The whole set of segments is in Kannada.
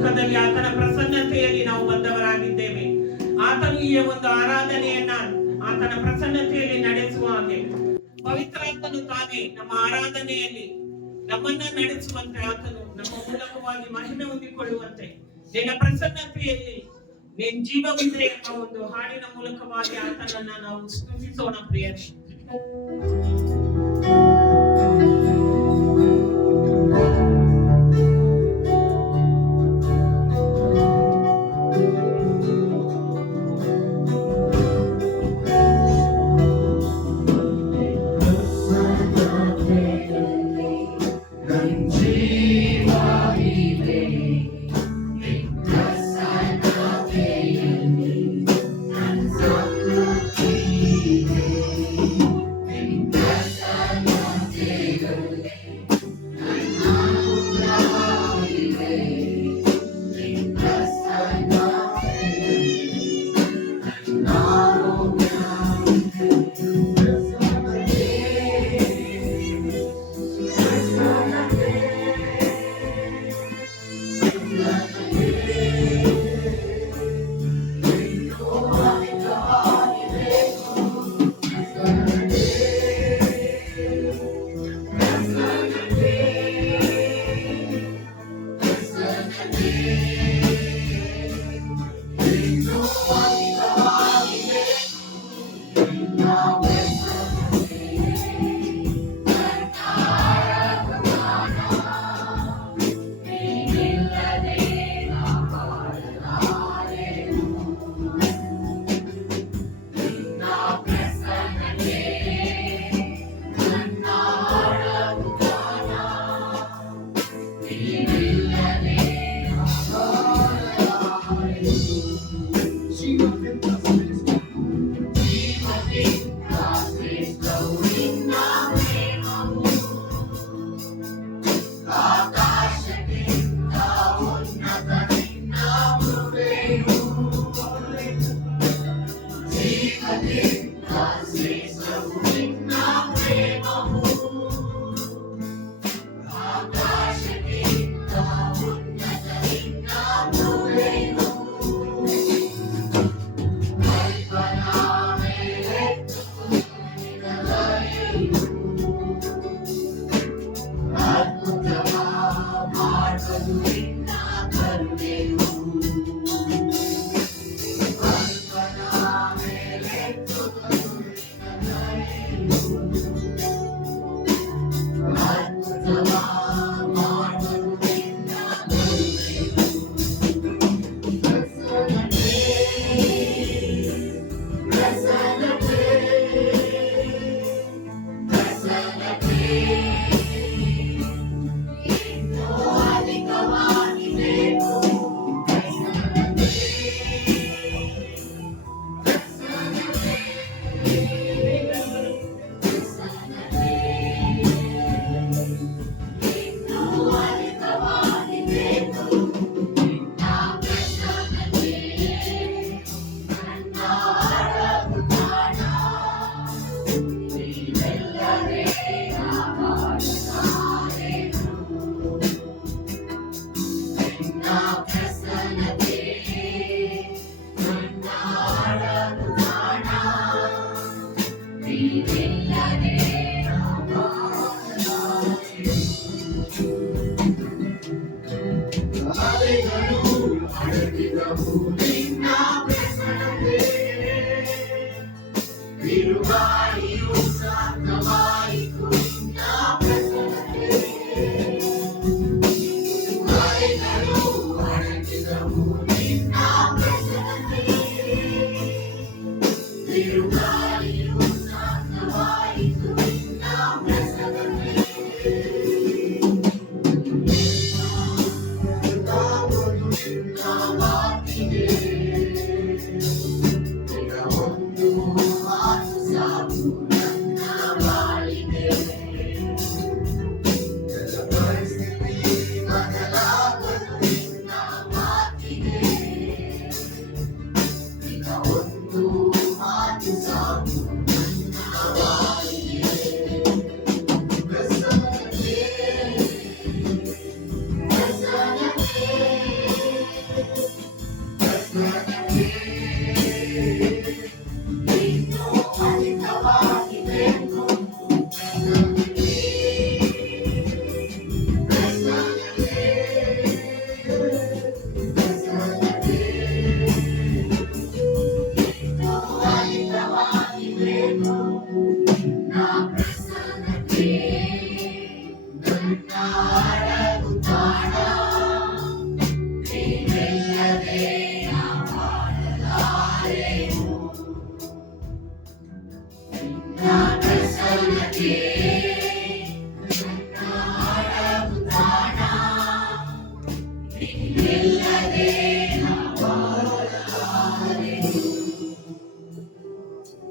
ಸಮ್ಮುಖದಲ್ಲಿ ಆತನ ಪ್ರಸನ್ನತೆಯಲ್ಲಿ ನಾವು ಬಂದವರಾಗಿದ್ದೇವೆ. ಆತನು ಈ ಒಂದು ಆರಾಧನೆಯನ್ನ ಆತನ ಪ್ರಸನ್ನತೆಯಲ್ಲಿ ನಡೆಸುವ ಹಾಗೆ ಪವಿತ್ರಾತ್ಮನು ತಾನೇ ನಮ್ಮ ಆರಾಧನೆಯಲ್ಲಿ ನಮ್ಮನ್ನ ನಡೆಸುವಂತೆ, ಆತನು ನಮ್ಮ ಮೂಲಕವಾಗಿ ಮಹಿಮೆ ಹೊಂದಿಕೊಳ್ಳುವಂತೆ, ನಿನ್ನ ಪ್ರಸನ್ನತೆಯಲ್ಲಿ ನಿನ್ ಜೀವವಿದೆ ಎಂಬ ಒಂದು ಹಾಡಿನ ಮೂಲಕವಾಗಿ ಆತನನ್ನ ನಾವು ಸ್ತುತಿಸೋಣ ಪ್ರಿಯರೇ.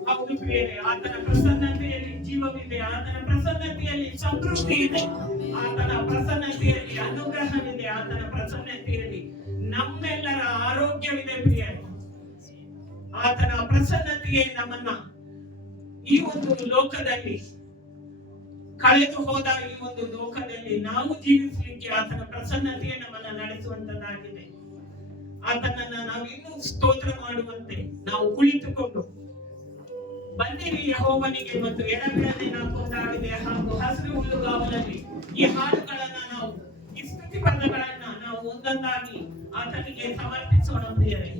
ಹೌದು ಪ್ರಿಯರೇ, ಆತನ ಪ್ರಸನ್ನತೆಯಲ್ಲಿ ಜೀವವಿದೆ, ಆತನ ಪ್ರಸನ್ನತೆಯಲ್ಲಿ ಸಮೃದ್ಧಿ ಇದೆ, ಆತನ ಪ್ರಸನ್ನತೆಯಲ್ಲಿ ಅನುಗ್ರಹವಿದೆ, ಆತನ ಪ್ರಸನ್ನತೆಯಲ್ಲಿ ನಮ್ಮೆಲ್ಲರ ಆರೋಗ್ಯವಿದೆ ಪ್ರಿಯರೇ. ಆತನ ಪ್ರಸನ್ನತೆಯೇ ನಮ್ಮನ್ನ ಈ ಒಂದು ಲೋಕದಲ್ಲಿ, ಕಳೆದು ಹೋದ ಈ ಒಂದು ಲೋಕದಲ್ಲಿ ನಾವು ಜೀವಿಸಲಿಕ್ಕೆ ಆತನ ಪ್ರಸನ್ನತೆಯೇ ನಮ್ಮನ್ನ ನಡೆಸುವಂತದ್ದಾಗಿದೆ. ಆತನನ್ನ ನಾವು ಇನ್ನೂ ಸ್ತೋತ್ರ ಮಾಡುವಂತೆ ನಾವು ಕುಳಿತುಕೊಂಡು ಬನ್ನಿರಿ ಯೆಹೋವನಿಗೆ ಮತ್ತು ಎಡಬಿಡದೆ ನಾವು ಕೊಂಡಾಡಿದೆ ಹಾಗೂ ಹಸಿರು ಹುಲ್ಲುಗಾವಲಲ್ಲಿ ಈ ಹಾಡುಗಳನ್ನ ನಾವು, ಈ ಸ್ತುತಿ ಪದಗಳನ್ನ ನಾವು ಒಂದೊಂದಾಗಿ ಆತನಿಗೆ ಸಮರ್ಪಿಸೋಣ ಪ್ರಿಯರೇ.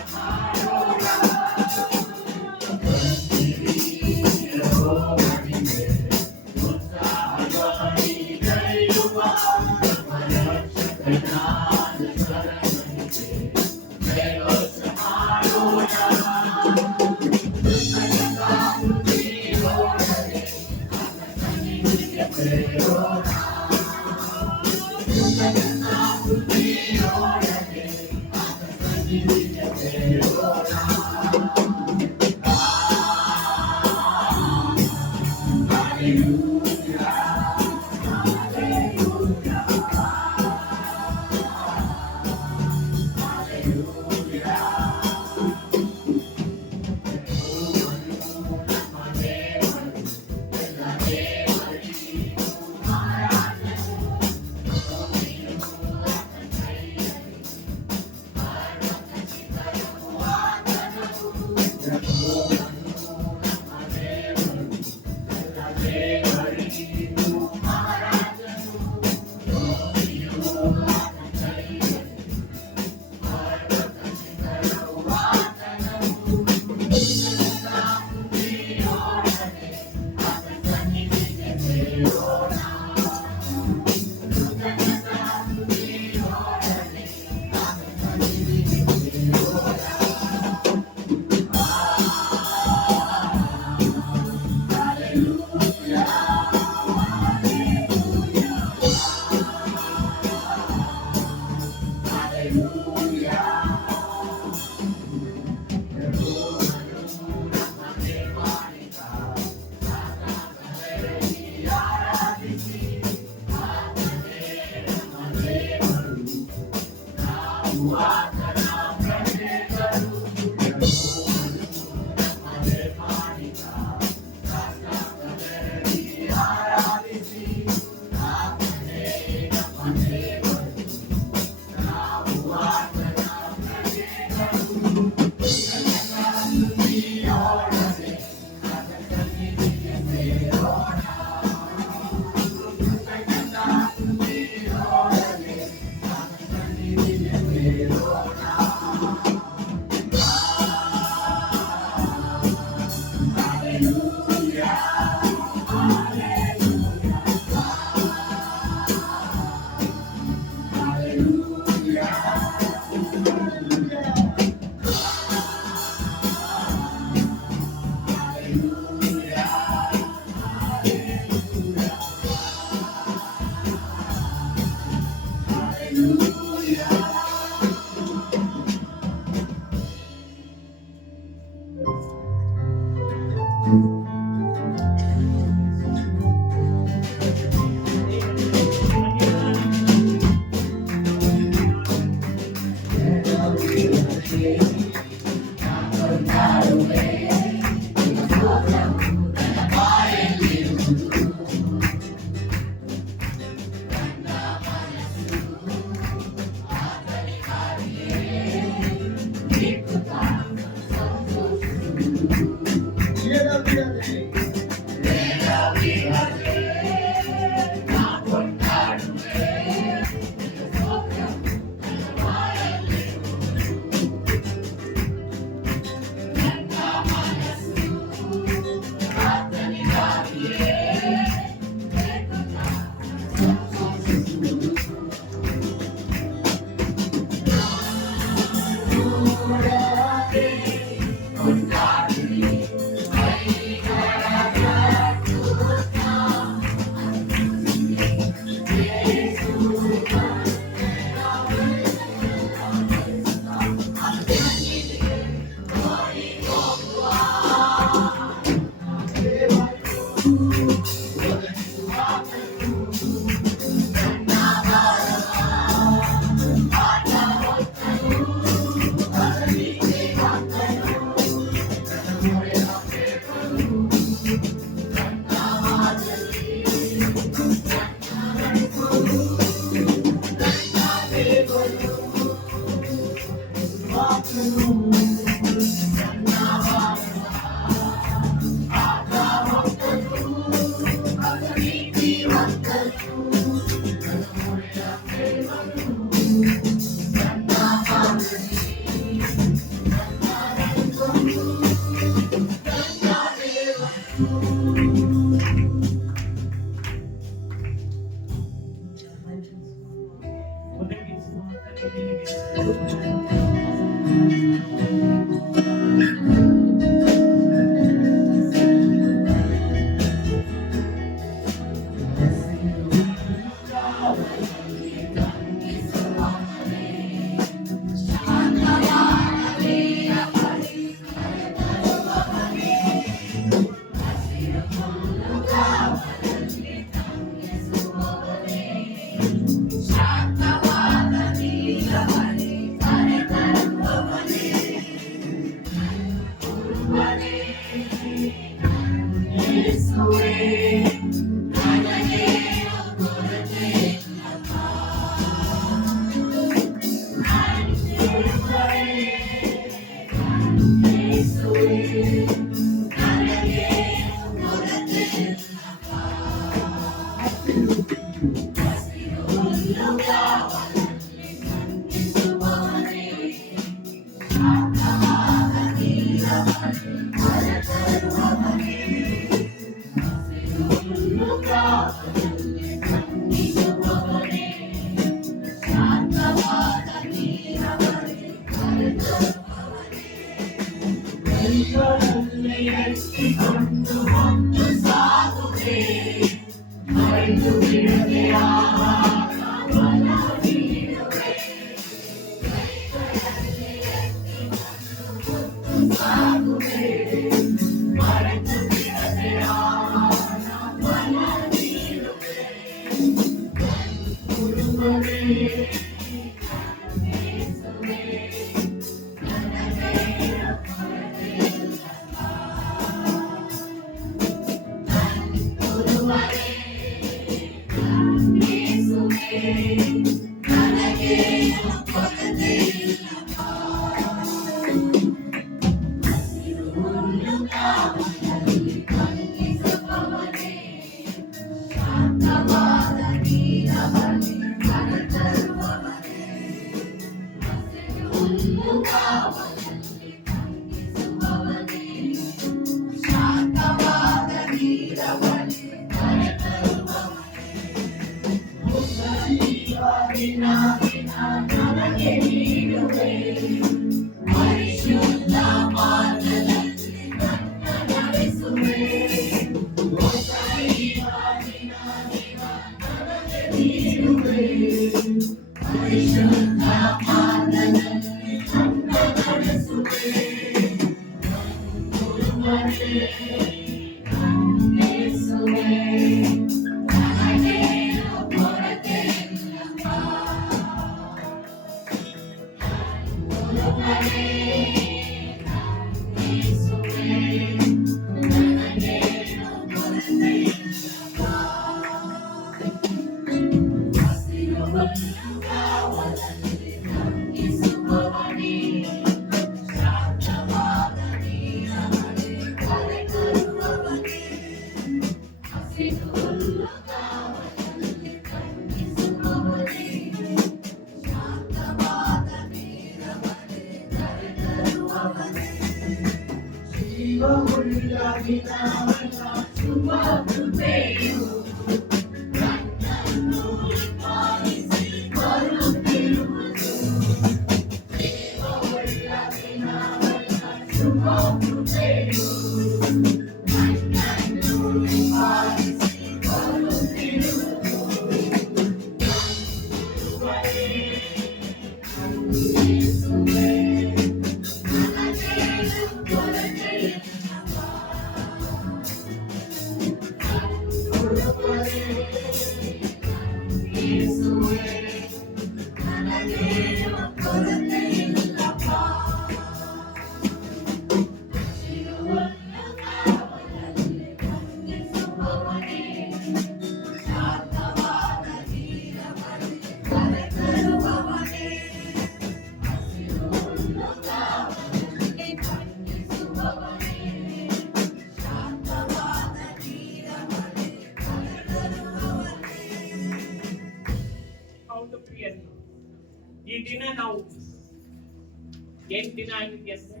ಏನ್ ದಿನ ಆಗಿದೆ ಅಂದ್ರೆ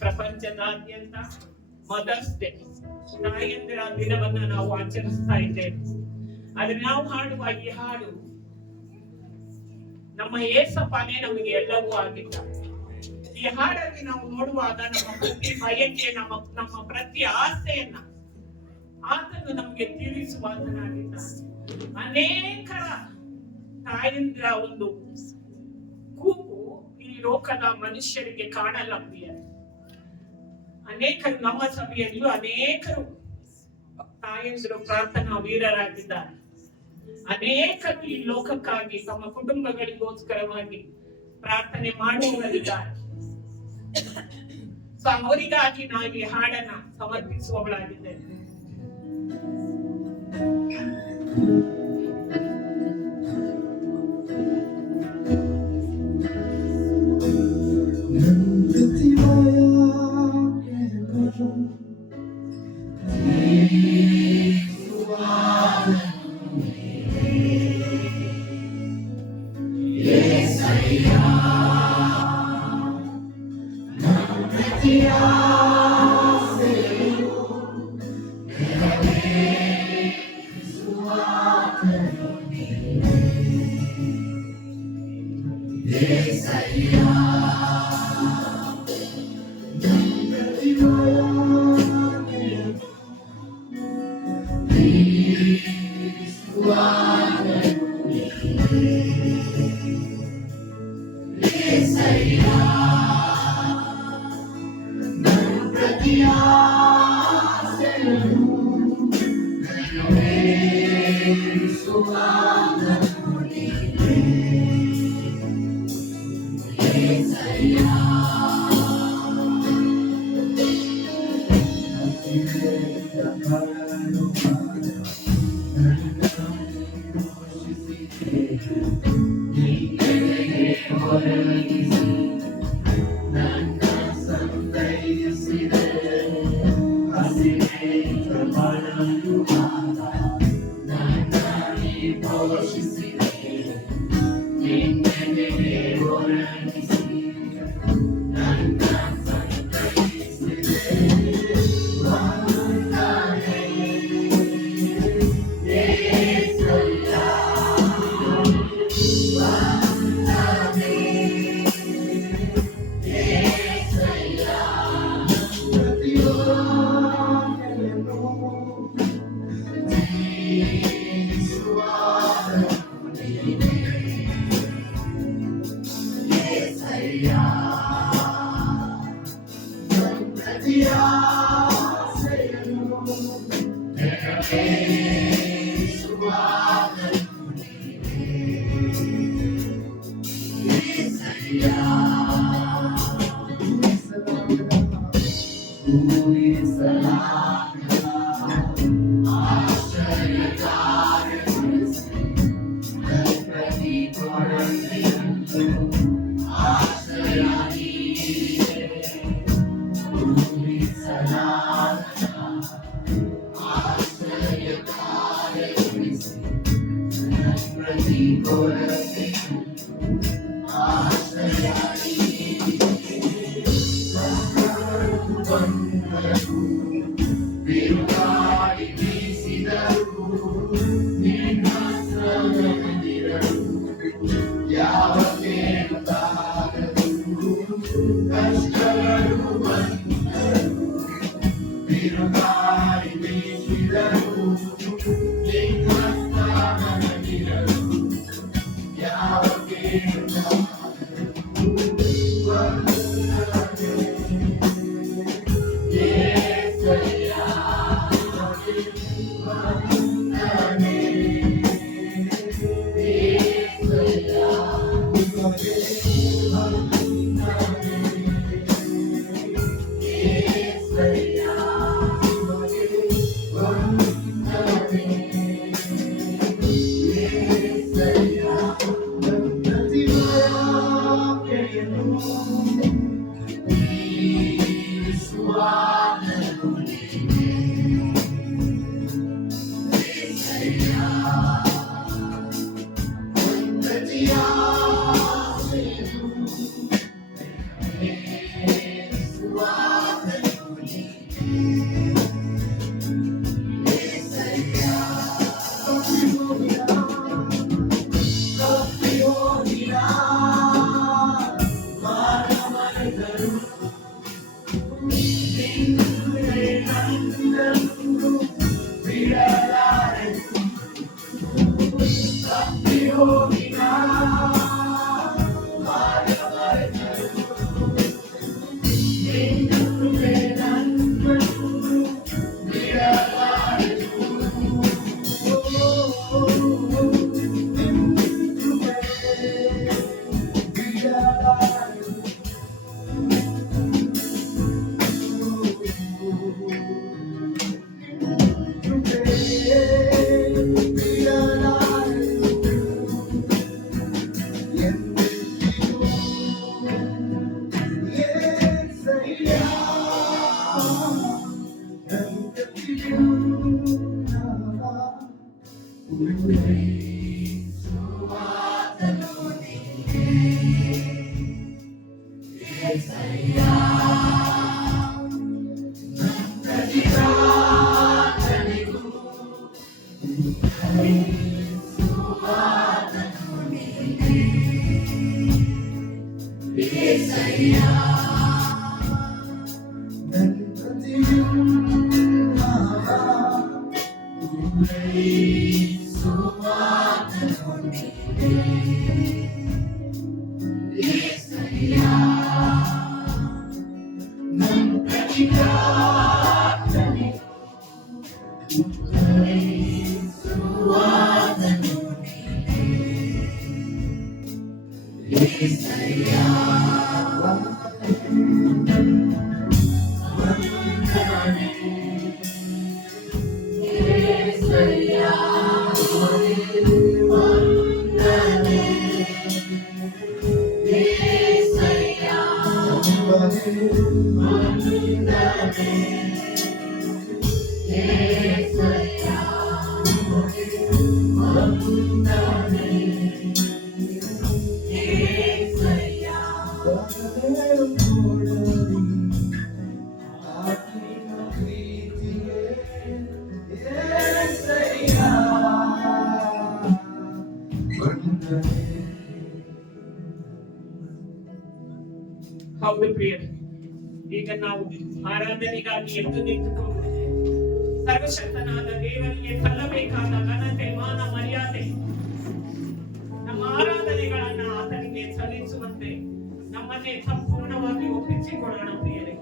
ಪ್ರಪಂಚದಾದ್ಯಂತ ಮದರ್ಸ್ ಡೇ, ತಾಯಂದಿರ ದಿನವನ್ನ ನಾವು ಆಚರಿಸ್ತಾ ಇದ್ದೇವೆ. ಆದ್ರೆ ನಾವು ಹಾಡುವ ಈ ಹಾಡು ನಮ್ಮ ಏಸಪ್ಪನೇ ನಮಗೆ ಎಲ್ಲವೂ ಆಗಿಲ್ಲ. ಈ ಹಾಡಲ್ಲಿ ನಾವು ನೋಡುವಾಗ ನಮ್ಮ ಪ್ರತಿ ಬಯಕೆ, ನಮ್ಮ ಪ್ರತಿ ಆಸೆಯನ್ನ ಆತನು ನಮಗೆ ತೀರಿಸುವಾತನಾಗಿದ್ದಾನೆ. ಅನೇಕರ ತಾಯಂದಿರ ಒಂದು ಕೂಗು ಈ ಲೋಕದ ಮನುಷ್ಯರಿಗೆ ಕಾಣಲಭ್ಯ. ಅನೇಕರು ನಮ್ಮ ಸಭೆಯಲ್ಲೂ ಅನೇಕರು ತಾಯಂದಿರು ಪ್ರಾರ್ಥನಾ ವೀರರಾಗಿದ್ದಾರೆ. ಅನೇಕರು ಈ ಲೋಕಕ್ಕಾಗಿ ತಮ್ಮ ಕುಟುಂಬಗಳಿಗೋಸ್ಕರವಾಗಿ ಪ್ರಾರ್ಥನೆ ಮಾಡುವವರಿದ್ದಾರೆ. ಸೊ ಅವರಿಗಾಗಿ ನಾವು ಈ ಹಾಡನ್ನ ಸಮರ್ಪಿಸುವವಳಾಗಿದ್ದೇನೆ. ಹೌದು ಪ್ರಿಯರೇ, ಈಗ ನಾವು ಆರಾಧನೆಗಾಗಿ ಎದ್ದು ನಿಂತುಕೊಂಡು ಸರ್ವಶಕ್ತನಾದ ದೇವರಿಗೆ ಸಲ್ಲಬೇಕಾದ ಘನತೆ, ಮಾನ, ಮರ್ಯಾದೆ, ನಮ್ಮ ಆರಾಧನೆಗಳನ್ನ ಆತನಿಗೆ ಸಲ್ಲಿಸುವಂತೆ ನಮ್ಮನ್ನೇ ಸಂಪೂರ್ಣವಾಗಿ ಒಪ್ಪಿಸಿಕೊಳ್ಳೋಣ ಪ್ರಿಯರೇ.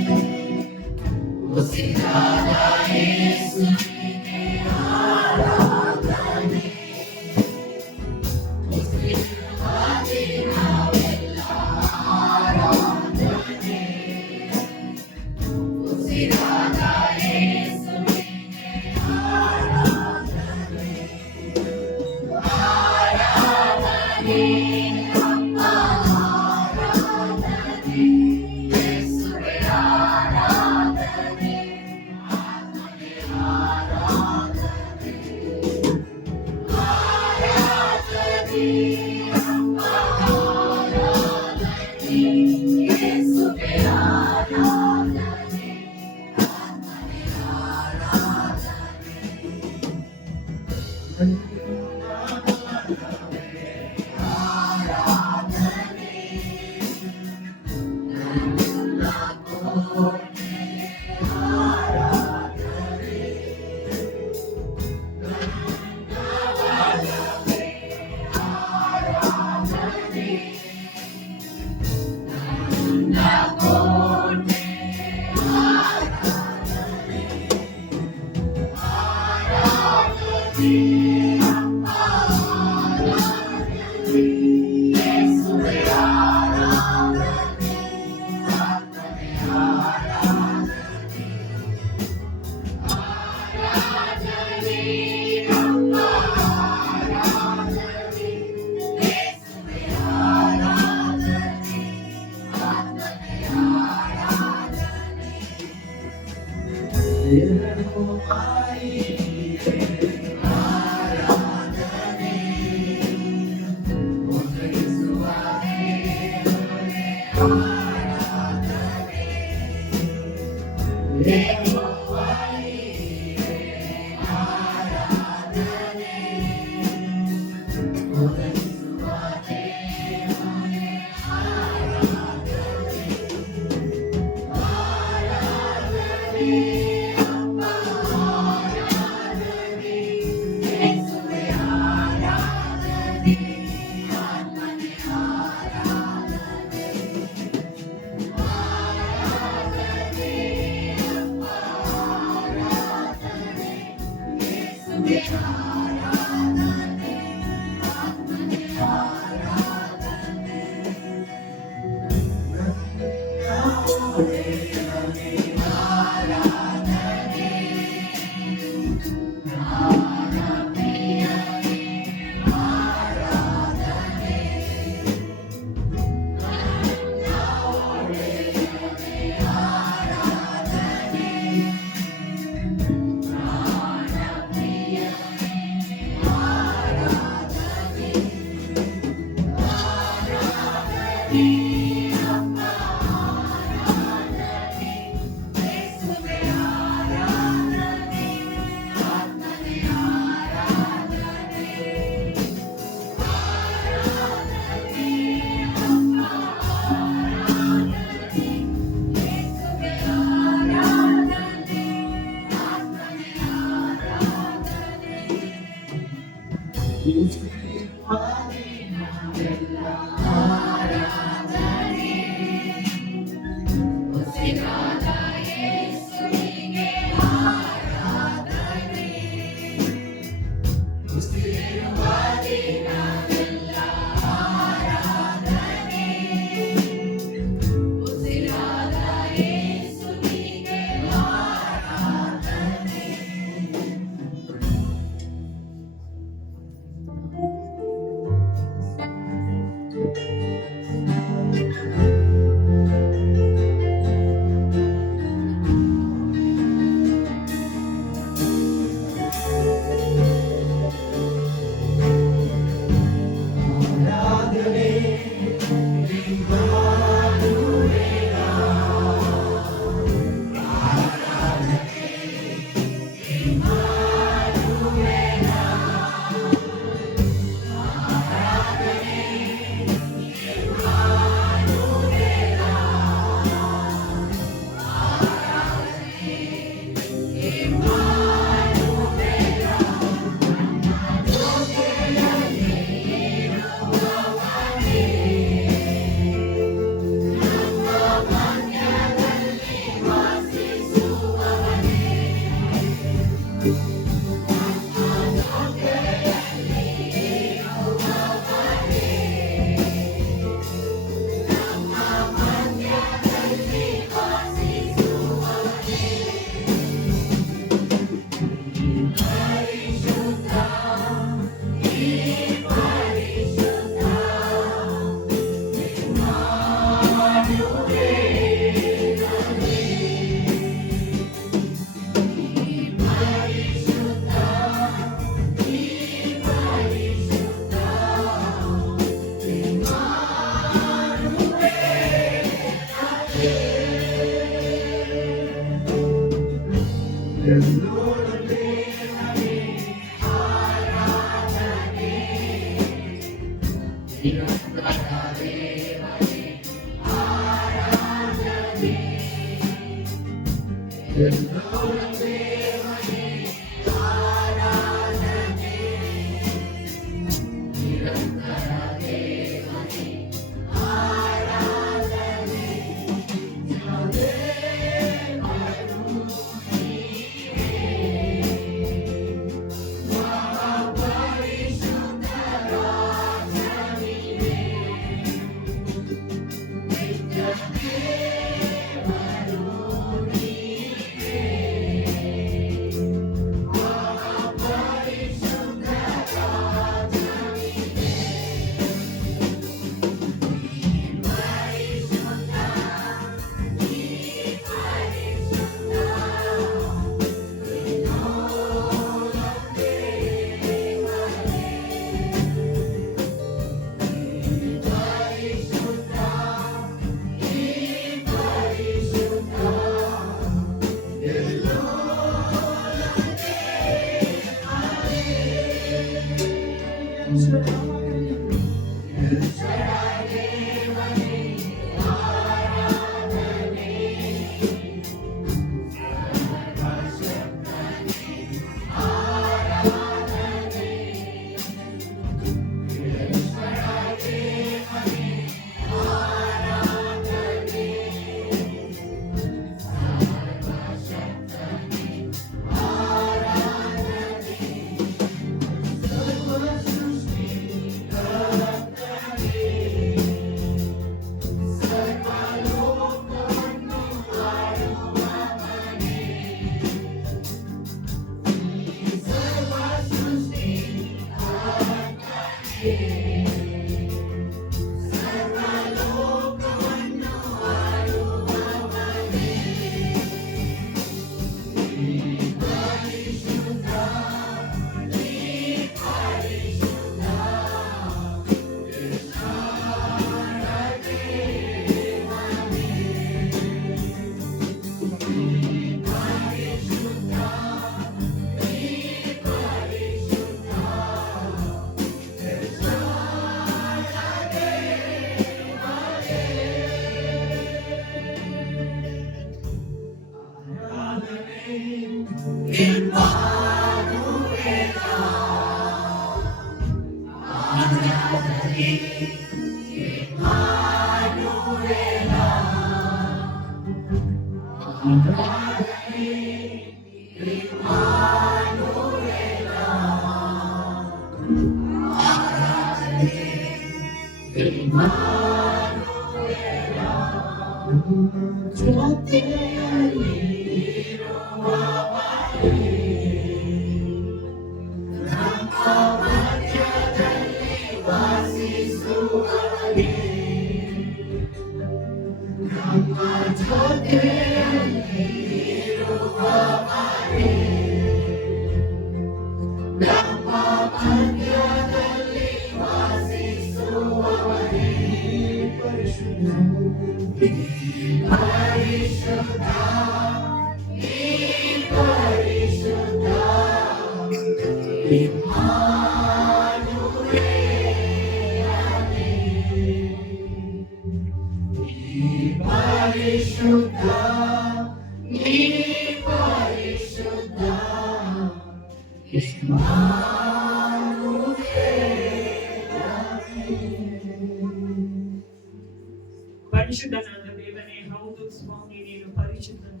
ಪರಿಶುದ್ಧನಾದ ದೇವನೇ ಹೌದು ಸ್ವಾಮಿ, ನೀನು ಪರಿಶುದ್ಧನು,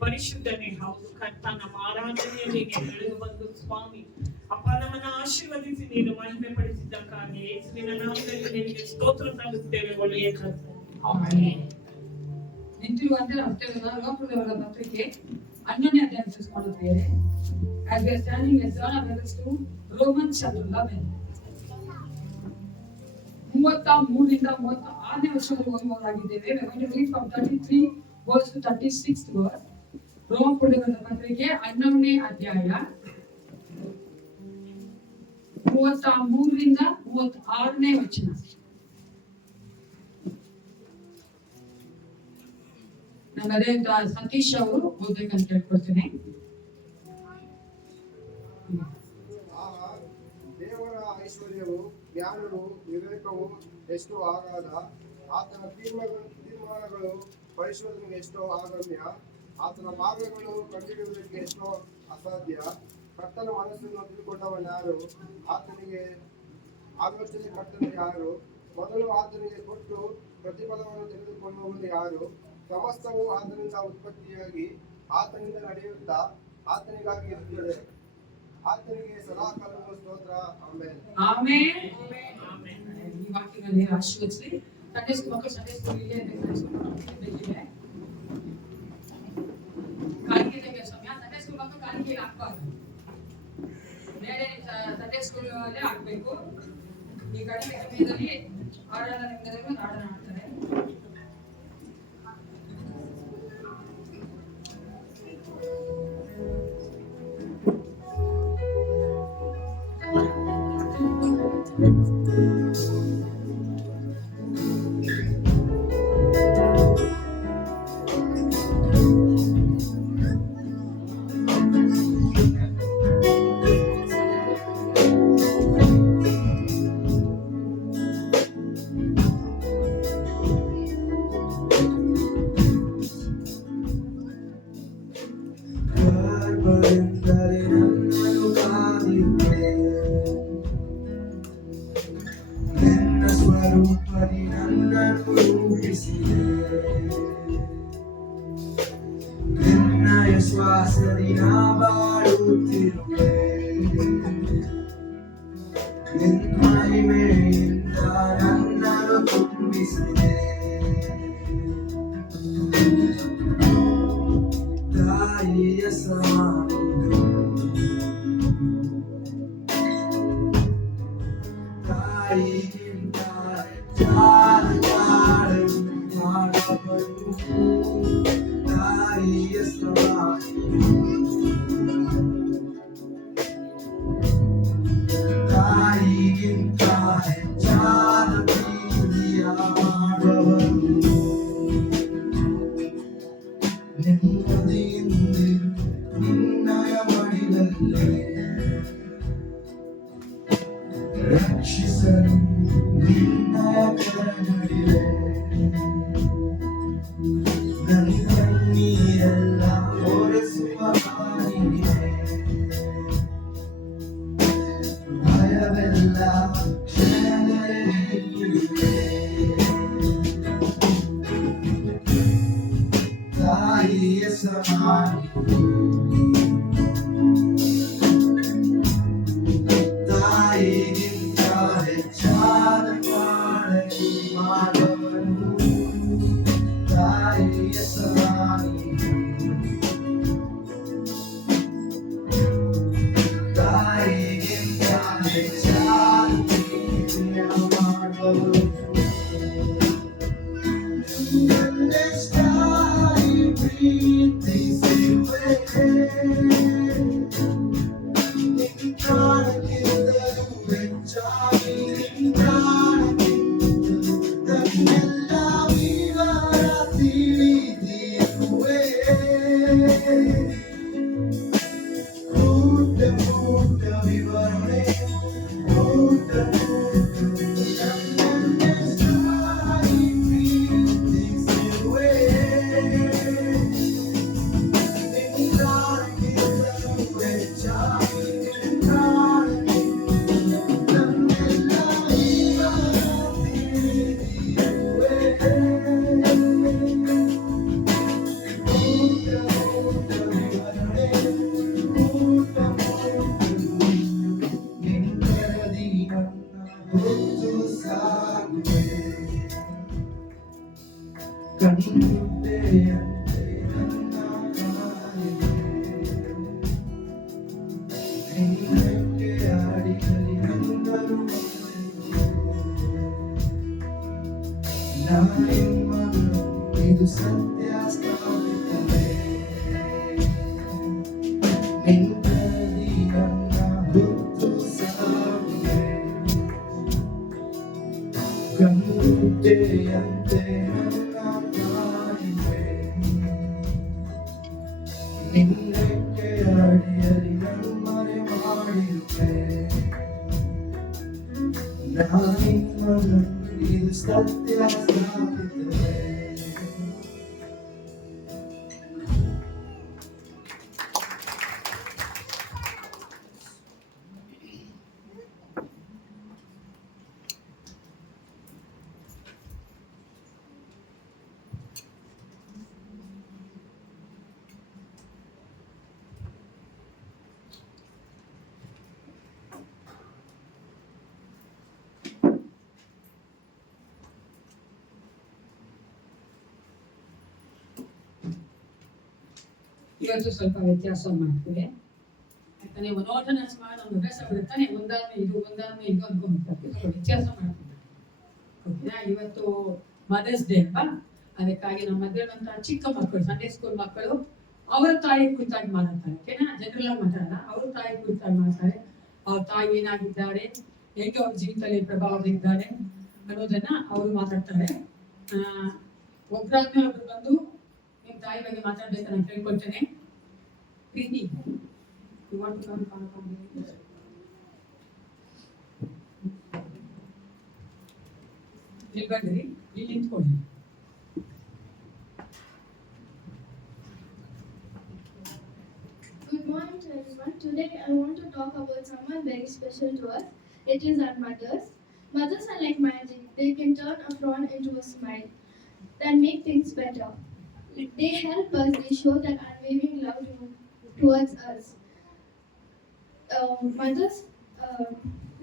ಪರಿಶುದ್ಧನೇ ಹೌದು ಕರ್ತ. ನಮ್ಮ ಆರಾಧನೆಯಲ್ಲಿ ನೀನು ಇಳಿದು ಬಂದು ಸ್ವಾಮಿ ಅಪ್ಪ ನಮ್ಮನ್ನು ಆಶೀರ್ವದಿಸಿ ನೀನು ಮಹಿಮೆ ಪಡಿಸಿದ್ದಕ್ಕಾಗಿ ಯೇಸುವಿನ ನಾಮದಲ್ಲಿ ನಿನಗೆ ಸ್ತೋತ್ರ ಸಲ್ಲಿಸುತ್ತೇವೆ. ಒಳ್ಳೆಯ ಕರ್ತ. ನಿಂತಿರುವಂತೆ ರೋಮಪುರದವರ ಪತ್ರಿಕೆ 11ನೇ ಅಧ್ಯಾಯ ತಿಳಿಸಿಕೊಳ್ಳುತ್ತೇವೆ. As we are standing, let's turn our Bibles to Romans chapter 11. 33ರಿಂದ 36ನೇ ವರ್ಷದವರೆಗೆ ಓದುವುದಾಗಿದ್ದೇವೆ. We are going to read from 33 verse to 36th verse. ರೋಮಪುರದವರ ಪತ್ರಿಕೆ 11ನೇ ಅಧ್ಯಾಯ 33ರಿಂದ 36ನೇ ವಚನ. ನಮ್ಮದೇ ಸತೀಶ್ ಅವರು ಓದಬೇಕಂತ ಕೇಳ್ಕೊಳ್ತೇನೆ. ದೇವರ ಐಶ್ವರ್ಯವು ಜ್ಞಾನವು ವಿವೇಕವು ಎಷ್ಟೋ ಆಗಾಧ, ಆತನ ತೀರ್ಮಾನಗಳು ಪರಿಶೋಧನೆಗೆ ಎಷ್ಟೋ ಆಗಮ್ಯ, ಆತನ ಮಾರ್ಗಗಳು ಕಂಡುಹಿಡಿಯುವುದಕ್ಕೆ ಎಷ್ಟೋ ಅಸಾಧ್ಯ. ಕರ್ತನ ಮನಸ್ಸನ್ನು ತಿಳ್ಕೊಂಡವನು ಯಾರು? ಆತನಿಗೆ ಆಲೋಚನೆ ಕರ್ತನು ಯಾರು? ಮೊದಲು ಆತನಿಗೆ ಕೊಟ್ಟು ಪ್ರತಿಫಲವನ್ನು ತೆಗೆದುಕೊಳ್ಳುವುದು ಯಾರು? ಸಮಸ್ತವು ಆತನಿಂದ ಉತ್ಪತ್ತಿಯಾಗಿ ಆತನಿಂದ ನಡೆಯುತ್ತಾ ಆತನಿಗಾಗಿ ಇರುತ್ತದೆ. ಆತನಿಗೆ ಸದಾಕಾಲವೂ ಸ್ತೋತ್ರ. ಆಮೆನ್. ಆಮೆನ್. ಈ ವಾಕ್ಯಗಳನ್ನು ಆಶೀರ್ವದಿಸಿ. ಸಂಡೇ ಸ್ಕೂಲ್ ಮಕ್ಕಳು ಸಂಡೇ ಸ್ಕೂಲಿಗೆ ಬೇಕಿದೆ. ಕಾಲಿಗೆ ಸಮಯ ಸಂಡೇ ಸ್ಕೂಲ್ ಮಕ್ಕಳು ಕಾಲಿಗೆ ಹಾಕಬಾರ್ದು, ಬೇರೆ ಸಂಡೇ ಸ್ಕೂಲ್ ಅಲ್ಲೇ ಹಾಕಬೇಕು. ಈ ಕಡಿಮೆ ಸಮಯದಲ್ಲಿ ಆರಾಧನೆ ಮಾಡ್ತಾರೆ. ಶ್ವಾಸದಿ ನಾ ಬಾಳುತ್ತಿರುವೆ, ನಿನ್ನ ಮಹಿಮೆಯಿಂದ ನನ್ನನ್ನು ತುಂಬಿಸಿದೆ. ತಾಯಿಯ ಸಮಾನ ತಾಯಿಗಿಂತ ಮಾಡಬಲ್ಲು, ತಾಯಿಯ ಸಮಾನ ತಾಯಿಗಿಂತ ಹೆಚ್ಚಾದ ಪ್ರೀತಿಯ ಮಾಡಬಲ್ಲು. ನೆಮ್ಮದಿಯಿಂದಿರು ನಿನ್ನಯ ಮಡಿಲಲ್ಲೇ, ರಕ್ಷಿಸಲು ನಿನ್ನಯ ಕರನಡಿವೆ. ನನ್ನ ಕಣ್ಣೀರೆಲ್ಲ ಒರೆಸುವ ಕಾನಿಗೆ ತಾಯಿಯ ಸಮಾನಿ ತಾಯಿಗಿಂತ ಹೆಚ್ಚಾದ ಕಾಳಜಿ ಮಾಡುವನು ತಾಯಿಯ ಸಮಾನಿ ತಾಯಿಗಿಂತ ಹೆಚ್ಚಾದ ಪ್ರೀತಿಯ ಮಾಡುವನು ಇದು ಸತ್ಯ ಸ್ಥಾಪಿತವೇ ನಿನ್ನದಿ ನನ್ನ ಹೊತ್ತು ಸಾಗುವೆ ಗಂಟೆಯಂತೆ ನನ್ನ ಕಾಯುವೆ ನಿನ್ನಕ್ಕೆ ಅಡಿಯಲ್ಲಿ ನಮ್ಮನೆ ಮಾಡಿರುವೆ ನಾನಿನ್ನದು ಇದು ಸತ್ಯ ಸ್ಥಾಪಿತವೇ ಇವತ್ತು ಸ್ವಲ್ಪ ವ್ಯತ್ಯಾಸ ಮಾಡ್ತೀವಿ ಯಾಕಂದ್ರೆ ಮನೋಧನ ಮಾಡಿ ಒಂದು ಅಭ್ಯಾಸ ಬಿಡುತ್ತಾನೆ ಒಂದಾದ್ಮೇಲೆ ಇದು ಅನ್ಕೊಂಡ್ಬಿಡ್ತಾರೆ ವ್ಯತ್ಯಾಸ ಮಾಡ್ತಾರೆ ಓಕೆನಾ. ಇವತ್ತು ಮದರ್ಸ್ ಡೇ ಅಲ್ವಾ, ಅದಕ್ಕಾಗಿ ನಮ್ಮ ಮಧ್ಯದಂತಹ ಚಿಕ್ಕ ಮಕ್ಕಳು ಸಂಡೇ ಸ್ಕೂಲ್ ಮಕ್ಕಳು ಅವರ ತಾಯಿ ಕುರಿತಾಗಿ ಮಾತಾಡ್ತಾರೆ ಓಕೆನಾ. ಜನರಲ್ ಆಗಿ ಮಾತಾಡಲ್ಲ, ಅವ್ರ ತಾಯಿ ಕುರಿತಾಗಿ ಮಾಡ್ತಾರೆ. ಅವ್ರ ತಾಯಿ ಏನಾಗಿದ್ದಾರೆ, ಹೇಗೆ ಅವ್ರ ಜೀವಿತದಲ್ಲಿ ಪ್ರಭಾವವಿದ್ದಾರೆ ಅನ್ನೋದನ್ನ ಅವರು ಮಾತಾಡ್ತಾರೆ. ಒಬ್ಬರಾದ್ಮೇಲೆ ಒಬ್ರು ಬಂದು ನಿಮ್ಮ ತಾಯಿ ಬಗ್ಗೆ ಮಾತಾಡ್ಬೇಕು ನಾನು ಕೇಳ್ಕೊಳ್ತೇನೆ. ಪ್ರೀತಿ ಇಲ್ಲಿ ಬಂದ್ರಿ, ಇಲ್ಲಿ ನಿಂತ್ಕೊಳ್ಳಿ. Good morning to everyone. Today I want to talk about someone very special to us. It is our mothers. Mothers are like magic. They can turn a frown into a smile and make things better. They help us. They show that unwavering love towards us. Mothers,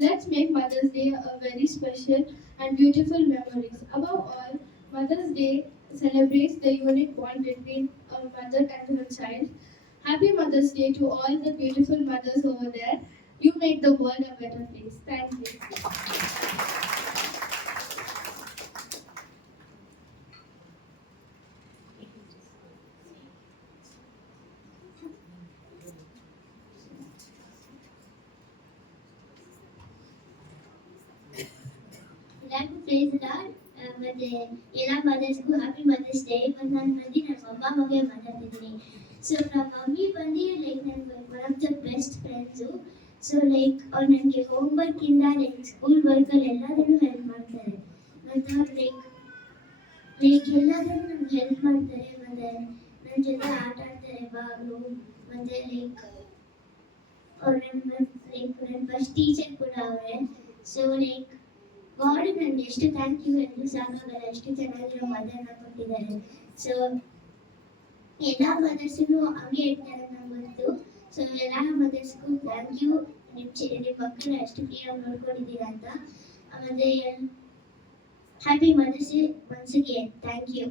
let's make Mother's Day a very special and beautiful memories. Above all, Mother's Day celebrates the unique bond between a mother and her child. Happy Mother's Day to all the beautiful mothers over there. You make the world a better place. Thank you. ಎಲ್ಲರಿಗೂ ಪ್ರೈಸ್ ಲಾರ್ಡ್. ಮತ್ತೆ ಎಲ್ಲ ಮದರ್ಸ್ಗೂ ಹ್ಯಾಪಿ ಮದರ್ಸ್ ಡೇ. ಮತ್ತು ನಾನು ನಮ್ಮ ಅಮ್ಮ ಬಗ್ಗೆ ಮಾತಾಡ್ತಿದ್ದೀನಿ. ಸೊ ನಮ್ಮ ಮಮ್ಮಿ ಬಂದು ಲೈಕ್ ನನ್ನ one of the best friends. So like ಅವ್ರು ನನಗೆ ಹೋಮ್ವರ್ಕಿಂದ ಲೈಕ್ ಸ್ಕೂಲ್ ವರ್ಕಲ್ಲಿ ಎಲ್ಲದನ್ನು ಹೆಲ್ಪ್ ಮಾಡ್ತಾರೆ. ಮತ್ತು ಅವ್ರು ಲೈಕ್ ಎಲ್ಲದನ್ನು ನಮ್ಗೆ ಹೆಲ್ಪ್ ಮಾಡ್ತಾರೆ. ಮತ್ತು ನನ್ನ ಜೊತೆ ಆಟ ಆಡ್ತಾರೆ ಯಾವಾಗಲೂ. ಮತ್ತು ಲೈಕ್ ಅವ್ರು ನನ್ನ ಫಸ್ಟ್ ಟೀಚರ್ ಕೂಡ ಅವರೇ. ಸೊ ಲೈಕ್ ಗಾಡ್ ನನಗೆ ಎಷ್ಟು ಥ್ಯಾಂಕ್ ಯು ಎಂದು ಸಾಕಾಗಲ್ಲ, ಎಷ್ಟು ಚೆನ್ನಾಗಿರೋ ಮದರ್ನ ಕೊಟ್ಟಿದ್ದಾರೆ. ಸೊ ಎಲ್ಲ ಮದರ್ಸ್ಗೂ ಹಂಗೆ ಇರ್ತಾರೆ ನಂಗೆ ಗೊತ್ತು. ಸೊ ಎಲ್ಲ ಮದರ್ಸ್ಗೂ ಥ್ಯಾಂಕ್ ಯು, ನಿಮ್ಮ ಮಕ್ಕಳನ್ನ ಎಷ್ಟು ಕ್ಲಿಯರಾಗಿ ನೋಡ್ಕೊಂಡಿದ್ದೀರಾ ಅಂತ. ಆಮೇಲೆ happy mother's day once again, thank you.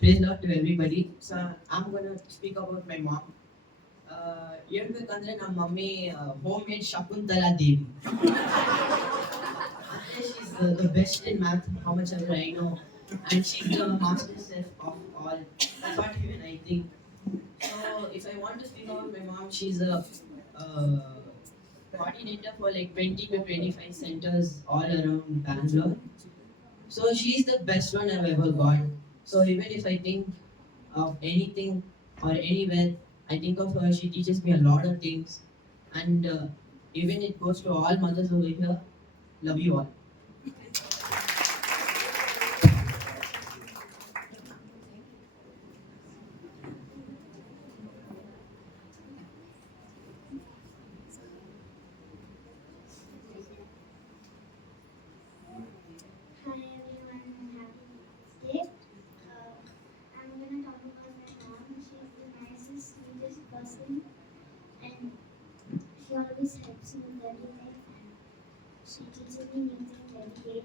Praise Lord to everybody. So I'm gonna speak about my mom. ಹೇಳ್ಬೇಕಂದ್ರೆ ನಮ್ಮ mummy home made Shakuntala Devi. She's the best in math, how much ever I know, and she's the master chef of all. That's what even I think. So if I want to speak about my mom, she's a coordinator for like 20 to 25 centers all around Bangalore. So she's the best one I've ever got. So even if I think of anything or anywhere, I think of her. She teaches me a lot of things, and even it goes to all mothers over here. Love you all. Hi everyone, and happy Mother's Day. I'm gonna talk about my mom. She's the nicest, sweetest person, and she always helps me with everything. She teaches me new things every day,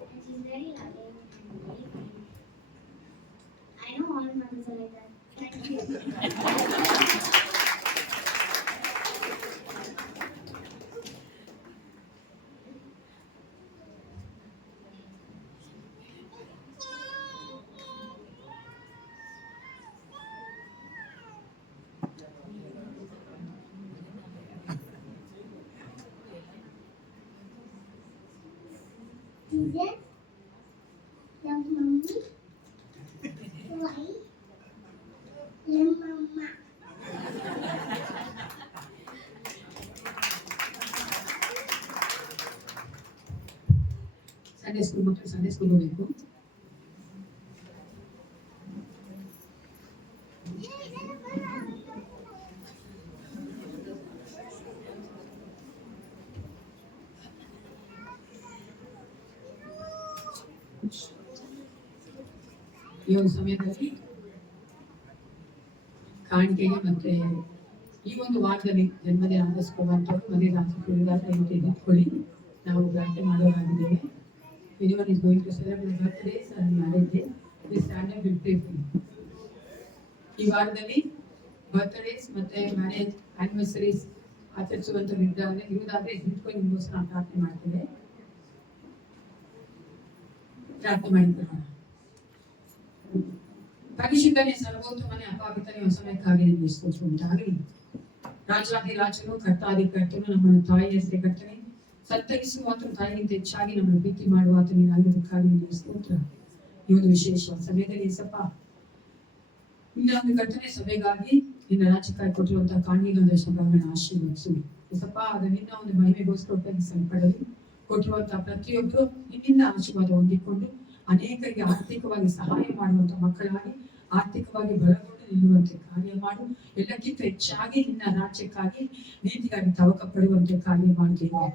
and she's very loving and very kind. I know all mothers are like that. Thank you. Jesus, love mommy. Why? Love mama. Sunday school ಮಕ್ಕಳು ಸಂಡೇ ಸ್ಕೂಲ್ ಹೋಗ್ಬೇಕು. ಈ ಒಂದು ಸಮಯದಲ್ಲಿ ಕಾಣಿಕೆಗೆ ಮತ್ತೆ ಈ ಒಂದು ವಾರದಲ್ಲಿ ಜನ್ಮದಿನ ಆಚರಿಸ್ಕೊಳ್ಳುವಂಥವ್ರು ಮನೆ ರಾಜ್ಯಕ್ಕೆ ಇಟ್ಕೊಳ್ಳಿ. ನಾವು ಪ್ರಾರ್ಥನೆ ಮಾಡೋರಾಗಿದ್ದೇವೆ. Anyone is going to celebrate birthdays and marriages, please stand up and pray for you. ಈ ವಾರದಲ್ಲಿ ಬರ್ತ್ಡೇಸ್ ಮತ್ತೆ ಮ್ಯಾರೇಜ್ ಆನಿವರ್ಸರೀಸ್ ಆಚರಿಸುವಂಥವ್ರು ಇರುವುದಾದ್ರೆ ಇಟ್ಕೊಂಡು ನಿಮಗೋಸ್ಕರ ನಾವು ಪ್ರಾರ್ಥನೆ ಮಾಡ್ತೇವೆ. ಪ್ರಾರ್ಥನೆ ಮಾಡಿಕೊಳ್ಳೋಣ. ಪರಿಶುದ್ಧನೇ ಸರ್ವೋತ್ತಮನೇ ಅಪಾಪಿತನೇ ಹೊಸಮಯಕ್ಕಾಗಿ ನಿಮಗೆ ಸ್ತೋತ್ರ ಉಂಟಾಗಲಿ. ರಾಜಾದಿ ರಾಜನು ಕರ್ತಾದಿ ಕರ್ತನು ನಮ್ಮನ್ನು ತಾಯಿ ಹೆಸರೇ ಕರ್ತನೆ ಸಂತೈಸುವ ಆತನ ತಾಯಿಗಿಂತ ಹೆಚ್ಚಾಗಿ ನಮ್ಮನ್ನು ಪ್ರೀತಿ ಮಾಡುವ ಆತನಿಗಾಗಿದ್ದಕ್ಕಾಗಿ ನಿಮಗೆ ಸ್ತೋತ್ರ. ಈ ಒಂದು ವಿಶೇಷ ಸಮಯದಲ್ಲಿ ಸಪ್ಪ ನಿನ್ನ ಒಂದು ಕರ್ತನೆ ಸಭೆಗಾಗಿ ನಿನ್ನ ರಾಜ್ಯಕ್ಕಾಗಿ ಕೊಟ್ಟಿರುವಂತಹ ಕಾಣಿಕೆಗಳ ಸಭೆಗಳನ್ನು ಆಶೀರ್ವದಿಸು ಸಪ್ಪ. ಅದು ನಿನ್ನ ಒಂದು ಮಹಿಮೆಗೋಸ್ಕರ ಉಪಯೋಗಿಸಲ್ಪಡಲಿ. ಕೊಟ್ಟಿರುವಂತಹ ಪ್ರತಿಯೊಬ್ಬರು ನಿನ್ನಿಂದ ಆಶೀರ್ವಾದ ಹೊಂದಿಕೊಂಡು ಅನೇಕರಿಗೆ ಆರ್ಥಿಕವಾಗಿ ಸಹಾಯ ಮಾಡುವಂತ ಮಕ್ಕಳಾಗಿ ಆರ್ಥಿಕವಾಗಿ ಬಲಗೊಂಡು ನಿಲ್ಲುವಂತೆ ಕಾರ್ಯ ಮಾಡು. ಎಲ್ಲಕ್ಕಿಂತ ಹೆಚ್ಚಾಗಿ ನಿನ್ನ ರಾಜ್ಯಕ್ಕಾಗಿ ನೀತಿಗಾಗಿ ತವಕ ಪಡುವಂತೆ ಕಾರ್ಯ ಮಾಡುತ್ತೇವೆ.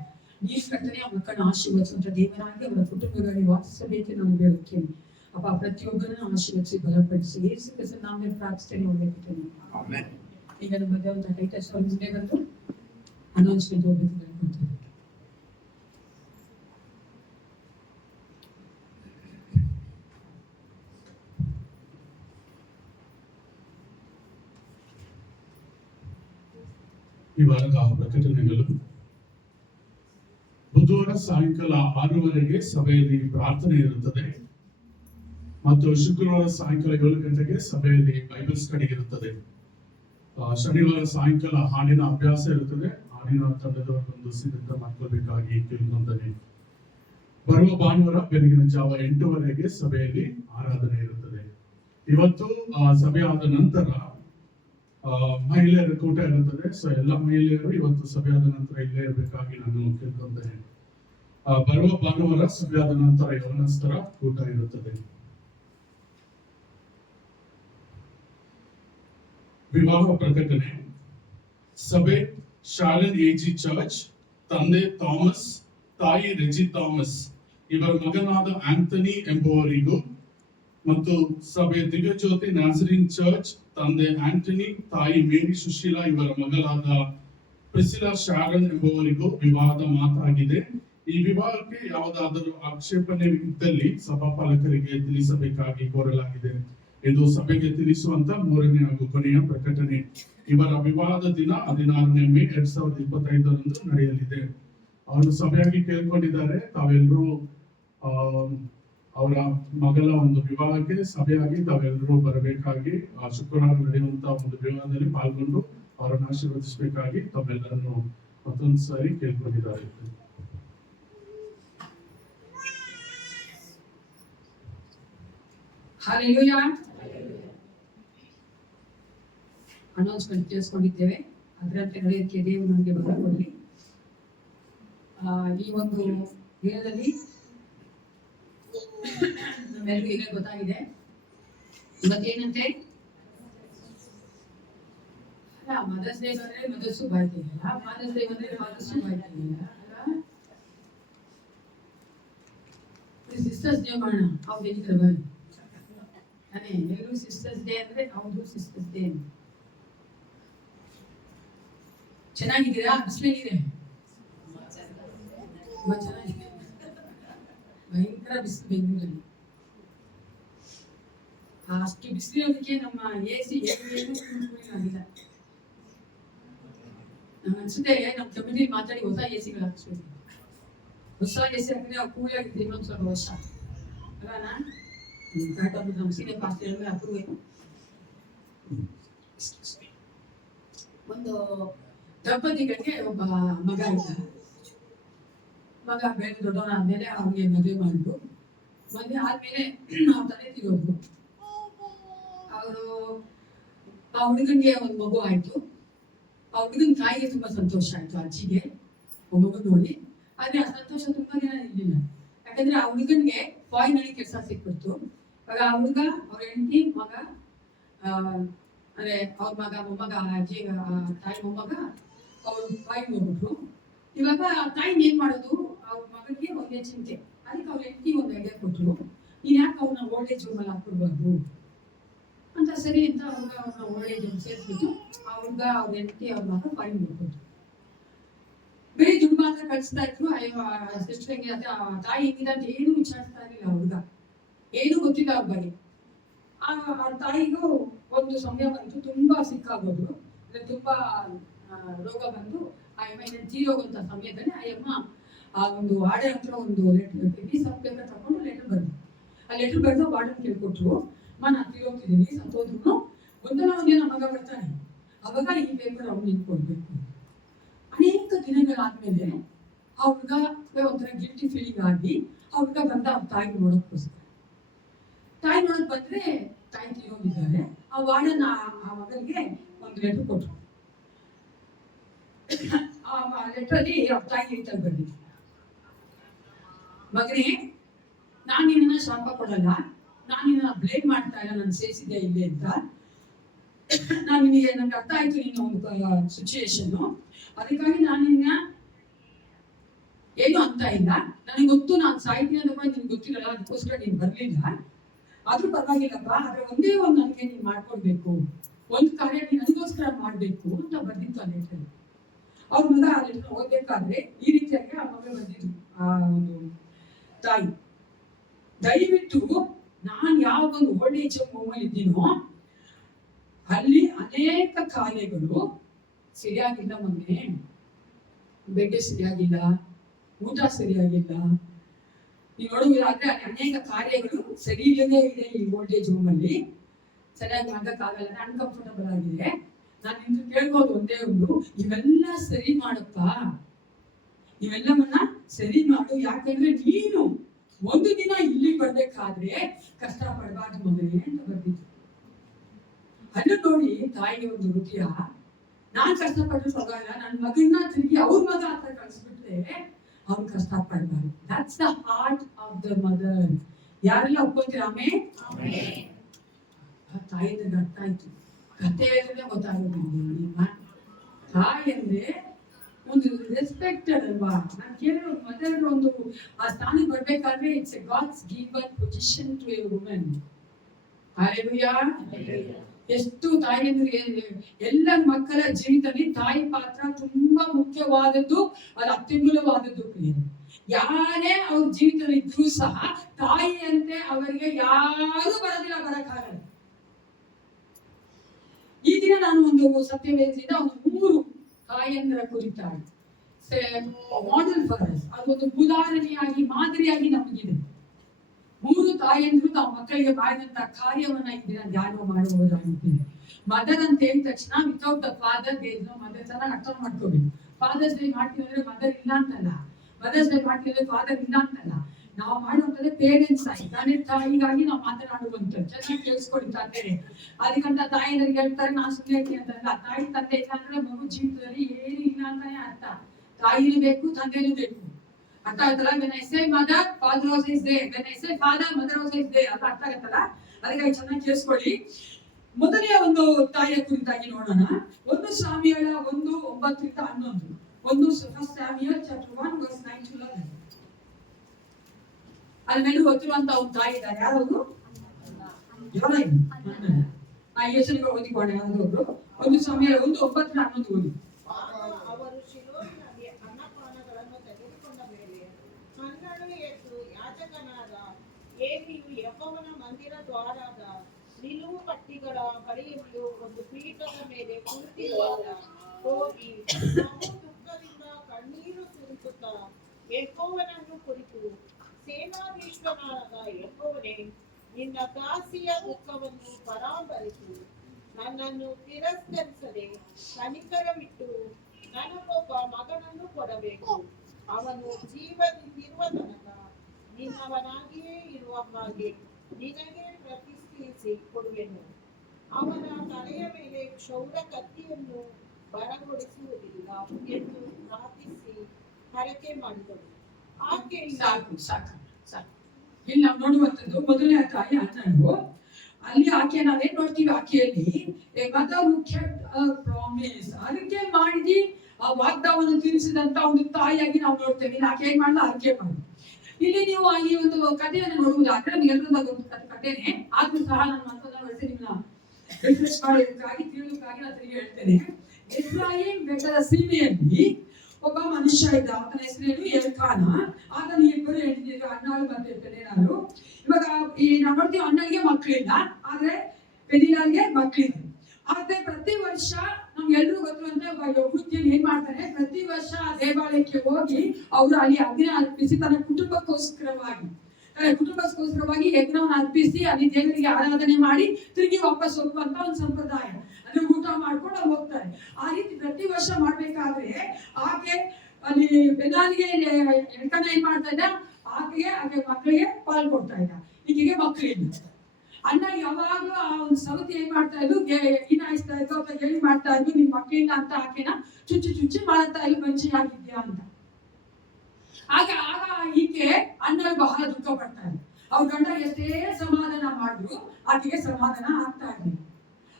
ನೀನು ಕರ್ತನೆ ಆ ಮಕ್ಕಳನ್ನು ಆಶೀರ್ವದಿಸುವಂತ ದೇವರಾಗಿ ಅವರ ಕುಟುಂಬಗಳಲ್ಲಿ ವಾಸಿಸಬೇಕೆಂದು ನಾನು ಹೇಳುತ್ತೇನೆ ಅಪ್ಪ. ಪ್ರತಿಯೊಬ್ಬರನ್ನು ಆಶೀರ್ವದಿಸಿ ಬಲಪಡಿಸಿ ಯೇಸು ಕ್ರಿಸ್ತನ ನಾಮದಲ್ಲಿ ಪ್ರಾರ್ಥನೆ ಹೋಗ್ಬೇಕುತ್ತೇನೆ. ಈಗ ನಮ್ಮ ದೇವರ ಟೈಟಸ್ ಮುಂದೆ ಬಂದು ಅನೌನ್ಸ್ಮೆಂಟ್ ಹೋಗ್ಬೇಕು ಹೇಳ್ಕೊಳ್ತೇವೆ. ಈ ವಾರದ ಪ್ರಕಟಣೆಗಳು ಬುಧವಾರ ಸಾಯಂಕಾಲ 6:30ಗೆ ಸಭೆಯಲ್ಲಿ ಪ್ರಾರ್ಥನೆ ಇರುತ್ತದೆ ಮತ್ತು ಶುಕ್ರವಾರ ಸಾಯಂಕಾಲ 7 ಗಂಟೆಗೆ ಸಭೆಯಲ್ಲಿ ಬೈಬಲ್ ಸ್ಟಡಿ ಇರುತ್ತದೆ. ಶನಿವಾರ ಸಾಯಂಕಾಲ ಹಾಡಿನ ಅಭ್ಯಾಸ ಇರುತ್ತದೆ. ಹಾಡಿನ ತಂಡದವರೊಂದು ಸಿದ್ಧತೆ ಮಾಡ್ಕೊಳ್ಬೇಕಾಗಿ ತಿಳ್ಕೊಂಡನೆ. ಬರುವ ಭಾನುವಾರ ಬೆಳಗಿನ ಜಾವ 8:30ಗೆ ಸಭೆಯಲ್ಲಿ ಆರಾಧನೆ ಇರುತ್ತದೆ. ಇವತ್ತು ಸಭೆ ಆದ ನಂತರ ಮಹಿಳೆಯರ ಕೂಟ ಇರುತ್ತದೆ. ಸೊ ಎಲ್ಲ ಮಹಿಳೆಯರು ಇವತ್ತು ಸಭೆಯಾದ ನಂತರ ಇಲ್ಲೇ ಇರಬೇಕಾಗಿ ನಾನು ಕೇಳ್ಕೊಂತೇನೆ. ಬರುವ ಭಾನುವಾರ ಸಭೆಯಾದ ನಂತರ ಯೌವನಸ್ಥರ ಕೂಟ ಇರುತ್ತದೆ. ವಿವಾಹ ಪ್ರಕಟಣೆ. ಸಭೆ ಶಾಲೆನ್ ಎಜಿ ಚರ್ಚ್ ತಂದೆ ಥಾಮಸ್, ತಾಯಿ ರೆಜಿ ಥಾಮಸ್, ಇವರ ಮಗನಾದ ಆಂಥನಿ ಎಂಬುವರಿಗೂ ಮತ್ತು ಸಭೆ ದಿವ್ಯಜ್ಯೋತಿ ನ್ಯಾಸರಿನ್ ಚರ್ಚ್ ತಂದೆ ಆಂಟನಿ, ತಾಯಿ ಮೇರಿ ಸುಶೀಲಾ ಇವರ ಮಗಳಾದ ಪ್ರಿಸಿಲಾ ಶಾರನ್ ಎಂಬುವರಿಗೂ ವಿವಾಹದ ಮಾತಾಗಿದೆ. ಈ ವಿವಾಹಕ್ಕೆ ಯಾವುದಾದರೂ ಆಕ್ಷೇಪಣೆ ಇದ್ದಲ್ಲಿ ಸಭಾಪಾಲಕರಿಗೆ ತಿಳಿಸಬೇಕಾಗಿ ಕೋರಲಾಗಿದೆ. ಇದು ಸಭೆಗೆ ತಿಳಿಸುವಂತ 3ನೇ ಹಾಗೂ ಕೊನೆಯ ಪ್ರಕಟಣೆ. ಇವರ ವಿವಾಹದ ದಿನ 16ನೇ ಮೇ 2025 ನಡೆಯಲಿದೆ. ಅವರು ಸಭೆಯಾಗಿ ಕೇಳ್ಕೊಂಡಿದ್ದಾರೆ, ತಾವೆಲ್ಲರೂ ಅವರ ಮಗಳ ಒಂದು ವಿವಾಹಕ್ಕೆ ಸಭೆಯಾಗಿ ತಾವೆಲ್ಲರೂ ಬರಬೇಕಾಗಿ, ಶುಕ್ರವಾರ ನಡೆಯುವಂತ ಒಂದು ವಿವಾಹದಲ್ಲಿ ಪಾಲ್ಗೊಂಡು ಅವರನ್ನು ಆಶೀರ್ವದಿಸಬೇಕಾಗಿ ತಾವೆಲ್ಲರನ್ನು ಮತ್ತೊಂದು ಸಾರಿ ಕೇಳ್ಕೊಂಡಿದ್ದಾರೆ. ಹಾಲೆಲೂಯಾ. ಅನೌನ್ಸ್ಮೆಂಟ್ ತಿಳಿಸ್ಕೊಂಡಿದ್ದೇವೆ, ಅದರಂತೆ ನಡೆಯೋಕ್ಕೆ ದೇವರು ನಮಗೆ ಬಲ ಕೊಡಲಿ. ಈ ಒಂದು ದಿನದಲ್ಲಿ ನಮ್ಮೆಲ್ಲರಿಗೂ ಈಗ ಗೊತ್ತಾಗಿದೆ, ಇವತ್ತೇನಂತೆ ಮದರ್ಸ್ ಡೇ ಬಂದ್ರೆ ಮದರ್ಸು ಬಾಯ್ತಿಲ್ಲ, ಫಾದರ್ಸ್ ಡೇ ಬಂದ್ರೆ ಫಾದರ್ಸು ಬಾಯ್ತಿಲ್ಲ. ಸಿಸ್ಟರ್ಸ್ ಡೇ ಮಾಡೋಣ, ಅವ್ರು ಹೇಳಿದ್ರೆ ಬನ್ನಿ. ಅದೇ ಎಲ್ಲರೂ ಸಿಸ್ಟರ್ಸ್ ಡೇ ಅಂದ್ರೆ ಹೌದು ಸಿಸ್ಟರ್ಸ್ ಡೇ. ಚೆನ್ನಾಗಿದ್ದೀರಾ? ಬಿಸಿಲಿದೆ, ತುಂಬಾ ಚೆನ್ನಾಗಿದೆ, ಭಯಂಕರ ಬಿಸಿಲು ಬೆಂಗಳೂರಲ್ಲಿ. ಅಷ್ಟು ಬಿಸಿಲಿರೋದಕ್ಕೆ ನಮ್ಮ AC ಏನು ಆಗಿಲ್ಲ. ಅನ್ಸುತ್ತೆ ನಮ್ಮ ಕಮಿಟಿ ಮಾತಾಡಿ ಹೊಸ AC ಗಳು ಹಾಕ್ಸ್ಬೇಕು. ಹೊಸ AC ಹಾಕಿದ್ರೆ ಅವ್ರು ಕೂಲಾಗಿದ್ದು ಇನ್ನೊಂದು ಸ್ವಲ್ಪ ವರ್ಷ ಅಲ್ವಾ? ನಮ್ಮ ಸೀನಿಯರ್ ಪಾಸ್ಟರ್ ಹಾಕಬೇಕು. ಒಂದು ದಂಪತಿಗಳಿಗೆ ಒಬ್ಬ ಮಗ ಇದ್ದ. ಮಗ ಬೆಳೆದು ದೊಡ್ಡವನಾದ್ಮೇಲೆ ಅವ್ನಿಗೆ ಮದುವೆ ಮಾಡಿದ್ರು. ಮದುವೆ ಆದ್ಮೇಲೆ ಅವ್ರ ತಲೆ ತಿರೋದು. ಅವರು ಆ ಹುಡುಗನ್ಗೆ ಒಂದು ಮಗು ಆಯ್ತು. ಆ ಹುಡುಗನ ತಾಯಿಗೆ ತುಂಬಾ ಸಂತೋಷ ಆಯ್ತು, ಅಜ್ಜಿಗೆ ಮಗು ನೋಡಿ. ಆದ್ರೆ ಆ ಸಂತೋಷ ತುಂಬಾ ದಿನ ಇರ್ಲಿಲ್ಲ, ಯಾಕಂದ್ರೆ ಆ ಹುಡುಗನ್ಗೆ ಫಾರಿನಲ್ಲಿ ಕೆಲಸ ಸಿಕ್ಬಿಡ್ತು. ಆಗ ಆ ಹುಡುಗ, ಅವ್ರ ಹೆಂಡತಿ, ಮಗ, ಅಂದ್ರೆ ಅವ್ರ ಮಗ, ಮೊಮ್ಮಗ, ಅಜ್ಜಿ ತಾಯಿ ಮೊಮ್ಮಗ ಅವ್ರು ಫಾರಿನ್ ಹೋಗ್ಬಿಟ್ರು. ಇವಾಗ ತಾಯಿ ಏನ್ ಮಾಡೋದು, ಅವ್ರ ಮಗನಿಗೆ ಒಂದೇ ಚಿಂತೆ. ಅದಕ್ಕೆ ಅವ್ರ ಹೆಂಡತಿ ಒಂದು ಐಡಿಯಾ ಕೊಟ್ರು, ನೀನ್ ಯಾಕೆ ಅವ್ರನ್ನ ಓಲ್ಡ್ ಏಜ್ ಹೋಮಲ್ಲಿ ಹಾಕ್ಬಿಡ್ಬಾರ್ದು ಅಂತ. ಸರಿ ಅಂತ ಅವ್ರಿಗೆ ಅವ್ರನ್ನ ಓಲ್ಡ್ ಏಜ್ ಹೋಮ್ ಸೇರಿಸ್ಬಿಟ್ಟು ಆ ಹುಡುಗ, ಅವ್ರ ಹೆಂಡತಿ, ಅವ್ರ ಮಗ ಫಾರಿನ್ ಹೋಗ್ಬಿಟ್ಟು ಬರೀ ದುಡ್ಡು ಮಾತ್ರ ಕಳಿಸ್ತಾ ಇದ್ರು. ಅಯ್ಯೋ ಸಿಸ್ಟರ್ಗೆ ಅದೇ ತಾಯಿ ಹೆಂಗಿದೆ ಅಂತ ಏನು ವಿಚಾರಿಸ್ತಾ ಇರಲಿಲ್ಲ. ಹುಡುಗ ಏನು ಗೊತ್ತಿಲ್ಲ ಅವ್ರ ಬಗ್ಗೆ. ಅವ್ರ ತಾಯಿಗೂ ಒಂದು ಸಮಯ ಬಂತು, ತುಂಬಾ ಸಿಕ್ಕಾಗೋದು, ಅಂದ್ರೆ ತುಂಬಾ ರೋಗ ಬಂದು ಆ ಅಮ್ಮ ತೀರೋಗುವಂತ ಸಮಯದಲ್ಲಿ ಆ ಅಮ್ಮ ಆ ಒಂದು ವಾರ್ಡನ್ ಹತ್ರ ಒಂದು ಲೆಟರ್ ಪೇಪರ್ ತಗೊಂಡು ಲೆಟರ್ ಬರೆದು, ಆ ಲೆಟರ್ ಬರೆದು ವಾರ್ಡನ್ ಕೇಳ್ಕೊಟ್ರು, ನಾನು ತೀರೋಗ್ತಿದ್ದೀನಿ, ಸತ್ತೋದ್ರು ಒಂದಲ್ಲ ಒಂದೇನೋ ಮಗ ಬರ್ತಾನೆ, ಅವಾಗ ಈ ಪೇಪರ್ ಅವ್ನು ನಿಂತ್ಕೊಡ್ಬೇಕು. ಅನೇಕ ದಿನಗಳಾದ್ಮೇಲೆ ಆ ಹುಡುಗ ಒಂಥರ ಗಿಲ್ಟಿ ಫೀಲಿಂಗ್ ಆಗಿ ಆ ಹುಡುಗ ಬಂದ ಅವ್ರ ತಾಯಿ ನೋಡೋಕ್ಕೋಸ್ಕರ. ತಾಯಿ ನೋಡಕ್ ಬಂದ್ರೆ ತಾಯಿ ತೀರೋಗಿದ್ದಾರೆ. ಆ ವಾರ್ಡನ್ ಆ ಮಗನಿಗೆ ಒಂದು ಲೆಟರ್ ಕೊಟ್ರು. ಆ ಲೆಟರ್ ಅಲ್ಲಿ ಅವ್ರ ತಾಯಿ ಹೇಳ್ತಾರೆ, ಬನ್ನಿ ಮಗನೇ, ನಾನು ನಿನ್ನ ಶಾಪ ಕೊಡಲ್ಲ, ನಾನು ನಿನ್ನ ಬ್ಲೇಮ್ ಮಾಡ್ತಾ ಇಲ್ಲ, ನಾನು ಸೇರಿಸಿದ್ದೆ ಇಲ್ಲಿ ಅಂತ. ನಾನು ನಿನಗೆ, ನಂಗೆ ಅರ್ಥ ಆಯ್ತು ನಿನ್ನ ಒಂದು ಸಿಚುಯೇಷನ್, ಅದಕ್ಕಾಗಿ ನಾನು ನಿನ್ನ ಏನು ಅಂತ ಇಲ್ಲ. ನನಗೆ ಗೊತ್ತು ನಾನು ಸಾಹಿತ್ಯ ಅಂತ ನಿನ್ಗೆ ಗೊತ್ತಿರಲ್ಲ, ಅದಕ್ಕೋಸ್ಕರ ನೀನು ಬರ್ಲಿಲ್ಲ. ಆದ್ರೂ ಪರವಾಗಿಲ್ಲಪ್ಪ, ಆದ್ರೆ ಒಂದೇ ಒಂದು ನನಗೆ ನೀನು ಮಾಡ್ಕೊಡ್ಬೇಕು, ಒಂದು ಕಾರ್ಯ ನೀನು ನನಗೋಸ್ಕರ ಮಾಡ್ಬೇಕು ಅಂತ ಬರ್ದಿತ್ತು ಆ ಲೆಟರ್. ಅವ್ರ ಮಗ ಆ ಲೆಟರ್ ಓದ್ಬೇಕಾದ್ರೆ ಈ ರೀತಿಯಾಗಿ ಆ ಮಗ ಬರ್ದಿದ್ರು ಆ ಒಂದು ತಾಯಿ, ದಯವಿಟ್ಟು ನಾನು ಯಾವ ಒಂದು ಓಲ್ಡ್ ಏಜ್ ಹೋಮಲ್ಲಿ ಇದ್ದೀನೋ ಅಲ್ಲಿ ಅನೇಕ ಕಾರ್ಯಗಳು ಸರಿಯಾಗಿಲ್ಲ ಮೊನ್ನೆ, ಬೆಡ್ ಸರಿಯಾಗಿಲ್ಲ, ಊಟ ಸರಿಯಾಗಿಲ್ಲ, ನೀವು ನೋಡುವುದಾದ್ರೆ ಅಲ್ಲಿ ಅನೇಕ ಕಾರ್ಯಗಳು ಸರಿ ಇಲ್ಲದೆ ಇದೆ. ಈ ಓಲ್ಡ್ ಏಜ್ ಹೋಮಲ್ಲಿ ಸರಿಯಾಗಿ ಆಗಕ್ಕಾಗಲ್ಲ, ಅನ್ಕಂಫರ್ಟಬಲ್ ಆಗಿದೆ. ನಾನು ನಿಂತು ಕೇಳ್ಬೋದು ಒಂದೇ ಒಂದು, ಇವೆಲ್ಲ ಸರಿ ಮಾಡಪ್ಪ, ಇವೆಲ್ಲವನ್ನ ಸರಿ ಮಾಡು. ಯಾಕಂದ್ರೆ ನೀನು ಒಂದು ದಿನ ಇಲ್ಲಿ ಬರ್ಬೇಕಾದ್ರೆ ಕಷ್ಟ ಪಡಬಾರ್ದು ಮಗನೇ ಅಂತ ಬರ್ದಿತ್ತು. ಅಲ್ಲೂ ನೋಡಿ ತಾಯಿಗೆ ಒಂದು ಹೃದಯ, ನಾನ್ ಕಷ್ಟಪಟ್ಟು ಹೋಗಲ್ಲ, ನನ್ನ ಮಗನ್ನ ತಿರುಗಿ ಅವ್ರ ಮಗ ಅಂತ ಕಳಿಸ್ಬಿಟ್ರೆ ಅವ್ರು ಕಷ್ಟ ಪಡಬಾರ್ದು. That's the heart of the mother. ಯಾರೆಲ್ಲ ಒಪ್ಕೊತೀರ? ಆಮೇಲೆ ತಾಯಿಗೆ ಅರ್ಥ ಆಯ್ತು, ಕಥೆ ಹೇಳಿದ್ರೆ ಗೊತ್ತಾಗೋದಿಲ್ಲ. ನಿಮ್ಮ ತಾಯಿ ಅಂದ್ರೆ ಒಂದು ರೆಸ್ಪೆಕ್ಟೆಡ್ ಅಲ್ವಾ? ನಾನು ಕೇಳಿರೋ ಮದರ್ ಒಂದು ಆ ಸ್ಥಾನಕ್ಕೆ ಬರ್ಬೇಕಾದ್ರೆ it's a God's given position to a women. Hallelujah. ಎಷ್ಟು ತಾಯಿಯಂದ್ರೆ ಎಲ್ಲ ಮಕ್ಕಳ ಜೀವಿತದಲ್ಲಿ ತಾಯಿ ಪಾತ್ರ ತುಂಬಾ ಮುಖ್ಯವಾದದ್ದು, ಅದು ಅತ್ಯಮೂಲ್ಯವಾದದ್ದು. ಯಾರೇ ಅವ್ರ ಜೀವಿತದಲ್ಲಿ ಇದ್ರೂ ಸಹ ತಾಯಿಯಂತೆ ಅವರಿಗೆ ಯಾರು ಬರಕ್ಕಾಗಲ್ಲ. ಈ ದಿನ ನಾನು ಒಂದು ಸತ್ಯವೇದದಿಂದ ಒಂದು 3 ತಾಯಂದ್ರ ಕುರಿತಾಗಿ ಮಾಡೆಲ್ ಫಾರ್ ಅಸ್, ಅದೊಂದು ಉದಾಹರಣೆಯಾಗಿ ಮಾದರಿಯಾಗಿ ನಮಗಿದೆ. 3 ತಾಯಂದ್ರು ತಾವು ಮಕ್ಕಳಿಗೆ ಮಾಡಿದಂತ ಕಾರ್ಯವನ್ನ ಈ ದಿನ ಧ್ಯಾನ ಮಾಡುವುದಾಗಿದ್ದೇನೆ. ಮದರ್ ಅಂತ ಹೇಳಿದ ತಕ್ಷಣ without the father there is no mother. ಚೆನ್ನಾಗಿ ಅರ್ಥ ಮಾಡ್ಕೋಬೇಕು. ಫಾದರ್ಸ್ ಡೇ ಮಾಡ್ತೀವಿ ಅಂದ್ರೆ ಮದರ್ ಇಲ್ಲ ಅಂತಲ್ಲ, ಮದರ್ಸ್ ಡೇ ಮಾಡ್ತೀವಿ ಅಂದ್ರೆ ಫಾದರ್ ಇಲ್ಲ ಅಂತಲ್ಲ. ನಾವು ಮಾಡುವಂತಂದ್ರೆ ಪೇರೆಂಟ್ಸ್ ಆಗಿ ತಂದೆ ತಾಯಿಗಾಗಿ ನಾವು ಮಾತನಾಡುವಂಥದ್ದು. ಚೆನ್ನಾಗಿ ಕೇಳಿಸ್ಕೊಳ್ತಾರೆ. ಅದಕ್ಕಂತ ತಾಯಿಯರಿಗೆ ಹೇಳ್ತಾರೆ ನಾನು ಸುಮ್ಮನೆ ಹೇಳ್ತೀನಿ ಅಂತಲ್ಲ. ತಾಯಿ ತಂದೆ ಇಲ್ಲ ಅಂದ್ರೆ ಮಗು ಜೀವಿತದಲ್ಲಿ ಏನು ಇಲ್ಲ ಅಂತಾನೆ ಅರ್ಥ. ತಾಯಿನೂ ಬೇಕು, ತಂದೆನೂ ಬೇಕು. ಅರ್ಥ ಆಗುತ್ತಲ್ಲ? when I say mother, father also is there. when I say father, mother also is there. ಅದು ಅರ್ಥ ಆಗುತ್ತಲ್ಲ? ಅದಕ್ಕಾಗಿ ಚೆನ್ನಾಗಿ ಕೇಳಿಸ್ಕೊಳ್ಳಿ. ಮೊದಲನೇ ಒಂದು ತಾಯಿಯ ಕುರಿತಾಗಿ ನೋಡೋಣ. 1 ಸಾಮ್ಯುಯೇಲ 1:9-11. 1 Samuel chapter 1 verse 9-11. ಅಲ್ಲಿ ಮೇಲೆ ಗೊತ್ತಿರುವಂತ ಒಂದು ತಾಯಿ ಇದ್ದಾರೆ. ಯಾರವರು? ಆ ಹೆಸರಿಗೆ ಓದಿಕೊಂಡೆ. ಯಾರಾದ್ರು 1 ಸಾಮ್ಯುಯೇಲ 1:9-11 ಓದಿ. ಅವರು ಶಿಲೋವಿನಲ್ಲಿ ಅನ್ನಪಾನಗಳನ್ನು ತೆಗೆದುಕೊಂಡ ಮೇಲೆ ಹನ್ನೆರಡು ಎದ್ದು ಯಾಜಕನಾದ ಏಲಿಯು ಯೆಹೋವನ ಮಂದಿರ ದ್ವಾರದ ನಿಲುವು ಪಟ್ಟಿಗಳ ಬಳಿಯಲ್ಲಿ ಒಂದು ಪೀಠದ ಮೇಲೆ ಕುಳಿತಿರುವಾಗ ಹೋಗಿ ಬಹು ದುಃಖದಿಂದ ಕಣ್ಣೀರು ಸುರಿಸುತ್ತಾ ಯೆಹೋವನನ್ನು ಕುರಿತು, ಸೇನಾಧೀಶ್ವರನಾದ ಯೆಹೋವನೇ, ನಿನ್ನ ದಾಸಿಯ ದುಃಖವನ್ನು ಪರಾಮರಿಸು, ನನ್ನನ್ನು ತಿರಸ್ಕರಿಸದೆ ಕನಿಕರವಿಟ್ಟು ನನಗೊಬ್ಬ ಮಗನನ್ನು ಕೊಡಬೇಕು. ಅವನು ಜೀವದಿಂದಿರುವ ತನಕ ನಿನ್ನವನಾಗಿಯೇ ಇರುವ ಹಾಗೆ ನಿನಗೆ ಪ್ರತಿಷ್ಠಿಸಿ ಕೊಡುವೆನು. ಅವನ ತಲೆಯ ಮೇಲೆ ಕ್ಷೌರ ಕತ್ತಿಯನ್ನು ಬರಗೊಡಿಸುವುದಿಲ್ಲ ಎಂದು ಪ್ರಾರ್ಥಿಸಿ ಹರಕೆ ಮಾಡಿದಳು. ಆಕೆ ಸಾಕು ಸಾಕು ಸಾಕು. ಇಲ್ಲಿ ನಾವು ನೋಡುವಂಥದ್ದು ಮೊದಲನೇ ತಾಯಿ ಹನ್ನೆರಡು. ಅಲ್ಲಿ ಆಕೆ ನಾವೇನ್ ನೋಡ್ತೀವಿ, ಆಕೆಯಲ್ಲಿ ಪ್ರಾಮಿಸ್ ಅರಿಕೆ ಮಾಡಿ ಆ ವಾಗ್ದಾನವನ್ನು ತೀರಿಸಿದಂತ ಒಂದು ತಾಯಿಯಾಗಿ ನಾವು ನೋಡ್ತೇವೆ. ಆಕೆ ಏನ್ ಮಾಡಲ್ಲ, ಅರಿಕೆ ಮಾಡಿ. ಇಲ್ಲಿ ನೀವು ಈ ಒಂದು ಕಥೆಯನ್ನು ನೋಡುವುದಾದ್ರೆ ನಿಮ್ಗೆಲ್ಲರೂ ಗೊತ್ತ ಕಥೆನೆ, ಆದ್ರೂ ಸಹ ನಾನು ಮಾತನಾಡಿ ನಿಮ್ಮನ್ನ ರಿಫ್ರೆಶ್ ಮಾಡೋದಕ್ಕಾಗಿ ತಿಳಿಯೋದಕ್ಕಾಗಿ ನಾನು ತಿರುಗಿ ಹೇಳ್ತೇನೆ. ಎಫ್ರಾಯಿಮ್ ಬೆಟ್ಟದ ಸೀಮೆಯಲ್ಲಿ ಒಬ್ಬ ಮನುಷ್ಯ ಇದ್ದ. ಆತನ ಹೆಸರೇನು? ಎಲ್ಕಾನ. ಆತನ 2 ಹೆಂಡತಿಯರು, ಅಣ್ಣಾಳು ಮತ್ತೆ ಪೆನಿಲಾಳು. ಇವಾಗ ನಾವು ನೋಡ್ತೀವಿ ಅಣ್ಣನಿಗೆ ಮಕ್ಕಳಿಲ್ಲ, ಆದ್ರೆ ಪೆನಿಲಾಲ್ಗೆ ಮಕ್ಕಳಿದೆ. ಆದ್ರೆ ಪ್ರತಿ ವರ್ಷ ನಮ್ಗೆಲ್ರಿಗೂ ಗೊತ್ತಿರುವಂತೆ ಯಹೂದ್ಯರು ಏನ್ ಮಾಡ್ತಾರೆ, ಪ್ರತಿ ವರ್ಷ ಆ ದೇವಾಲಯಕ್ಕೆ ಹೋಗಿ ಅವರು ಅಲ್ಲಿ ಅಗ್ನಿ ಅರ್ಪಿಸಿ ತನ್ನ ಕುಟುಂಬಕ್ಕೋಸ್ಕರವಾಗಿ ಯಜ್ಞವನ್ನು ಅರ್ಪಿಸಿ ಅಲ್ಲಿ ದೇವರಿಗೆ ಆರಾಧನೆ ಮಾಡಿ ತಿರುಗಿ ವಾಪಸ್ ಹೋಗುವಂತ ಒಂದು ಸಂಪ್ರದಾಯ. ಅಂದ್ರೆ ಊಟ ಮಾಡ್ಕೊಂಡು ಅವ್ರು ಹೋಗ್ತಾರೆ. ಆ ರೀತಿ ಪ್ರತಿ ವರ್ಷ ಮಾಡ್ಬೇಕಾದ್ರೆ ಆಕೆ ಅಲ್ಲಿ ಬೆನಾಲಿಗೆ ಎಲ್ಕನ ಏನ್ ಮಾಡ್ತಾ ಇದ್ದ, ಆಕೆ ಮಕ್ಕಳಿಗೆ ಪಾಲ್ ಕೊಡ್ತಾ ಇದ್ದ. ಈಕೆಗೆ ಮಕ್ಕಳಿಲ್ಲ. ಅಣ್ಣ ಯಾವಾಗ್ಲೂ ಆ ಒಂದು ಸವತಿ ಏನ್ ಮಾಡ್ತಾ ಇದ್ದು, ಹೀನಾಯಿಸ್ತಾ ಇದ್ದು ಅಥವಾ ಹೇಳಿ ಮಾಡ್ತಾ ಇದ್ದು, ನಿನ್ ಮಕ್ಕಳಿಲ್ಲ ಅಂತ ಆಕೆನ ಚುಚ್ಚಿ ಮಾಡ್ತಾ ಇದ್ದು ಮಂಚಿ ಆಗಿದ್ಯಾ ಅಂತ. ಆಗ ಈಕೆ ಅಣ್ಣ ಬಹಳ ದುಃಖ ಪಡ್ತಾ ಇದ್ದ. ಅವ್ರ ಗಂಡ ಎಷ್ಟೇ ಸಮಾಧಾನ ಮಾಡಿದ್ರು ಆಕೆಗೆ ಸಮಾಧಾನ ಆಗ್ತಾ ಇರ್ಲಿಲ್ಲ.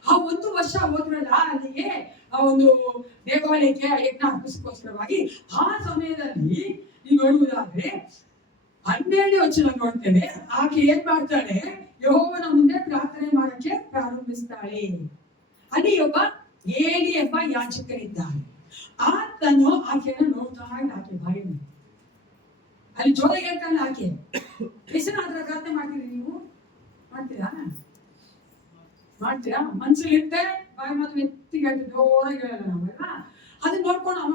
ಆ 1 ವರ್ಷ ಹೋದ್ರಲ್ಲ ಅಲ್ಲಿಗೆ ಆ ಒಂದು ದೇವಾಲಯಕ್ಕೆ ಯಜ್ಞ ಅರ್ಪಿಸೋಸ್ಕರವಾಗಿ, ಆ ಸಮಯದಲ್ಲಿ ನೀವು ನೋಡುವುದಾದ್ರೆ 12ನೇ ವಚನ ನೋಡ್ತೇವೆ. ಆಕೆ ಏನ್ ಮಾಡ್ತಾಳೆ, ಯೆಹೋವನ ಮುಂದೆ ಪ್ರಾರ್ಥನೆ ಮಾಡಕ್ಕೆ ಪ್ರಾರಂಭಿಸ್ತಾಳೆ. ಅಲ್ಲಿ ಒಬ್ಬ ಏಲಿ ಎಂಬ ಯಾಜಕನಿದ್ದಾನೆ. ಆತನು ಆಕೆಯನ್ನು ನೋಡ್ತಾ ಇದ್ದ. ಆಕೆ ಬಾಯಿ ಅಲ್ಲಿ ಜೋರಾಗಿ ಹೇಳ್ತಾನೆ. ಆಕೆ ಹೆಸರಾದ್ರೆ ಪ್ರಾರ್ಥನೆ ಮಾಡ್ತೀರಿ? ನೀವು ಮಾಡ್ತೀರಾ? ಮನ್ಸಲ್ಲಿ ಇರುತ್ತೆ, ಬಾಯಿ ಮಾತು ಎತ್ತಿಗೆ ಹೇಳ್ತೀವಿ, ಜೋರಾಗಿ ಹೇಳಲ್ಲ ನಾವೆಲ್ಲ. ಅದನ್ನ ನೋಡ್ಕೊಂಡು ಅವ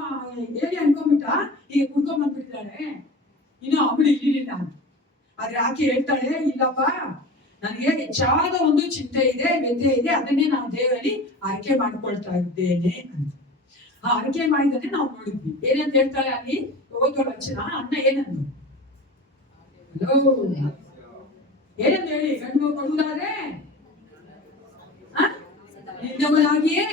ಹೇಳಿ ಅನ್ಕೊಂಡ್ಬಿಟ್ಟ, ಈಗ ಕುಡ್ಕೊಂಡ್ ಬಂದ್ಬಿಡ್ತಾಳೆ, ಇನ್ನು ಅವಳು ಇಲ್ಲಿಲ್ಲ ಅಂತ. ಆದ್ರೆ ಆಕೆ ಹೇಳ್ತಾಳೆ, ಇಲ್ಲಪ್ಪ, ನನಗೆ ಹೆಚ್ಚಾದ ಒಂದು ಚಿಂತೆ ಇದೆ, ವ್ಯಥೆ ಇದೆ, ಅದನ್ನೇ ನಾವು ದೇವರಲ್ಲಿ ಆಯ್ಕೆ ಮಾಡ್ಕೊಳ್ತಾ ಇದ್ದೇನೆ ಅಂತ. ಆ ಆಯ್ಕೆ ಮಾಡಿದ್ರೆ ನಾವು ನೋಡಿದ್ವಿ. ಏನಂತ ಹೇಳ್ತಾಳೆ ಅಲ್ಲಿ ಓದೋ ಲಕ್ಷಣ. ಅಣ್ಣ ಏನಂದು ಏನಂತ ಹೇಳಿ, ಗಂಡು ಕೊಡುವುದಾದ್ರೆ ನಿನ್ನವನಾಗಿಯೇ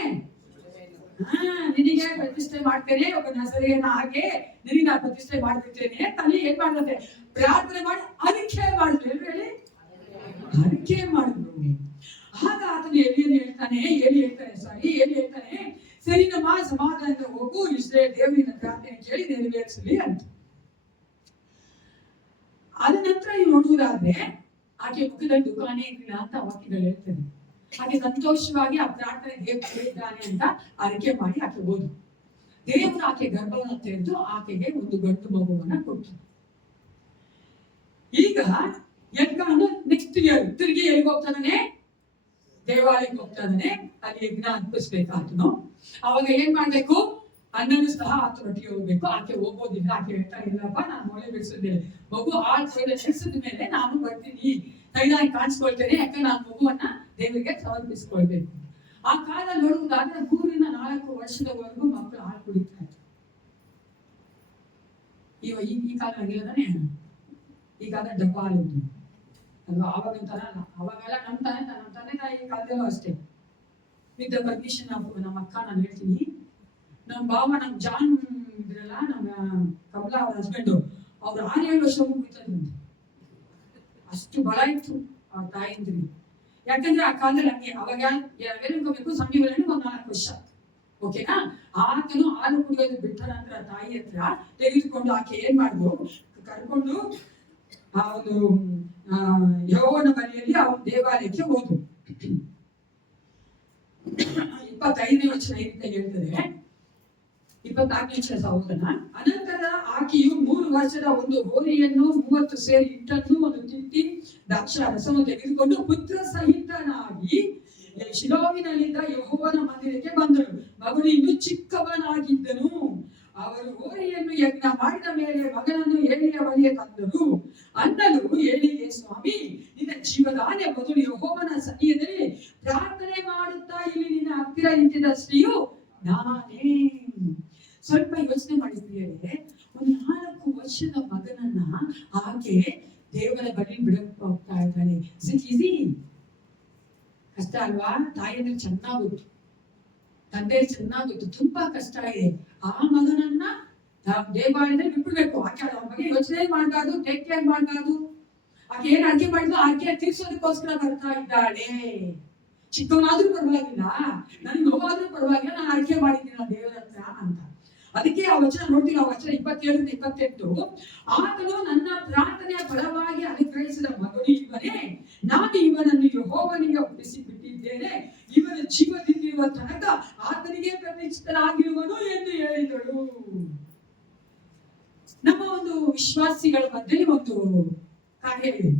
ನಿನಗೆ ಪ್ರತಿಷ್ಠೆ ಮಾಡ್ತೇನೆ, ಒಬ್ಬ ನಸರೆಯನ್ನ ಹಾಗೆ ನಿನಗೆ ನಾನು ಪ್ರತಿಷ್ಠೆ ಮಾಡ್ಬಿಡ್ತೇನೆ. ತಲೆ ಏನ್ ಮಾಡ್ತದೆ, ಪ್ರಾರ್ಥನೆ ಮಾಡಿ ಅರಿಕೆ ಮಾಡಿದ್ರು. ಹೇಳಿ ಅರಿಕೆ ಮಾಡಿದ್ರು. ಆಗ ಆತನು ಎಲ್ಲಿ ಹೇಳ್ತಾನೆ, ಸರಿನಮ್ಮ ಸಮಾಧಾನದಿಂದ ಹೋಗು, ಇಸ್ರೇಲ್ ದೇವರಿನ ಪ್ರಾರ್ಥನೆ ಕೇಳಿ ನೆರವೇರಿಸಲಿ ಅಂತ. ಅದ ನಂತರ ನೀವು ನೋಡುವುದಾದ್ರೆ ಆಕೆ ಮುಖದಲ್ಲಿ ದುಃಖಾನೇ ಇರಲಿಲ್ಲ ಅಂತ ವಾಕ್ಯಗಳು ಹೇಳ್ತದೆ. ಆಕೆ ಸಂತೋಷವಾಗಿ ಆ ಪ್ರಾರ್ಥನೆ ದೇವರು ಕೇಳಿದ್ದಾನೆ ಅಂತ ಅರಿಕೆ ಮಾಡಿ ಆಕೆ ಹೋದು. ದೇವರು ಆಕೆ ಗರ್ಭವನ್ನು ತೆರೆದು ಆಕೆಗೆ ಒಂದು ಗಂಡು ಮಗುವನ್ನ ಕೊಟ್ಟು. ಈಗ ಯಜ್ಞ ನೆಕ್ಸ್ಟ್ ಇಯರ್ ತಿರುಗಿ ಎಲ್ಲಿಗೆ ಹೋಗ್ತಾನೆ? ದೇವಾಲಯಕ್ಕೆ ಹೋಗ್ತಾನೆ. ಅಲ್ಲಿ ಯಜ್ಞ ಅರ್ಪಿಸ್ಬೇಕಾತನು. ಅವಾಗ ಏನ್ ಮಾಡ್ಬೇಕು? ಅನ್ನನು ಸಹ ಆತನೊಟ್ಟಿಗೆ ಹೋಗ್ಬೇಕು. ಆಕೆ ಹೋಗೋದಿಲ್ಲ. ಆಕೆ ಹೇಳ್ತಾರೆ, ಇಲ್ಲಪ್ಪ ನಾನು ಮೊಳೆ ಬಿಡಿಸಿದ್ದೇನೆ, ಮಗು ಹಾಲು ಬಿಡಿಸಿದ ಮೇಲೆ ನಾನು ಬರ್ತೀನಿ, ಕೈಲಾಗಿ ಕಾಣಿಸ್ಕೊಳ್ತೇನೆ, ಯಾಕಂದ್ರೆ ನಾನು ಮಗುವನ್ನ ದೇವರಿಗೆ ಸಮರ್ಪಿಸ್ಕೊಳ್ಬೇಕು. ಆ ಕಾಲ ನೋಡುವುದಾದ್ರೆ 3 ರಿಂದ 4 ವರ್ಷದವರೆಗೂ ಮಕ್ಕಳು ಹಾಲು ಕುಡಿತಾರೆ. ಈ ಕಾಲ ಆಗಿಲ್ಲದಾನೆ, ಈಗ ಡಬ್ಬ ಹಾಲು ಅಲ್ವಾ? ಆವಾಗ ತರ ಅಲ್ಲ. ಅವಾಗೆಲ್ಲ ನಮ್ಮ ತಂದೆ ತಾಯಿ ಕಾಲದಲ್ಲೂ ಅಷ್ಟೇ. ವಿತ್ ದ ಪರ್ಮಿಷನ್ ಆಫ್ ನಮ್ಮ ಅಕ್ಕ ನಾನು ಹೇಳ್ತೀನಿ, ನಮ್ಮ ಭಾವ, ನಮ್ಮ ಜಾನ್ ಇದ್ರಲ್ಲ, ನಮ್ಮ ಕಮಲಾ ಅವ್ರ ಹಸ್ಬೆಂಡು, ಅವ್ರು 6-7 ವರ್ಷ ಮುಗಿತದಂತೆ. ಅಷ್ಟು ಬಲ ಇತ್ತು ಆ ತಾಯಿಂದ್ರಿಗೆ. ಯಾಕಂದ್ರೆ ಆ ಕಾಲದಲ್ಲಿ ಹಂಗೆ. ಅವಾಗ ಹೇಳ್ಕೋಬೇಕು, ಸಂಜೆಗಳಲ್ಲಿ 4 ವರ್ಷ, ಓಕೆನಾ? ಆತನು ಹಾಲು ಕುಡಿಯೋದು ಬಿಟ್ಟ ನಂತರ ತಾಯಿ ಹತ್ರ ತೆಗೆದುಕೊಂಡು ಆಕೆ ಏನ್ ಮಾಡಿದ್ರು, ಕರ್ಕೊಂಡು ಆ ಒಂದು ಯೆಹೋವನ ಮನೆಯಲ್ಲಿ ಅವನ ದೇವಾಲಯಕ್ಕೆ ಹೋದ್ರು. 25ನೇ ವಚನ ಈ ರೀತಿ ಹೇಳ್ತದೆ, 24ನೇ ವಚನ ಸಹೋದರನ. ಅನಂತರ ಆಕೆಯು 3 ವರ್ಷದ ಒಂದು ಹೋರಿಯನ್ನು 30 ಸೇರು ಹಿಟ್ಟನ್ನು ಒಂದು ತಿತ್ತಿ ದ್ರಾಕ್ಷಾರಸವನ್ನು ತೆಗೆದುಕೊಂಡು ಪುತ್ರ ಸಹಿತನಾಗಿ ಶಿಲೋವಿನಲ್ಲಿದ್ದ ಯೆಹೋವನ ಮಂದಿರಕ್ಕೆ ಬಂದಳು. ಮಗನು ಇನ್ನೂ ಚಿಕ್ಕವನಾಗಿದ್ದನು. ಅವರು ಹೋರಿಯನ್ನು ಯಜ್ಞ ಮಾಡಿದ ಮೇಲೆ ಮಗನನ್ನು ಏಲಿಯ ಬಳಿಗೆ ತಂದರು. ಅನ್ನಲು ಏಲಿಗೆ, ಸ್ವಾಮಿ, ನಿನ್ನ ಜೀವದಾನೆ ಮೊದಲು ಯೆಹೋವನ ಸನ್ನಿಧಿಯಲ್ಲಿ ಪ್ರಾರ್ಥನೆ ಮಾಡುತ್ತಾ ಇಲ್ಲಿ ನಿನ್ನ ಹತ್ತಿರ ನಿಂತಿದ್ದ ಸ್ತ್ರೀಯು ನಾನೇ. ಸ್ವಲ್ಪ ಯೋಚನೆ ಮಾಡಿದ್ರಿಯೇ, ಒಂದು 4 ವರ್ಷದ ಮಗನನ್ನ ಆಕೆ ದೇವರ ಬಳಿ ಬಿಡಕ್ಕೆ ಹೋಗ್ತಾ ಇದ್ದಾಳೆ. ಈಸಿ ಕಷ್ಟ ಅಲ್ವಾ? ತಾಯಿಯಂದ್ರೆ ಚೆನ್ನಾಗ್ ಗೊತ್ತು, ತಂದೆ ಚೆನ್ನಾಗ್ ಗೊತ್ತು, ತುಂಬಾ ಕಷ್ಟ ಇದೆ. ಆ ಮಗನನ್ನ ದೇವಾಲಯದಲ್ಲಿ ಬಿಟ್ಬಿಡ್ಬೇಕು. ಆಕೆ ಅವ್ರ ಬಗ್ಗೆ ಯೋಚನೆ ಮಾಡಬಾರ್ದು, ಟೇಕ್ ಕೇರ್ ಮಾಡಬಾರ್ದು. ಆಕೆ ಏನ್ ಅರ್ಕೆ ಮಾಡಿದ್ರು ಆಕೆ ತೀರ್ಸೋದಕ್ಕೋಸ್ಕರ ಬರ್ತಾ ಇದ್ದಾಳೆ. ಚಿಕ್ಕವನಾದ್ರೂ ಪರವಾಗಿಲ್ಲ, ನನಗೆ ನೋವಾದ್ರೂ ಪರವಾಗಿಲ್ಲ, ನಾನು ಅರ್ಕೆ ಮಾಡಿದ್ದೀನಿ ದೇವರ ಹತ್ರ ಅಂತ. ಅದಕ್ಕೆ ಆ ವಚನ ನೋಡ್ತೀವಿ, ಆ ವಚನ 27-28. ಆತನು ನನ್ನ ಪ್ರಾರ್ಥನೆಯ ಫಲವಾಗಿ ಅನುಗ್ರಹಿಸಿದ ಮಗನು ಇವನೇ, ನಾನು ಇವನನ್ನು ಯೆಹೋವನಿಗೆ ಒಪ್ಪಿಸಿ ಬಿಟ್ಟಿದ್ದೇನೆ, ಇವನ ಜೀವದಿಂದಿರುವ ತನಕ ಆತನಿಗೆ ಪ್ರತಿಷ್ಠಿತನಾಗಿರುವನು ಎಂದು ಹೇಳಿದಳು. ನಮ್ಮ ಒಂದು ವಿಶ್ವಾಸಿಗಳ ಮಧ್ಯೆ ಒಂದು ಕಾರ್ಯವಿದೆ,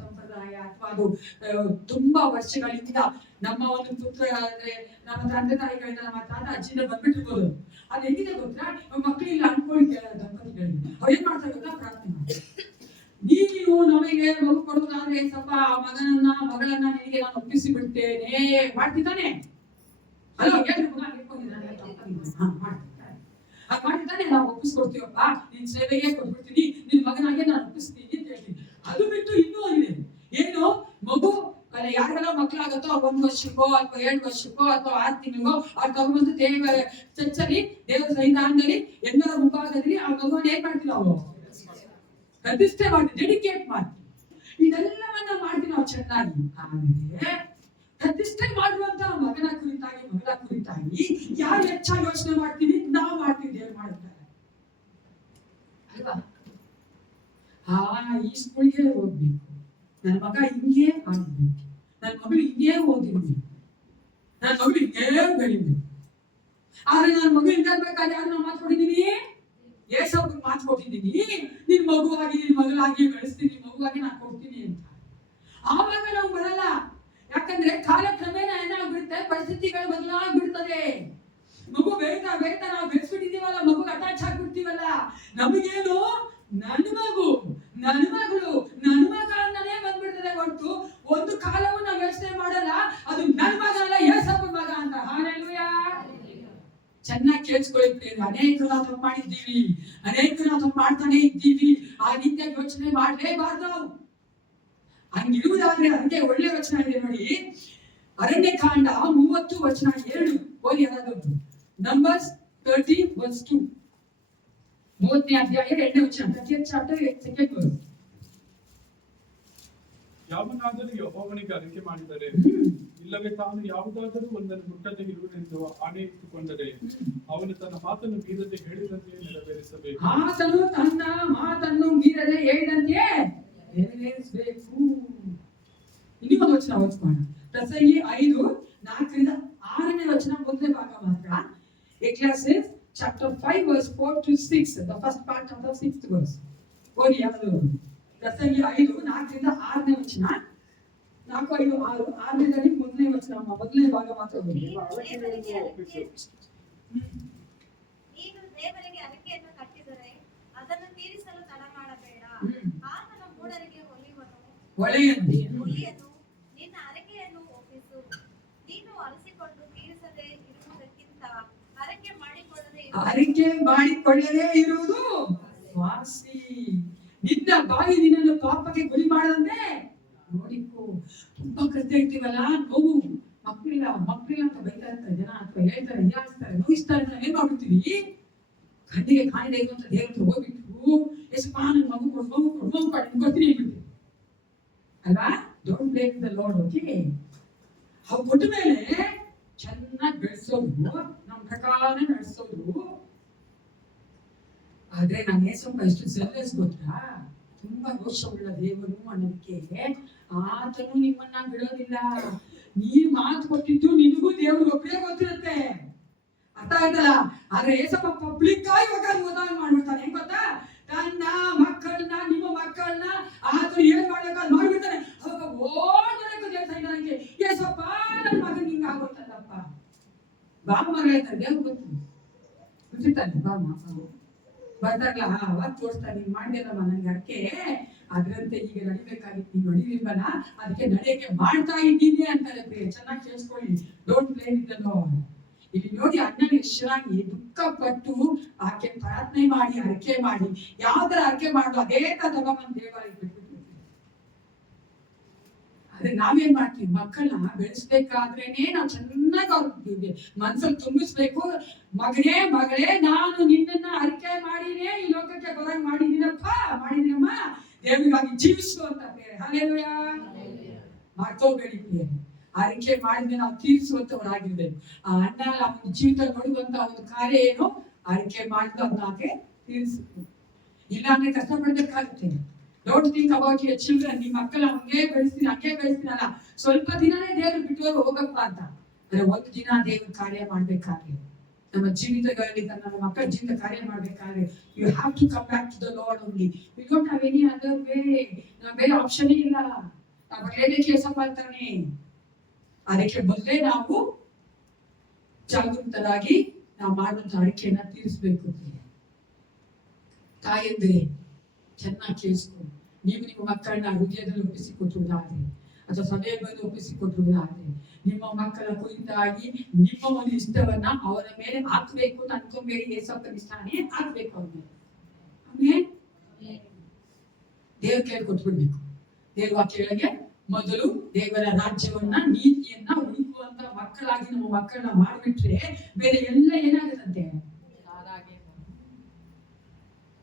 ಸಂಪ್ರದಾಯ ಅಥವಾ ಅದು ತುಂಬಾ ವರ್ಷಗಳಿಂದ ನಮ್ಮ ಒಂದು ಪುತ್ರ ಅಂದ್ರೆ ನಮ್ಮ ತಂದೆ ತಾಯಿಗಳಿಂದ, ನಮ್ಮ ತಾತ ಅಜ್ಜಿಯಿಂದ ಬಂದ್ಬಿಟ್ಟಿರ್ಬೋದು. ಅದು ಹೆಂಗಿದೆ ಗೊತ್ತಾ? ಮಕ್ಕಳಿಲ್ಲ ಅನ್ಕೊಳ್ಳಿ ದಂಪತಿಗಳಿಗೆ ಅವ್ರು ಏನ್ ಮಾಡ್ತಾರೆ ಗೊತ್ತಾ? ಪ್ರಾರ್ಥನೆ ಮಾಡಿ, ನೀನು ನಮಗೆ ಮಗು ಕೊಡುವುದಾದ್ರೆ ಸ್ವಲ್ಪ ಮಗಳನ್ನ ನಿನಗೆ ನಾನು ಒಪ್ಪಿಸಿ ಬಿಡ್ತೇನೆ ಮಾಡ್ತಿದ್ದಾನೆ. ಅಲ್ಲ ಹೇಳ್ರಿ ಮಗ ಇಟ್ಕೊಂಡಿದ್ದಾನೆ, ಮಾಡ್ತಿದ್ದಾನೆ, ನಾವು ಒಪ್ಪಿಸ್ಕೊಡ್ತೀವಪ್ಪ, ನಿನ್ ಸೇವೆಗೆ ಕೊಟ್ಬಿಡ್ತೀನಿ, ನಿನ್ ಮಗನಾಗೆ ನಾನು ಒಪ್ಪಿಸ್ತೀನಿ ಅಂತ ಹೇಳ್ತೀನಿ. ಅದು ಬಿಟ್ಟು ಇನ್ನೂ ಇದೆ, ಏನು ಮಗು ಯಾರಿಗೆಲ್ಲ ಮಕ್ಕಳಾಗತ್ತೋ 1 ವರ್ಷಕ್ಕೋ ಅಥವಾ 2 ವರ್ಷಕ್ಕೋ ಅಥವಾ 6 ತಿಂಗಳಿಗೋ ಅವ್ರು ತಗೊಂಡ್ಬಂದು ಚರ್ಚಲ್ಲಿ ದೇವರ ಸನ್ನಿಧಾನದಲ್ಲಿ ಎಲ್ಲರ ಮುಂಭಾಗದಲ್ಲಿ ಆ ಮಗುವನ್ನ ಏನ್ ಮಾಡ್ತೀವಿ ನಾವು? ಪ್ರತಿಷ್ಠೆ ಮಾಡ್ತೀವಿ, ಡೆಡಿಕೇಟ್ ಮಾಡ್ತೀವಿ. ಇದೆಲ್ಲವನ್ನ ಮಾಡ್ತೀವಿ ನಾವು ಚೆನ್ನಾಗಿ. ಆಮೇಲೆ ಪ್ರತಿಷ್ಠೆ ಮಾಡುವಂತ ಮಗನ ಕುರಿತಾಗಿ, ಮಗಳ ಕುರಿತಾಗಿ ಯಾರು ಹೆಚ್ಚಾಗಿ ಯೋಚನೆ ಮಾಡ್ತೀವಿ? ನಾವು ಮಾಡ್ತೀವಿ, ದೇವ್ರು ಮಾಡ್ತಾರೆ ಅಲ್ವಾ? ಈ ಸ್ಕೂಲ್ಗೆ ಹೋಗ್ಬೇಕು, ನನ್ನ ಮಗ ಹಿಂಗೆ ಆಗ್ಬೇಕು, ನನ್ನ ಮಗಳು ಹಿಂಗೆ ಓದಿರ್ಬೇಕು, ನನ್ನ ಮಗಳು ಹಿಂಗೆ ಬೆಳಿಬೇಕು. ಆದ್ರೆ ನನ್ನ ಮಗಳು ಹಿಂಗಾಗ್ಬೇಕಾದ್ರೆ ಯಾರು ನಾವು ಮಾತ್ಕೊಟ್ಟಿದೀನಿ? ಏಸವ್ರಿಗೆ ಮಾತು ಕೊಟ್ಟಿದ್ದೀನಿ, ನಿನ್ ಮಗುವಾಗಿ ನಿನ್ ಮಗಳಾಗಿ ಬೆಳೆಸ್ತೀನಿ, ಮಗುವಾಗಿ ನಾನು ಕೊಡ್ತೀನಿ ಅಂತ. ಆವಾಗ ನಾವು ಬರಲ್ಲ. ಯಾಕಂದ್ರೆ ಕಾಲಕ್ರಮೇಣ ಏನಾಗ್ಬಿಡುತ್ತೆ, ಪರಿಸ್ಥಿತಿಗಳು ಬದಲಾಗ್ಬಿಡ್ತದೆ. ಮಗು ಬೇಯ್ತಾ ಬೇಯ್ತಾ ನಾವು ಬೆಳೆಸ್ಬಿಟ್ಟಿದೀವಲ್ಲ, ಮಗು ಅಟ್ಯಾಚ್ ಆಗ್ಬಿಡ್ತೀವಲ್ಲ. ನಮಗೇನು ನನ್ನ ಮಗು, ನನ್ನ ಮಗಳು, ನನ್ನ ಮಗ ಅನ್ನನೇ ಬಂದ್ಬಿಡ್ತದೆ ಹೊರತು ಒಂದು ಕಾಲವು ನಾವು ಯೋಚನೆ ಮಾಡಲ್ಲ ಅದು ನನ್ನ ಮಗ ಅಲ್ಲ, ಏಸಪ್ಪನ ಮಗ ಅಂತ. ಹಾಲೆಲೂಯಾ. ಚೆನ್ನಾಗಿ ಕೇಳಿಸ್ಕೊಳ್ತೀವಿ. ಅನೇಕರು ನಾವು ತಪ್ಪು ಮಾಡಿದ್ದೀವಿ, ಅನೇಕರು ನಾವು ತಪ್ಪು ಮಾಡ್ತಾನೆ ಇದ್ದೀವಿ. ಆ ರೀತಿಯ ಯೋಚನೆ ಮಾಡಲೇಬಾರ್ದು. ಹಂಗಿರುವುದಾದ್ರೆ ಅದಕ್ಕೆ ಒಳ್ಳೆ ವಚನ ಇದೆ ನೋಡಿ, ಅರಣ್ಯಕಾಂಡ 30:2 ಓದಿ. ಯಾರಾದ್ರು ನಂಬರ್ಸ್ 30:2, 30ನೇ ಅಧ್ಯಾಯ 2ನೇ ವಚನ. 30th chapter 2nd verse. ಯಾವನಾದರೂ ಯೆಹೋವನಿಗೆ ಅರಿಕೆ ಮಾಡಿದರೆ, ಇಲ್ಲವೇ ತಾನು ಯಾವುದಾದರೂ ಒಂದನ್ನು ಮುಟ್ಟದೆ ಇರುವುದೆಂದು ಆಣೆ ಇಟ್ಟುಕೊಂಡರೆ, ಅವನು ತನ್ನ ಮಾತನ್ನು ಮೀರದೆ ಹೇಳಿದಂತೆಯೇ ನೆರವೇರಿಸಬೇಕು. ಆತನು ತನ್ನ ಮಾತನ್ನು ಮೀರದೆ ಹೇಳಿದಂತೆ ನೆರವೇರಿಸಬೇಕು. ಇನ್ನೊಂದು ವಚನ ಓದ್ಕೋಣ. ಪ್ರಸಂಗಿ 5:4-6 ವಚನ ಮೊದಲನೇ ಭಾಗ ಮಾತ್ರ. ಎಕ್ಲೆಸಿಯಾಸ್ chapter 5 verse 4-6, the first part of the 6th verse. ಓದಿ ಯಾವುದು? ಪ್ರಸಂಗಿ 5:4-6 ವಚನ. 4-5-6 ಮೊದಲನೇ ವಚನ, ಮೊದಲನೇ ಭಾಗ ಮಾತ್ರ ಓದಿ. ನೀನು ದೇವರಿಗೆ ಅರಿಕೆಯನ್ನು ಕಟ್ಟಿದರೆ ಅದನ್ನು ತೀರಿಸಲು ತಡ ಮಾಡಬೇಡ. ಆತನ ಮೂಢರಿಗೆ ಒಲಿಯನು. ನಿನ್ನ ಅರಿಕೆಯನ್ನು ಒಪ್ಪಿಸು. ನೀನು ಅರಸಿಕೊಂಡು ತೀರಿಸದೆ ಇರುವುದಕ್ಕಿಂತ ಅರಿಕೆ ಮಾಡಿಕೊಳ್ಳದೇ ಇರುವುದು ವಾಸಿ. ನಿನ್ನ ಬಾಯಿ ನಿನ್ನನ್ನು ಪಾಪಕ್ಕೆ ಗುರಿ ಮಾಡದಂತೆ ನೋಡಿಕೋ. ತುಂಬಾ ಕಷ್ಟ ಇರ್ತೀವಲ್ಲ, ನೋವು, ಮಕ್ಕಳಿಲ್ಲ ಅಂತ ಬೈತಾ ಇರ್ತಾರೆ ಜನ, ಅಥವಾ ಹೇಳ್ತಾರೆ, ಹೀಯಾಳಿಸ್ತಾರೆ, ನೋಯಿಸ್ತಾರೆ ಅಂತ ಏನ್ ಮಾಡ್ಬಿಡ್ತೀವಿ? ಕಣ್ಣಿಗೆ ಕಾಣಿದೆ ಇದು ಅಂತ ದೇವ್ರ ಹೋಗ್ಬಿಟ್ಟು ಯೇಸಪ್ಪ ನನ್ನ ಮಗು ಕೊಡ್ತೀನಿ ಹೇಳ್ಬಿಡ್ತೀವಿ ಅಲ್ವಾ? Don't blame the lord. Okay, ಅವು ಕೊಟ್ಟ ಮೇಲೆ ಚೆನ್ನಾಗಿ ಬೆಳೆಸೋದು, ನಮ್ಮ ಪ್ರಕಾರ ನಡೆಸೋದು. ಆದ್ರೆ ನಾನು ಯೇಸಪ್ಪ ಎಷ್ಟು ಜೆಲಸ್ ಗೊತ್ತಾ? ತುಂಬಾ ರೋಷವುಳ್ಳ ದೇವರು ಅನ್ನೋದಕ್ಕೆ ಆತನು ನಿಮ್ಮನ್ನ ಬಿಡೋದಿಲ್ಲ. ನೀವ್ ಮಾತು ಕೊಟ್ಟಿದ್ದು ನಿನಗೂ ದೇವರು ಒಬ್ಬರೇ ಗೊತ್ತಿರುತ್ತೆ, ಅರ್ಥ ಆಯ್ತಲ್ಲ? ಆದ್ರೆ ಯೇಸಪ್ಪ ಪಬ್ಲಿಕ್ ಆಗಿ ಉದಾಹರಣೆ ಮಾಡ್ಬಿಡ್ತಾನೆ. ಹೆಂಗ್ ಗೊತ್ತಾ? ತನ್ನ ಮಕ್ಕಳನ್ನ, ನಿಮ್ಮ ಮಕ್ಕಳನ್ನ ಆತನು ಏನ್ ಮಾಡ್ಬೇಕಾದ್ ಮಾಡ್ಬಿಡ್ತಾನೆ. ಅವಾಗ ಓಡಬೇಕು ದೇವಸ್ಥಾನಕ್ಕೆ, ಯೇಸಪ್ಪ ನನ್ನ ಮಗನ್ ಹಿಂಗ ಆಗೋತಲ್ಲಪ್ಪ. ಬಾಮ ಹೇಳ್ತಾರೆ, ದೇವ್ರು ಗೊತ್ತಿರ್ತಾನೆ. ಬಾಮ ಬರ್ತಾರಲ್ಲ, ಅವಾಗ ತೋರಿಸ್ತಾನೆ, ನೀನ್ ಮಾಡಿಲ್ಲಮ್ಮ ನನ್ಗೆ ಅರ್ಕೆ, ಅದ್ರಂತೆ ಈಗ ನಡಿಬೇಕಾಗಿತ್ತು, ನೀನ್ ನಡಿಲಿಲ್ವಲ್ಲ, ಅದಕ್ಕೆ ನಡೆಯಕ್ಕೆ ಮಾಡ್ತಾ ಇದ್ದೀನಿ ಅಂತಾರೆ. ಚೆನ್ನಾಗಿ ಕೇಳಿಸ್ಕೊಳ್ಳಿ, ಡೋಂಟ್ ಬ್ಲೇಮ್ ಇದ್ದಲ್ಲೋ. ಇಲ್ಲಿ ನೋಡಿ, ಅಣ್ಣನ ಯಶರಾಗಿ ದುಃಖ ಪಟ್ಟು ಆಕೆ ಪ್ರಾರ್ಥನೆ ಮಾಡಿ ಅರಕೆ ಮಾಡಿ, ಯಾವ್ದಾರ ಅರಕೆ ಮಾಡುವ ಅದೇ ತಗೊಂಡ್ ದೇವಾಲಯಕ್ಕೆ ಬಿಟ್ಬಿಟ್ಟು. ಆದ್ರೆ ನಾವೇನ್ ಮಾಡ್ತೀವಿ? ಮಕ್ಕಳನ್ನ ಬೆಳೆಸ್ಬೇಕಾದ್ರೇನೆ ನಾವು ಚೆನ್ನಾಗಿ ಅವ್ರಿಗೆ ಮನ್ಸಲ್ಲಿ ತುಂಬಿಸ್ಬೇಕು. ಮಗಳೇ ನಾನು ನಿನ್ನನ್ನ ಅರಕೆ ಮಾಡಿನೇ ಈ ಲೋಕಕ್ಕೆ ಬರಂಗ್ ಮಾಡಿದೀನಮ್ಮ, ದೇವರಿಗಾಗಿ ಜೀವಿಸು ಅಂತ ಬೇರೆ. ಹಲ್ಲೆಲೂಯಾ. ಮಾಡ್ಕೋಬೇಡಿ ಪ್ರಿಯರೇ, ಅರಿಕೆ ಮಾಡಿದ್ರೆ ನಾವು ತೀರಿಸುವಂತವರಾಗಿರ್ಬೇಕು. ಆ ಅಣ್ಣ ಅವನ ಜೀವಿತ ನೋಡುವಂತ ಒಂದು ಕಾರ್ಯ ಏನು? ಅರಿಕೆ ಮಾಡಿದ ಅದನ್ನಾಗೆ ತೀರಿಸಬೇಕು. ಇಲ್ಲ ಅಂದ್ರೆ ಕಷ್ಟಪಡ್ಬೇಕಾಗುತ್ತೆ. Don't think about your children. ನಿಮ್ಮ ಮಕ್ಕಳ ಹಂಗೆ ಬೆಳೆಸ್ತೀನಲ್ಲ, ಸ್ವಲ್ಪ ದಿನನೇ ದೇವ್ರು ಬಿಟ್ಟವರು ಹೋಗಪ್ಪ ಅಂತ. ಅಂದ್ರೆ ಒಂದು ದಿನ ದೇವ್ರ ಕಾರ್ಯ ಮಾಡ್ಬೇಕಾದ್ರೆ, ನಮ್ಮ ಜೀವಿತಗಳಲ್ಲಿ ನಮ್ಮ ಮಕ್ಕಳ ಜೀವಿತ ಕಾರ್ಯ ಮಾಡ್ಬೇಕಾದ್ರೆ, you have to come back to the Lord only. We don't have any other way. ನಾವು ಬೇರೆ ಆಪ್ಷನ್ ಇಲ್ಲ. ನಾವು ಬರಲೇಬೇಕು ಯೇಸಪ್ಪ ಅಂತಾನೆ. ಅದಕ್ಕೆ ಮೊದಲೇ ನಾವು ಜಾಗೃತರಾಗಿ ನಾವು ಮಾಡುವಂತ ಅರಿಕೆಯನ್ನ ತೀರಿಸಬೇಕು. ತಾಯಂದ್ರೆ ಚೆನ್ನಾಗಿ ಕೇಳಿಸ್ಕೊಂಡು, ನೀವು ನಿಮ್ಮ ಮಕ್ಕಳನ್ನ ಹೃದಯದಲ್ಲಿ ಒಪ್ಪಿಸಿಕೊಟ್ಟುವುದಾದ್ರೆ ಅಥವಾ ಸಭೆಯಲ್ಲಿ ಒಪ್ಪಿಸಿಕೊಟ್ಟುವುದಾದ್ರೆ, ನಿಮ್ಮ ಮಕ್ಕಳ ಕುರಿತಾಗಿ ನಿಮ್ಮ ಒಂದು ಇಷ್ಟವನ್ನ ಅವರ ಮೇಲೆ ಹಾಕ್ಬೇಕು ಅಂತ ಅನ್ಕೊಂಬೇಡಿ. ಯೇಸಪ್ಪನ ಇಷ್ಟನೇ ಹಾಕ್ಬೇಕು ಅವ್ರ ಮೇಲೆ. ಆಮೇಲೆ ದೇವ್ರ ಕೇಳಿ ಕೊಟ್ಬಿಡ್ಬೇಕು. ದೇವ್ರ ವಾಕ್ಯಗಳಿಗೆ ಮೊದಲು ದೇವರ ರಾಜ್ಯವನ್ನ, ನೀತಿಯನ್ನ ಹುಡುಕುವಂತ ಮಕ್ಕಳಾಗಿ ನಮ್ಮ ಮಕ್ಕಳನ್ನ ಮಾಡ್ಬಿಟ್ರೆ ಬೇರೆ ಎಲ್ಲ ಏನಾಗುತ್ತಂತೆ?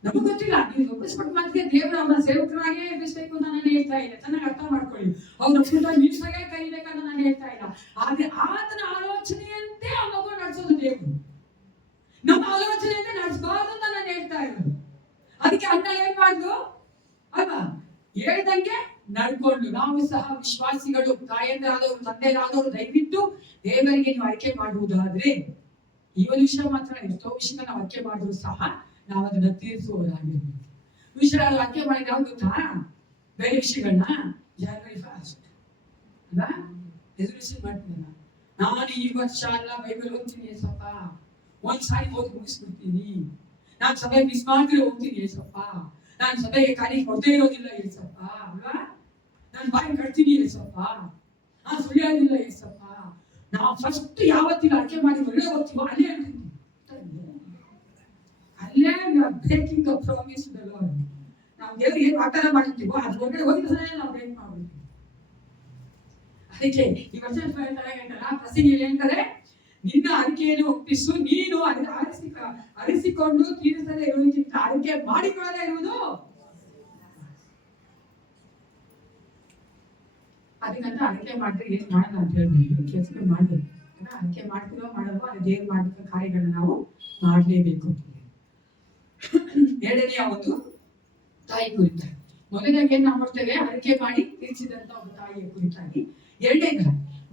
ನಮಗ್ ಗೊತ್ತಿಲ್ಲ. ನೀವು ಒಪ್ಪಿಸ್ಬಿಟ್ಟು ಮತ್ತೆ ದೇವರ ಅವರ ಸೇವಕರಾಗೇ ಎಬ್ಬಿಸ್ಬೇಕು ಅಂತ ನಾನು ಹೇಳ್ತಾ ಇಲ್ಲ. ಚೆನ್ನಾಗಿ ಅರ್ಥ ಮಾಡ್ಕೊಳ್ಳಿ. ಅವ್ರ ಪುಟ ಮೀಸಾಗೆ ಕರಿಬೇಕಂತ ನಾನು ಹೇಳ್ತಾ ಇಲ್ಲ. ಆದ್ರೆ ಆತನ ಆಲೋಚನೆಯಂತೆ ಆ ಮಗು ನಡೆಸೋದು ದೇವರು. ನಮ್ಮ ಆಲೋಚನೆಯಂತೆ ನಡೆಸಬಾರ್ದು ಅಂತ ನಾನು ಹೇಳ್ತಾ ಇರೋದು. ಅದಕ್ಕೆ ಅಣ್ಣ ಏನ್ ಮಾಡ್ದು ಅಲ್ವಾ? ಹೇಳ್ದಂಗೆ ನಡ್ಕೊಂಡು ನಾವು ಸಹ ವಿಶ್ವಾಸಿಗಳು, ತಾಯಂದರಾದವರು, ತಂದೆರಾದವರು, ದಯವಿಟ್ಟು ದೇವರಿಗೆ ನೀವು ಆಯ್ಕೆ ಮಾಡುವುದಾದ್ರೆ, ಈ ಒಂದು ವಿಷಯ ಮಾತ್ರ, ಎಷ್ಟೋ ವಿಷಯ ನಾವು ಆಯ್ಕೆ ಮಾಡಿದ್ರು ಸಹ ನಾವು ಅದನ್ನ ತೀರಿಸುವುದಾಗಿರ್ಬೇಕು. ವಿಷಯ ಆಯ್ಕೆ ಮಾಡಿದ್ರೆ ಯಾವ್ದು ಗೊತ್ತಾ? ಬೇರೆ ವಿಷಯಗಳನ್ನ ಜಾನ್ವರಿ 1 ಅಲ್ವಾ ರೆಸಲ್ಯೂಷನ್ ಮಾಡ್ತೀನಲ್ಲ, ನಾನು ಈ ವರ್ಷ ಎಲ್ಲ ಬೈಬಲ್ ಓದ್ತೀನಿ ಏಸಪ್ಪ, ಒಂದ್ಸಾರಿ ಓದಿ ಮುಗಿಸ್ಬಿಡ್ತೀನಿ, ನಾನು ಸಭೆ ಮಿಸ್ ಮಾಡಿದ್ರೆ ಹೋಗ್ತೀನಿ ಏಸಪ್ಪ, ನಾನು ಸಭೆಗೆ ಕಾರ್ಯ ಕೊಡದೇ ಇರೋದಿಲ್ಲ ಏಸಪ್ಪ, ಅಲ್ವಾ? ನಾನು ಬಾಯಿ ಕಟ್ತೀನಿ ಏಸಪ್ಪ, ನಾನು ಸುಳ್ಳಿಯೋದಿಲ್ಲ ಏಸಪ್ಪ. ನಾವು ಫಸ್ಟ್ ಯಾವತ್ತಿನ ಅರ್ಕೆ ಮಾಡಿ ಒಳ್ಳೆ ಹೋಗ್ತೀವೋ ಅಲ್ಲೇ ಹೇಳ್ತೀನಿ, ಅಲ್ಲೇ breaking the promise the lord. ನಾವು ದೇವ್ರಿಗೆ ಏನು ವಾಗ್ದಾನ ಮಾಡಿರ್ತೀವೋ ಅದ್ರ ಒಳಗಡೆ ಹೋಗಿದ್ರೆ ನಾವು ಬ್ರೇಕ್ ಮಾಡ್ಬಿಡ್ತೀವಿ. ಅದಕ್ಕೆ ಈ ವರ್ಷ ಪ್ರಸಂಗಿಯಲ್ಲಿ ಹೇಳ್ತಾರೆ, ನಿನ್ನ ಅರಿಕೆಯನ್ನು ಒಪ್ಪಿಸು, ನೀನು ಅರಿಸಿಕೊಂಡು ತೀರಿಸದೇ ಇರುವುದಕ್ಕಿಂತ ಅರಿಕೆ ಮಾಡಿಕೊಳ್ಳದೇ ಇರುವುದು. ಅದಕ್ಕಂತ ಅರಿಕೆ ಮಾಡಿದ್ರೆ ಏನ್ ಮಾಡಲ್ಲ ಅಂತ ಹೇಳ್ಬೇಕು, ಕೆಲಸಗಳು ಮಾಡ್ಬೇಕು. ಅರಿಕೆ ಮಾಡ್ತಿರೋ ಮಾಡಲ್ವೋ ಅದು ದೇವ್ರು ಮಾಡಬೇಕು ಕಾರ್ಯಗಳನ್ನ ನಾವು ಮಾಡಲೇಬೇಕು. ಎರಡನೆಯ ಒಂದು ತಾಯಿ ಕುರಿತಾಗಿ, ಮೊದಲಾಗಿ ಏನ್ ನಾವು ನೋಡ್ತೇವೆ, ಅರಿಕೆ ಮಾಡಿ ತೀರಿಸಿದಂತ ಒಂದು ತಾಯಿಯ ಕುರಿತಾಗಿ. ಎರಡನೇದ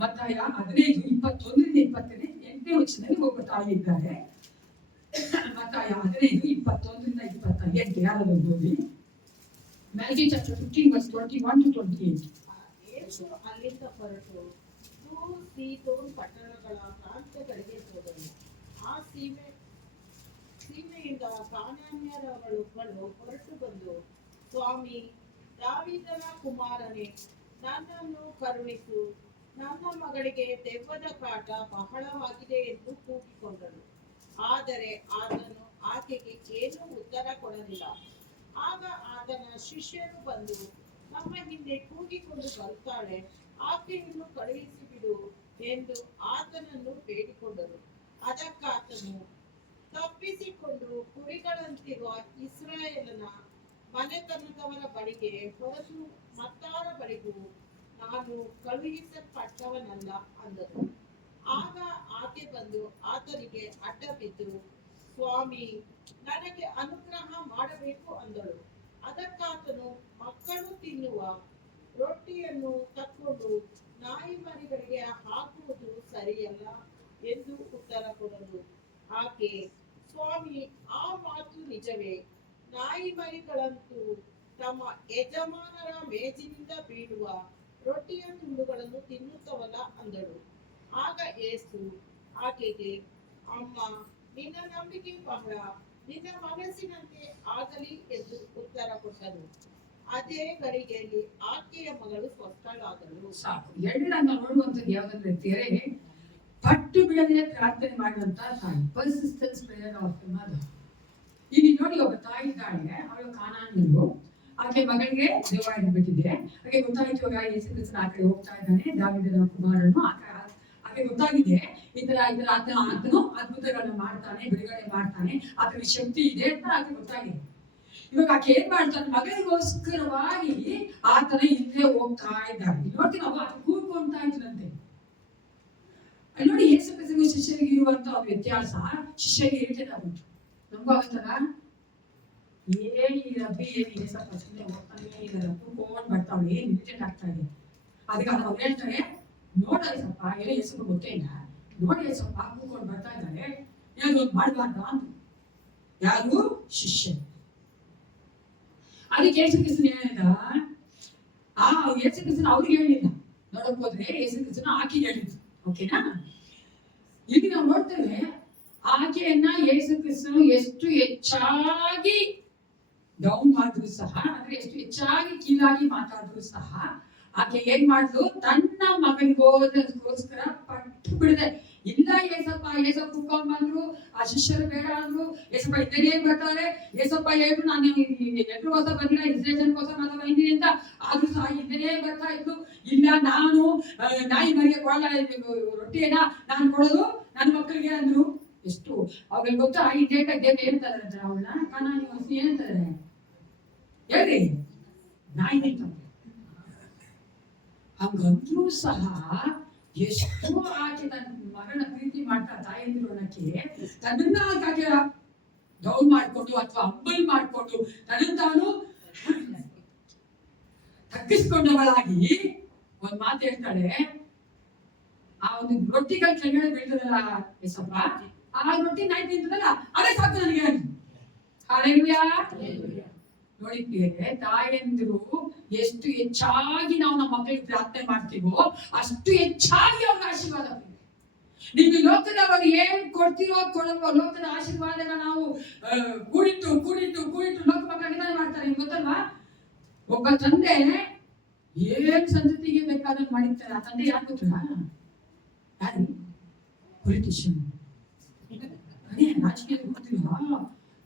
ಮತ್ತಾಯ 15:21-28 ವಚನದಲ್ಲಿ ಒಬ್ಬ ತಾಯಿ ಇದ್ದಾರೆ. ಮತ್ತಾಯ 15:21-28 ಯಾರಾದ್ರೂ ಓದಿ. Matthew chapter 15:21-28. ಯೇಸು ಅಲ್ಲಿಂದ ಹೊರಟು ತೂರ್ ಸೀದೋನ್ ಪಟ್ಟಣಗಳ ಪ್ರಾಂತ್ಯಗಳಿಗೆ ಹೋದನು. ಆ ಸೀಮೆಯಿಂದ ಕಾನಾನ್ಯರಗಳು ಹೊರಟು ಬಂದು, ಸ್ವಾಮಿ, ದಾವೀದನ ಕುಮಾರನೇ, ನನ್ನನ್ನು ಕರುಣಿಸು, ನನ್ನ ಮಗಳಿಗೆ ದೆವ್ವದ ಕಾಟ ಬಹಳವಾಗಿದೆ ಎಂದು ಕೂಗಿಕೊಂಡರು. ಆದರೆ ಆತನು ಆಕೆಗೆ ಏನೂ ಉತ್ತರ ಕೊಡಲಿಲ್ಲ. ಆಗ ಆತನ ಶಿಷ್ಯರು ಬಂದು, ನಮ್ಮ ಹಿಂದೆ ಕೂಗಿಕೊಂಡು ಬರ್ತಾಳೆ, ಆಕೆಯನ್ನು ಕಳುಹಿಸಿ ಬಿಡು ಎಂದು ಆತನನ್ನು ಬೇಡಿಕೊಂಡರು. ಅದಕ್ಕಾತನು, ತಪ್ಪಿಸಿಕೊಂಡು ಕುರಿಗಳಂತಿರುವ ಇಸ್ರಾಯೇಲನ ಮನೆತನದವರ ಬಳಿಗೆ ಹೊರತು ಮತ್ತಾರ ಬಳಿಗೂ ನಾನು ಕಳುಹಿಸಲ್ಪಟ್ಟವನಲ್ಲ ಅಂದನು. ಆಗ ಆಕೆ ಬಂದು ಆತನಿಗೆ ಅಡ್ಡ ಬಿದ್ದು, ಸ್ವಾಮಿ, ನನಗೆ ಅನುಗ್ರಹ ಮಾಡಬೇಕು ಅಂದಳು. ಅದಕ್ಕಾತನು, ಮಕ್ಕಳು ತಿನ್ನುವ ರೊಟ್ಟಿಯನ್ನು ತಕ್ಕೊಂಡು ನಾಯಿ ಮರಿಗಳಿಗೆ ಹಾಕುವುದು ಸರಿಯಲ್ಲ ಎಂದು ಉತ್ತರ ಕೊಡಲು, ಆಕೆ, ಸ್ವಾಮಿ, ಆ ಮಾತು ನಿಜವೇ. ನಾಯಿ ಮರಿಗಳಂತೂ ತಮ್ಮ ಯಜಮಾನರ ಮೇಜಿನಿಂದ ಬೀಳುವ ರೊಟ್ಟಿಯ ತುಂಡುಗಳನ್ನು ತಿನ್ನುತ್ತವಲ್ಲ ಅಂದಳು. ಆಗ ಯೇಸು ಆಕೆಗೆ, ಅಮ್ಮ, ನಿನ್ನ ನಂಬಿಕೆ ಬಹಳ, ನಿನ್ನ ಮನಸ್ಸಿನಂತೆ ಆಗಲಿ ಎಂದು ಉತ್ತರ ಕೊಟ್ಟನು. ಅದೇ ಗಳಿಗೆಯಲ್ಲಿ ಆಕೆಯ ಮಗಳು ಸ್ವಸ್ಥಳಾದಳು. ಸಾಕು. ಎರಡನ್ನ ನೋಡುವಂಥದ್ದು ಯಾವ್ದಂದ್ರೆ ತೆರೆ ಪಟ್ಟು ಬಿಡದೆ ಪ್ರಾರ್ಥನೆ ಮಾಡುವಂತ ತಾಯಿ, persistence prayer of the mother. ಇಲ್ಲಿ ನೋಡಿ, ಒಬ್ಬ ತಾಯಿ ಇದ್ದಾಳೆ, ಅವಳು ಕಾನಾನ್ಯರು. ಆಕೆ ಮಗಳಿಗೆ ದೆವ್ವ ಹಿಡಿದ್ಬಿಟ್ಟಿದೆ. ಆಕೆ ಗೊತ್ತಾಯ್ತು, ಇವಾಗ ಯೇಸು ಕ್ರಿಸ್ತನ ಆ ಕಡೆ ಹೋಗ್ತಾ ಇದ್ದಾನೆ, ದಾವೀದನ ಕುಮಾರನು. ಆಕೆ ಗೊತ್ತಾಗಿದೆ, ಈ ತರ ಆತನು ಅದ್ಭುತಗಳನ್ನ ಮಾಡ್ತಾನೆ, ಬಿಡುಗಡೆ ಮಾಡ್ತಾನೆ, ಆತನ ಶಕ್ತಿ ಇದೆ ಅಂತ ಆಕೆ ಗೊತ್ತಾಗಿದೆ. ಇವಾಗ ಆಕೆ ಏನ್ ಮಾಡ್ತಾನೆ, ಮಗಳಿಗೋಸ್ಕರವಾಗಿ ಆತನ ಹಿಂದೆ ಹೋಗ್ತಾ ಇದ್ದಾಳೆ. ನೋಡ್ತೀವಿ ನಾವು, ಆತ ಕೂರ್ಕೊಂತಾ ಇದ್ರಂತೆ. ನೋಡಿ, ಯೇಸು ಕ್ರಿಸ್ತನಿಗೆ ಶಿಷ್ಯರಿಗೆ ಇರುವಂತ ಒಂದು ವ್ಯತ್ಯಾಸ, ಶಿಷ್ಯರಿಗೆ ಇರಿಟೇಟ್ ಆಗುತ್ತೆ. ನಮಗೂ ಆಗುತ್ತಲ್ಲ, ಏನ್ ಈ ರಬ್ಬಿ, ಏನ್ ಏಸಪ್ಪ ಸುಮ್ಮನೆ ಹೋಗ್ತಾನೆ, ಈಗ ಕೂತ್ಕೊಂಡ್ ಬರ್ತಾವಳೆ, ಏನ್ ಇರಿಟೇಟ್ ಆಗ್ತಾ ಇದೆ. ಅದಕ್ಕೆ ಅವ್ರು ಹೇಳ್ತಾರೆ, ನೋಡ ಏಸಪ್ಪ, ಏನೋ ಯೇಸಪ್ಪ ಗೊತ್ತೇ ಇಲ್ಲ, ನೋಡಿ ಏಸಪ್ಪ ಕೂತ್ಕೊಂಡು ಬರ್ತಾ ಇದ್ದಾರೆ, ಏನೋ ಮಾಡ್ಬಾರ್ದ ಅಂತ. ಯಾರು? ಶಿಷ್ಯ. ಅದಕ್ಕೆ ಯೇಸು ಕ್ರಿಸ್ತನ ಹೇಳಿದ, ಯೇಸು ಕ್ರಿಸ್ತನ ಅವ್ರಿಗೆ ಹೇಳಿಲ್ಲ, ನೋಡಕ್ ಹೋದ್ರೆ ಯೇಸು ಕ್ರಿಸ್ತನ ಆಕೆಗೆ ಹೇಳಿದ್ರು. ಓಕೆನಾ? ಇಲ್ಲಿ ನಾವು ನೋಡ್ತೇವೆ, ಆಕೆಯನ್ನ ಯೇಸು ಕ್ರಿಸ್ತನು ಎಷ್ಟು ಹೆಚ್ಚಾಗಿ ಡೌನ್ ಮಾಡಿದ್ರು ಸಹ, ಅಂದ್ರೆ ಎಷ್ಟು ಹೆಚ್ಚಾಗಿ ಕೀಳಾಗಿ ಮಾತಾಡಿದ್ರು ಸಹ, ಆಕೆ ಏನ್ ಮಾಡಿದ್ರು, ತನ್ನ ಮಗನಿಗೋಸ್ಕರ ಪಟ್ಟು ಬಿಡದೆ, ಇಲ್ಲ ಏಸಪ್ಪ, ಏಸಪ್ಪ ಕುತ್ಕೊಂಡ್ ಬಂದ್ರು, ಆ ಶಿಷ್ಯರು ಬೇಡ ಅಂದ್ರು, ಏಸಪ್ಪ ಇದ್ದನೇ ಬರ್ತಾರೆ, ಏಸಪ್ಪ ಹೇಳ್ರು, ನಾನು ಎಲ್ರಿಗೋಸ್ಕರ ಬಂದಿಲ್ಲ, ಇಸ್ರೇಲ್ಗೋಸ್ಕರ ಮಾತ್ರ ಬಂದಿನಿ ಅಂತ, ಆದ್ರೂ ಸಹ ಇದ್ದನೇ ಬರ್ತಾ ಇದ್ದು, ಇಲ್ಲ ನಾನು ನಾಯಿ ಮರಿಗೆ ಕೊಡಲ್ಲ ರೊಟ್ಟಿಯನ್ನ ನಾನು ಕೊಡೋದು ನನ್ನ ಮಕ್ಕಳಿಗೆ ಅಂದ್ರು. ಎಷ್ಟು ಅವ್ರಿಗೆ ಗೊತ್ತಾ, ಈ ಡೇಟಾಗಿ ಡೇಟ್ ಹೇಳ್ತಾರೆ ಅಂತ, ಅವಳನ್ನ ಕಾನಾನಿ ವಸ್ತು ಏನಂತಾರೆ ಹೇಳ್ರಿ, ನಾಯಿ ನಿಂತ. ಹಂಗಂದ್ರೂ ಸಹ ಎಷ್ಟು ಆಕೆ ತನ್ನ ಮಗನ ಪ್ರೀತಿ ಮಾಡ್ತಾ ತಾಯಂದಿರು ಅನ್ನಕ್ಕೆ, ತನ್ನ ಆಕೆ ಡೌನ್ ಮಾಡ್ಕೊಂಡು ಅಥವಾ ಅಂಬಲ್ ಮಾಡ್ಕೊಂಡು ತನ್ನ ತಾನು ತಗ್ಗಿಸ್ಕೊಂಡವಳಾಗಿ ಒಂದ್ ಮಾತು ಹೇಳ್ತಾಳೆ, ಆ ಒಂದು ರೊಟ್ಟಿಗಳ ಕೆಳಗಡೆ ಬೀಳ್ತದಲ್ಲ ಏಸಪ್ಪ, ಆ ರೊಟ್ಟಿ ನಾಯಿ ತಿಂತದಲ್ಲ, ಅದೇ ಸಾಕು ನನಗೆ. ಹಾಲೆಲೂಯಾ. ನೋಡಿದ್ದೇವೆ, ತಾಯಂದಿರು ಎಷ್ಟು ಹೆಚ್ಚಾಗಿ ನಾವು ನಮ್ಮ ಮಕ್ಕಳಿಗೆ ಪ್ರಾರ್ಥನೆ ಮಾಡ್ತೀವೋ ಅಷ್ಟು ಹೆಚ್ಚಾಗಿ ಅವ್ರಿಗೆ ಆಶೀರ್ವಾದ. ನೀವು ಲೋಕದವರು ಏನ್ ಕೊಡ್ತೀರೋ ಕೊಡಲ್ವೋ, ಲೋಕದ ಆಶೀರ್ವಾದನ ನಾವು ಕೂಡಿಟ್ಟು ಕೂಡಿಟ್ಟು ಕೂಡಿಟ್ಟು ಲೋಕ ಮಕ್ಕಳಿಗೆ ಮಾಡ್ತಾರೆ. ನಿಮ್ಗೆ ಗೊತ್ತಲ್ವಾ, ಒಬ್ಬ ತಂದೆ ಏನ್ ಸಂತತಿಗೆ ಬೇಕಾದಂಗೆ ಮಾಡಿರ್ತಾರೆ. ಆ ತಂದೆ ಯಾರು ಗೊತ್ತಾ? ಯಾರು? ಪೊಲಿಟಿಷಿಯನ್. ಅದೇ ರಾಜಕೀಯ ಗೊತ್ತಿಲ್ಲ,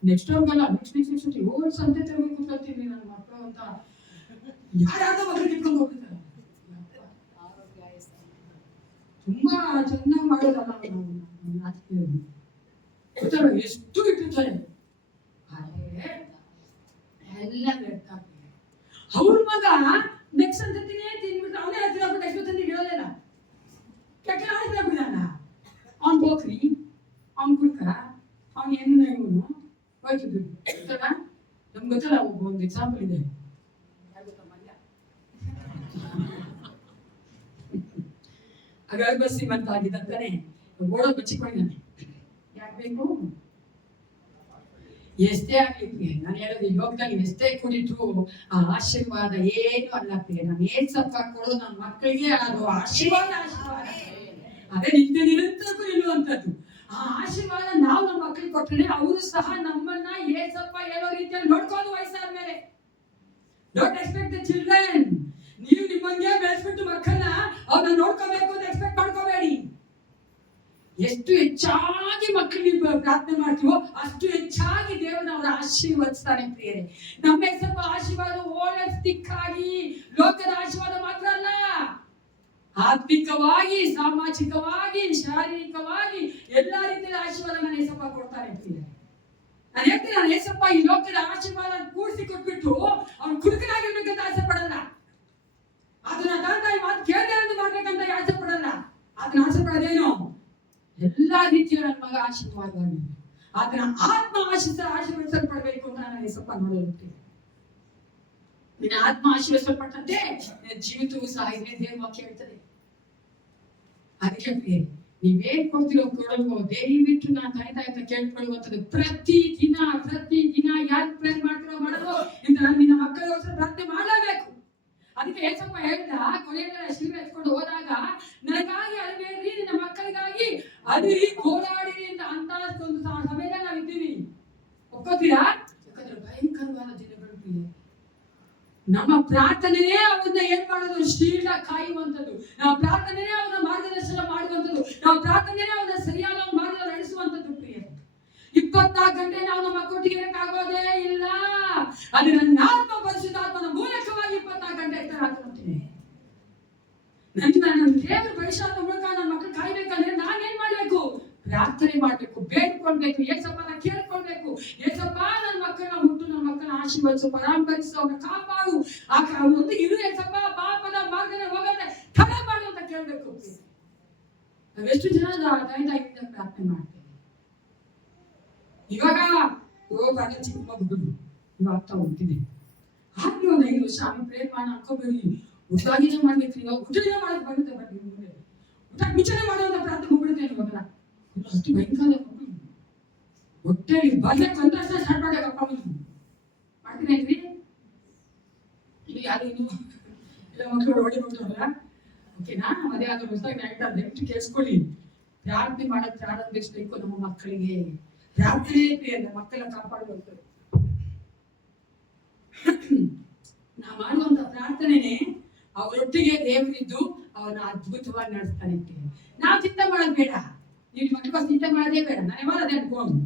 ನೆಕ್ಸ್ಟ್ ಅವ್ರಿಗಲ್ಲ, ನೆಕ್ಸ್ಟ್ ಏಳು ಸಂತತಿ ಕೂತ್ಕೊಳ್ತೀನಿ ನನ್ನ ಮಕ್ಕಳು ಅಂತ ಯಾರ್ಯಾರ್ದೋ ಮಕ್ಕಳು ಇಟ್ಕೊಂಡು ಹೋಗ್ತಿದ್ದಾರೆ. ತುಂಬಾ ಚೆನ್ನಾಗಿ ಮಾಡೋದಲ್ಲ ರಾಜಕೀಯ, ಗೊತ್ತಲ್ಲ ಎಷ್ಟು ಇಟ್ಟಿರ್ತಾರೆ. ಆದ್ರೆ ಎಲ್ಲ ವ್ಯರ್ಥ. ಅವ್ರ ಮಗ ನೆಕ್ಸ್ಟ್ ಸಂತತಿನೇ ತಿನ್ಬಿಟ್ಟು ಅವನೇ ಹತ್ತಿರ ಪೋಖ್ರಿ, ಅವ್ನು ಕುಡ್ಕ, ಅವ್ನು ಏನು ಇವನು ಹೋಯ್ತು ದುಡ್ಡು ಗೊತ್ತಲ್ಲ. ನಮ್ಗೆ ಗೊತ್ತಲ್ಲ, ಒಂದು ಎಕ್ಸಾಂಪಲ್ ಇದೆ. ಅಗರ್ಭ ಶ್ರೀಮಂತ ಆಗಿದ್ದಂತಾನೆ ಓಡೋ ಬಚ್ಚಿಕೊಂಡಿದ್ದಾನೆ. ಯಾಕೆ ಬೇಕು? ಎಷ್ಟೇ ಆಗ್ಲಿಕ್ಕೆ ನಾನು ಹೇಳೋದು, ಈ ಲೋಕದಲ್ಲಿ ಎಷ್ಟೇ ಕುಡಿದ್ರು ಆ ಆಶೀರ್ವಾದ ಏನು ಅಲ್ಲಪ್ಪಿಗೆ. ನಾನು ಏಸಪ್ಪ ಕೊಡೋದು ನನ್ನ ಮಕ್ಕಳಿಗೆ ಅದು ಆಶೀರ್ವಾದ. ಅದೇ ನಿತ್ಯ ನಿರಂತರಕ್ಕೂ ಇರುವಂತದ್ದು. ಆ ಆಶೀರ್ವಾದ ನಾವು ನಮ್ಮ ಮಕ್ಕಳಿಗೆ ಕೊಟ್ಟರೆ ಅವರು ಸಹ ನಮ್ಮನ್ನ ಏಸಪ್ಪ ಹೇಳೋ ರೀತಿಯಲ್ಲಿ ನೋಡ್ಕೊಂಡು ವಯಸ್ಸಾದ್ಮೇಲೆ. Don't expect the children. ನೀವು ನಿಮ್ಮಂಗೆ ಬೆಳೆಸ್ಬಿಟ್ಟು ಮಕ್ಕಳನ್ನ ಅವ್ರನ್ನ ನೋಡ್ಕೋಬೇಕು ಅಂತ ಎಕ್ಸ್ಪೆಕ್ಟ್ ಮಾಡ್ಕೋಬೇಡಿ. ಎಷ್ಟು ಹೆಚ್ಚಾಗಿ ಮಕ್ಕಳಿಗೆ ಪ್ರಾರ್ಥನೆ ಮಾಡ್ತೀವೋ ಅಷ್ಟು ಹೆಚ್ಚಾಗಿ ದೇವರನ್ನ ಅವರ ಆಶೀರ್ವದಿಸ್ತಾನೆ ಪ್ರಿಯರೇ. ನಮ್ಮ ಸ್ವಲ್ಪ ಆಶೀರ್ವಾದ ಹೋಲಿಸ್ತಿಕ್ಕಾಗಿ ಲೋಕದ ಆಶೀರ್ವಾದ ಮಾತ್ರ ಅಲ್ಲ, ಆತ್ಮಿಕವಾಗಿ, ಸಾಮಾಜಿಕವಾಗಿ, ಶಾರೀರಿಕವಾಗಿ ಎಲ್ಲಾ ರೀತಿಯ ಆಶೀರ್ವಾದ ನಾನು ಏಸಪ್ಪ ಕೊಡ್ತಾನೆ ಪ್ರಿಯರೇ. ನಾನು ಹೇಳ್ತೀನಿ, ನಾನು ಏಸಪ್ಪ ಈ ಲೋಕದ ಆಶೀರ್ವಾದ ಕೂಡಿಸಿ ಕೊಟ್ಬಿಟ್ಟು ಅವ್ನು ಕುಡುಕನಾಗಿರ್ಬೇಕಂತ ಆಸೆ ಪಡಲ್ಲ. ಅದನ್ನ ತಂದೆ ಮಾತು ಕೇಳಿ ಮಾಡ್ಬೇಕಂತ ಆಸೆ ಪಡಲ್ಲ. ಅದನ್ನ ಆಸೆ ಪಡೋದೇನು? ಎಲ್ಲಾ ರೀತಿಯ ನನ್ನ ಮಗ ಆಶೀರ್ವಾದವಾಗಿ ಅದನ್ನ ಆತ್ಮ ಆಶೀರ್ವದಿಸಲ್ಪಡಬೇಕು ಅಂತ ನಾನು ಏಸಪ್ಪ ನೋಡುತ್ತೇನೆ. ನಿನ್ನ ಆತ್ಮ ಆಶೀರ್ವದಿಸಲ್ಪಟ್ಟಂತೆ ಜೀವಿತವೂ ಸಹ ಇದೆ ದೇವ್ರ ವಾಕ್ಯ ಹೇಳ್ತದೆ. ಅದಕ್ಕೆ ನೀವೇನ್ ಕೊಡ್ತಿರೋ ಕೊಡಲ್ವೋ ದಯವಿಟ್ಟು ನಾನು ತಾಯ್ತಾ ಕೇಳ್ಕೊಳ್ಳುವಂಥದ್ದು. ಪ್ರತಿದಿನ ಯಾರು ಪ್ರೇರ್ ಮಾಡ್ತಿರೋ ಮಾಡೋದು ಇಂತ ನಿನ್ನ ಮಕ್ಕಳಿಗೋಸ್ಕರ ಪ್ರಾರ್ಥನೆ ಮಾಡಲೇಬೇಕು. ಅದಕ್ಕೆ ಏಸಪ್ಪ ಹೇಳ್ದ, ಕೊನೆಯಲ್ಲಿ ಶಿಲ್ವೆ ಎತ್ಕೊಂಡು ಹೋದಾಗ ನನಗಾಗಿ ಅಳಬೇಡ್ರಿ, ನಿನ್ನ ಮಕ್ಕಳಿಗಾಗಿ ಅದಿರಿ, ಹೋರಾಡಿರಿ ಅಂತ ಒಂದು ಸಮಯದಲ್ಲಿ ನಾವಿದ್ದೀವಿ. ಒಪ್ಕೋತೀರಾ? ಯಾಕಂದ್ರೆ ಭಯಂಕರವಾದ ದಿನಗಳು ಪ್ರಿಯ. ನಮ್ಮ ಪ್ರಾರ್ಥನೆಯೇ ಅವ್ರನ್ನ ಏನ್ ಮಾಡೋದು? ಶೀಲ್ಡ ಕಾಯುವಂಥದ್ದು. ನಮ್ಮ ಪ್ರಾರ್ಥನೆಯೇ ಅವ್ರನ್ನ ಮಾರ್ಗದರ್ಶನ ಮಾಡುವಂಥದ್ದು. ನಮ್ಮ ಪ್ರಾರ್ಥನೆಯೇ ಅವ್ರನ್ನ ಸರಿಯಾದ ಮಾರ್ಗ ನಡೆಸುವಂಥದ್ದು ಪ್ರಿಯ. 24 ಗಂಟೆ ನಾವು ನಮ್ಮ ಮಕ್ಕಳಿಗೆ ಇರಕ್ಕಾಗೋದೇ ಇಲ್ಲ. ಅದು ನನ್ನ ಆತ್ಮ ಪರಿಶುದ್ಧಾತ್ಮನ ಮೂಲಕವಾಗಿ 24 ಗಂಟೆ ಇರ್ತಾರೆ ಹಾಕ್ಕೊಳ್ತೀನಿ. ನನ್ನ ದೇವರ ಭವಿಷ್ಯದ ಮೂಲಕ ನನ್ನ ಮಕ್ಕಳು ಕಾಯ್ಬೇಕಂದ್ರೆ ನಾನೇನ್ ಮಾಡ್ಬೇಕು? ಪ್ರಾರ್ಥನೆ ಮಾಡ್ಬೇಕು, ಬೇಡ್ಕೊಳ್ಬೇಕು, ಏಸಪ್ಪನ ಕೇಳ್ಕೊಳ್ಬೇಕು. ಏಸಪ್ಪ ನನ್ನ ಮಕ್ಕಳನ್ನ ಹುಟ್ಟು, ನನ್ನ ಮಕ್ಕಳನ್ನ ಆಶೀರ್ವದಿಸು, ಪರಾಂಬರಿಸು, ಅವ್ರನ್ನ ಕಾಪಾಡು, ಒಂದು ಇರು ಏಸಪ್ಪ, ಪಾಪದ ಮಾರ್ಗದ ಹೋಗೋದ್ರೆ ತಡ ಮಾಡು ಅಂತ ಕೇಳ್ಬೇಕು. ನಾವೆಷ್ಟು ಜನ ದಯದಿಂದ ಪ್ರಾರ್ಥನೆ ಮಾಡ್ತೇವೆ. ಇವಾಗ ಚಿಕ್ಕ ಮಗುಗಳು ಇವಾಗ ಹೋಗ್ತೀನಿ. ಹಾಗೆ ಒಂದು 5 ವರ್ಷ ಆಮೇಲೆ ಪ್ರೇರ್ ಮಾಡಿ ಅನ್ಕೋಬೇಡಿ. ಊಟನೇ ಮಾಡ್ಬೇಕು, ಇವಾಗ ಊಟನೇ ಮಾಡಕ್ ಬರುತ್ತೆ. ಊಟ ಮುಂಚೆನೆ ಮಾಡುವಂತ ಪ್ರಾರ್ಥನೆ ಹೋಗ್ಬಿಡುತ್ತೆ. ಇವಾಗ ಅಷ್ಟು ಭಯಂಕರ ಮಕ್ಕಳು ಹೊಟ್ಟೆಲಿ ಬರ್ಬೇಕು ಅಂತ ಸ್ಟಾರ್ಟ್ ಮಾಡ್ಬೇಕಪ್ಪ ಮಾಡ್ತೀನಿ ಇಲ್ರಿ. ಇಲ್ಲಿ ಯಾರು ಎಲ್ಲ ಮಕ್ಕಳು ಹೊಡಿ ಹೋಗ್ತಾರಲ್ಲ, ಓಕೆನಾ? ಅದೇ ಅದು ಹೊಸದಾಗಿ ಹೇಳ್ತಾರೆ, ದಯವಿಟ್ಟು ಕೇಳಿಸ್ಕೊಳ್ಳಿ. ಪ್ರಾರ್ಥನೆ ಮಾಡೋದು ಪ್ರಾರಂಭಿಸ್ಬೇಕು ನಮ್ಮ ಮಕ್ಕಳಿಗೆ. ಪ್ರಾರ್ಥನೆ ಮಕ್ಕಳ ಕಾಪಾಡುವಂಥದ್ದು. ನಾವು ಮಾಡುವಂತ ಪ್ರಾರ್ಥನೆನೇ ಅವರೊಟ್ಟಿಗೆ ದೇವರಿದ್ದು ಅವನ್ನ ಅದ್ಭುತವಾಗಿ ನಡೆಸ್ತಾನೆ. ನಾವು ಚಿಂತೆ ಮಾಡೋದು ಬೇಡ. ನೀವು ಮಕ್ಕಳ ಚಿಂತೆ ಮಾಡೋದೇ ಬೇಡ. ನಾನು ಯಾವಾಗ ಅದೇ ಅನ್ಕೊಂಡು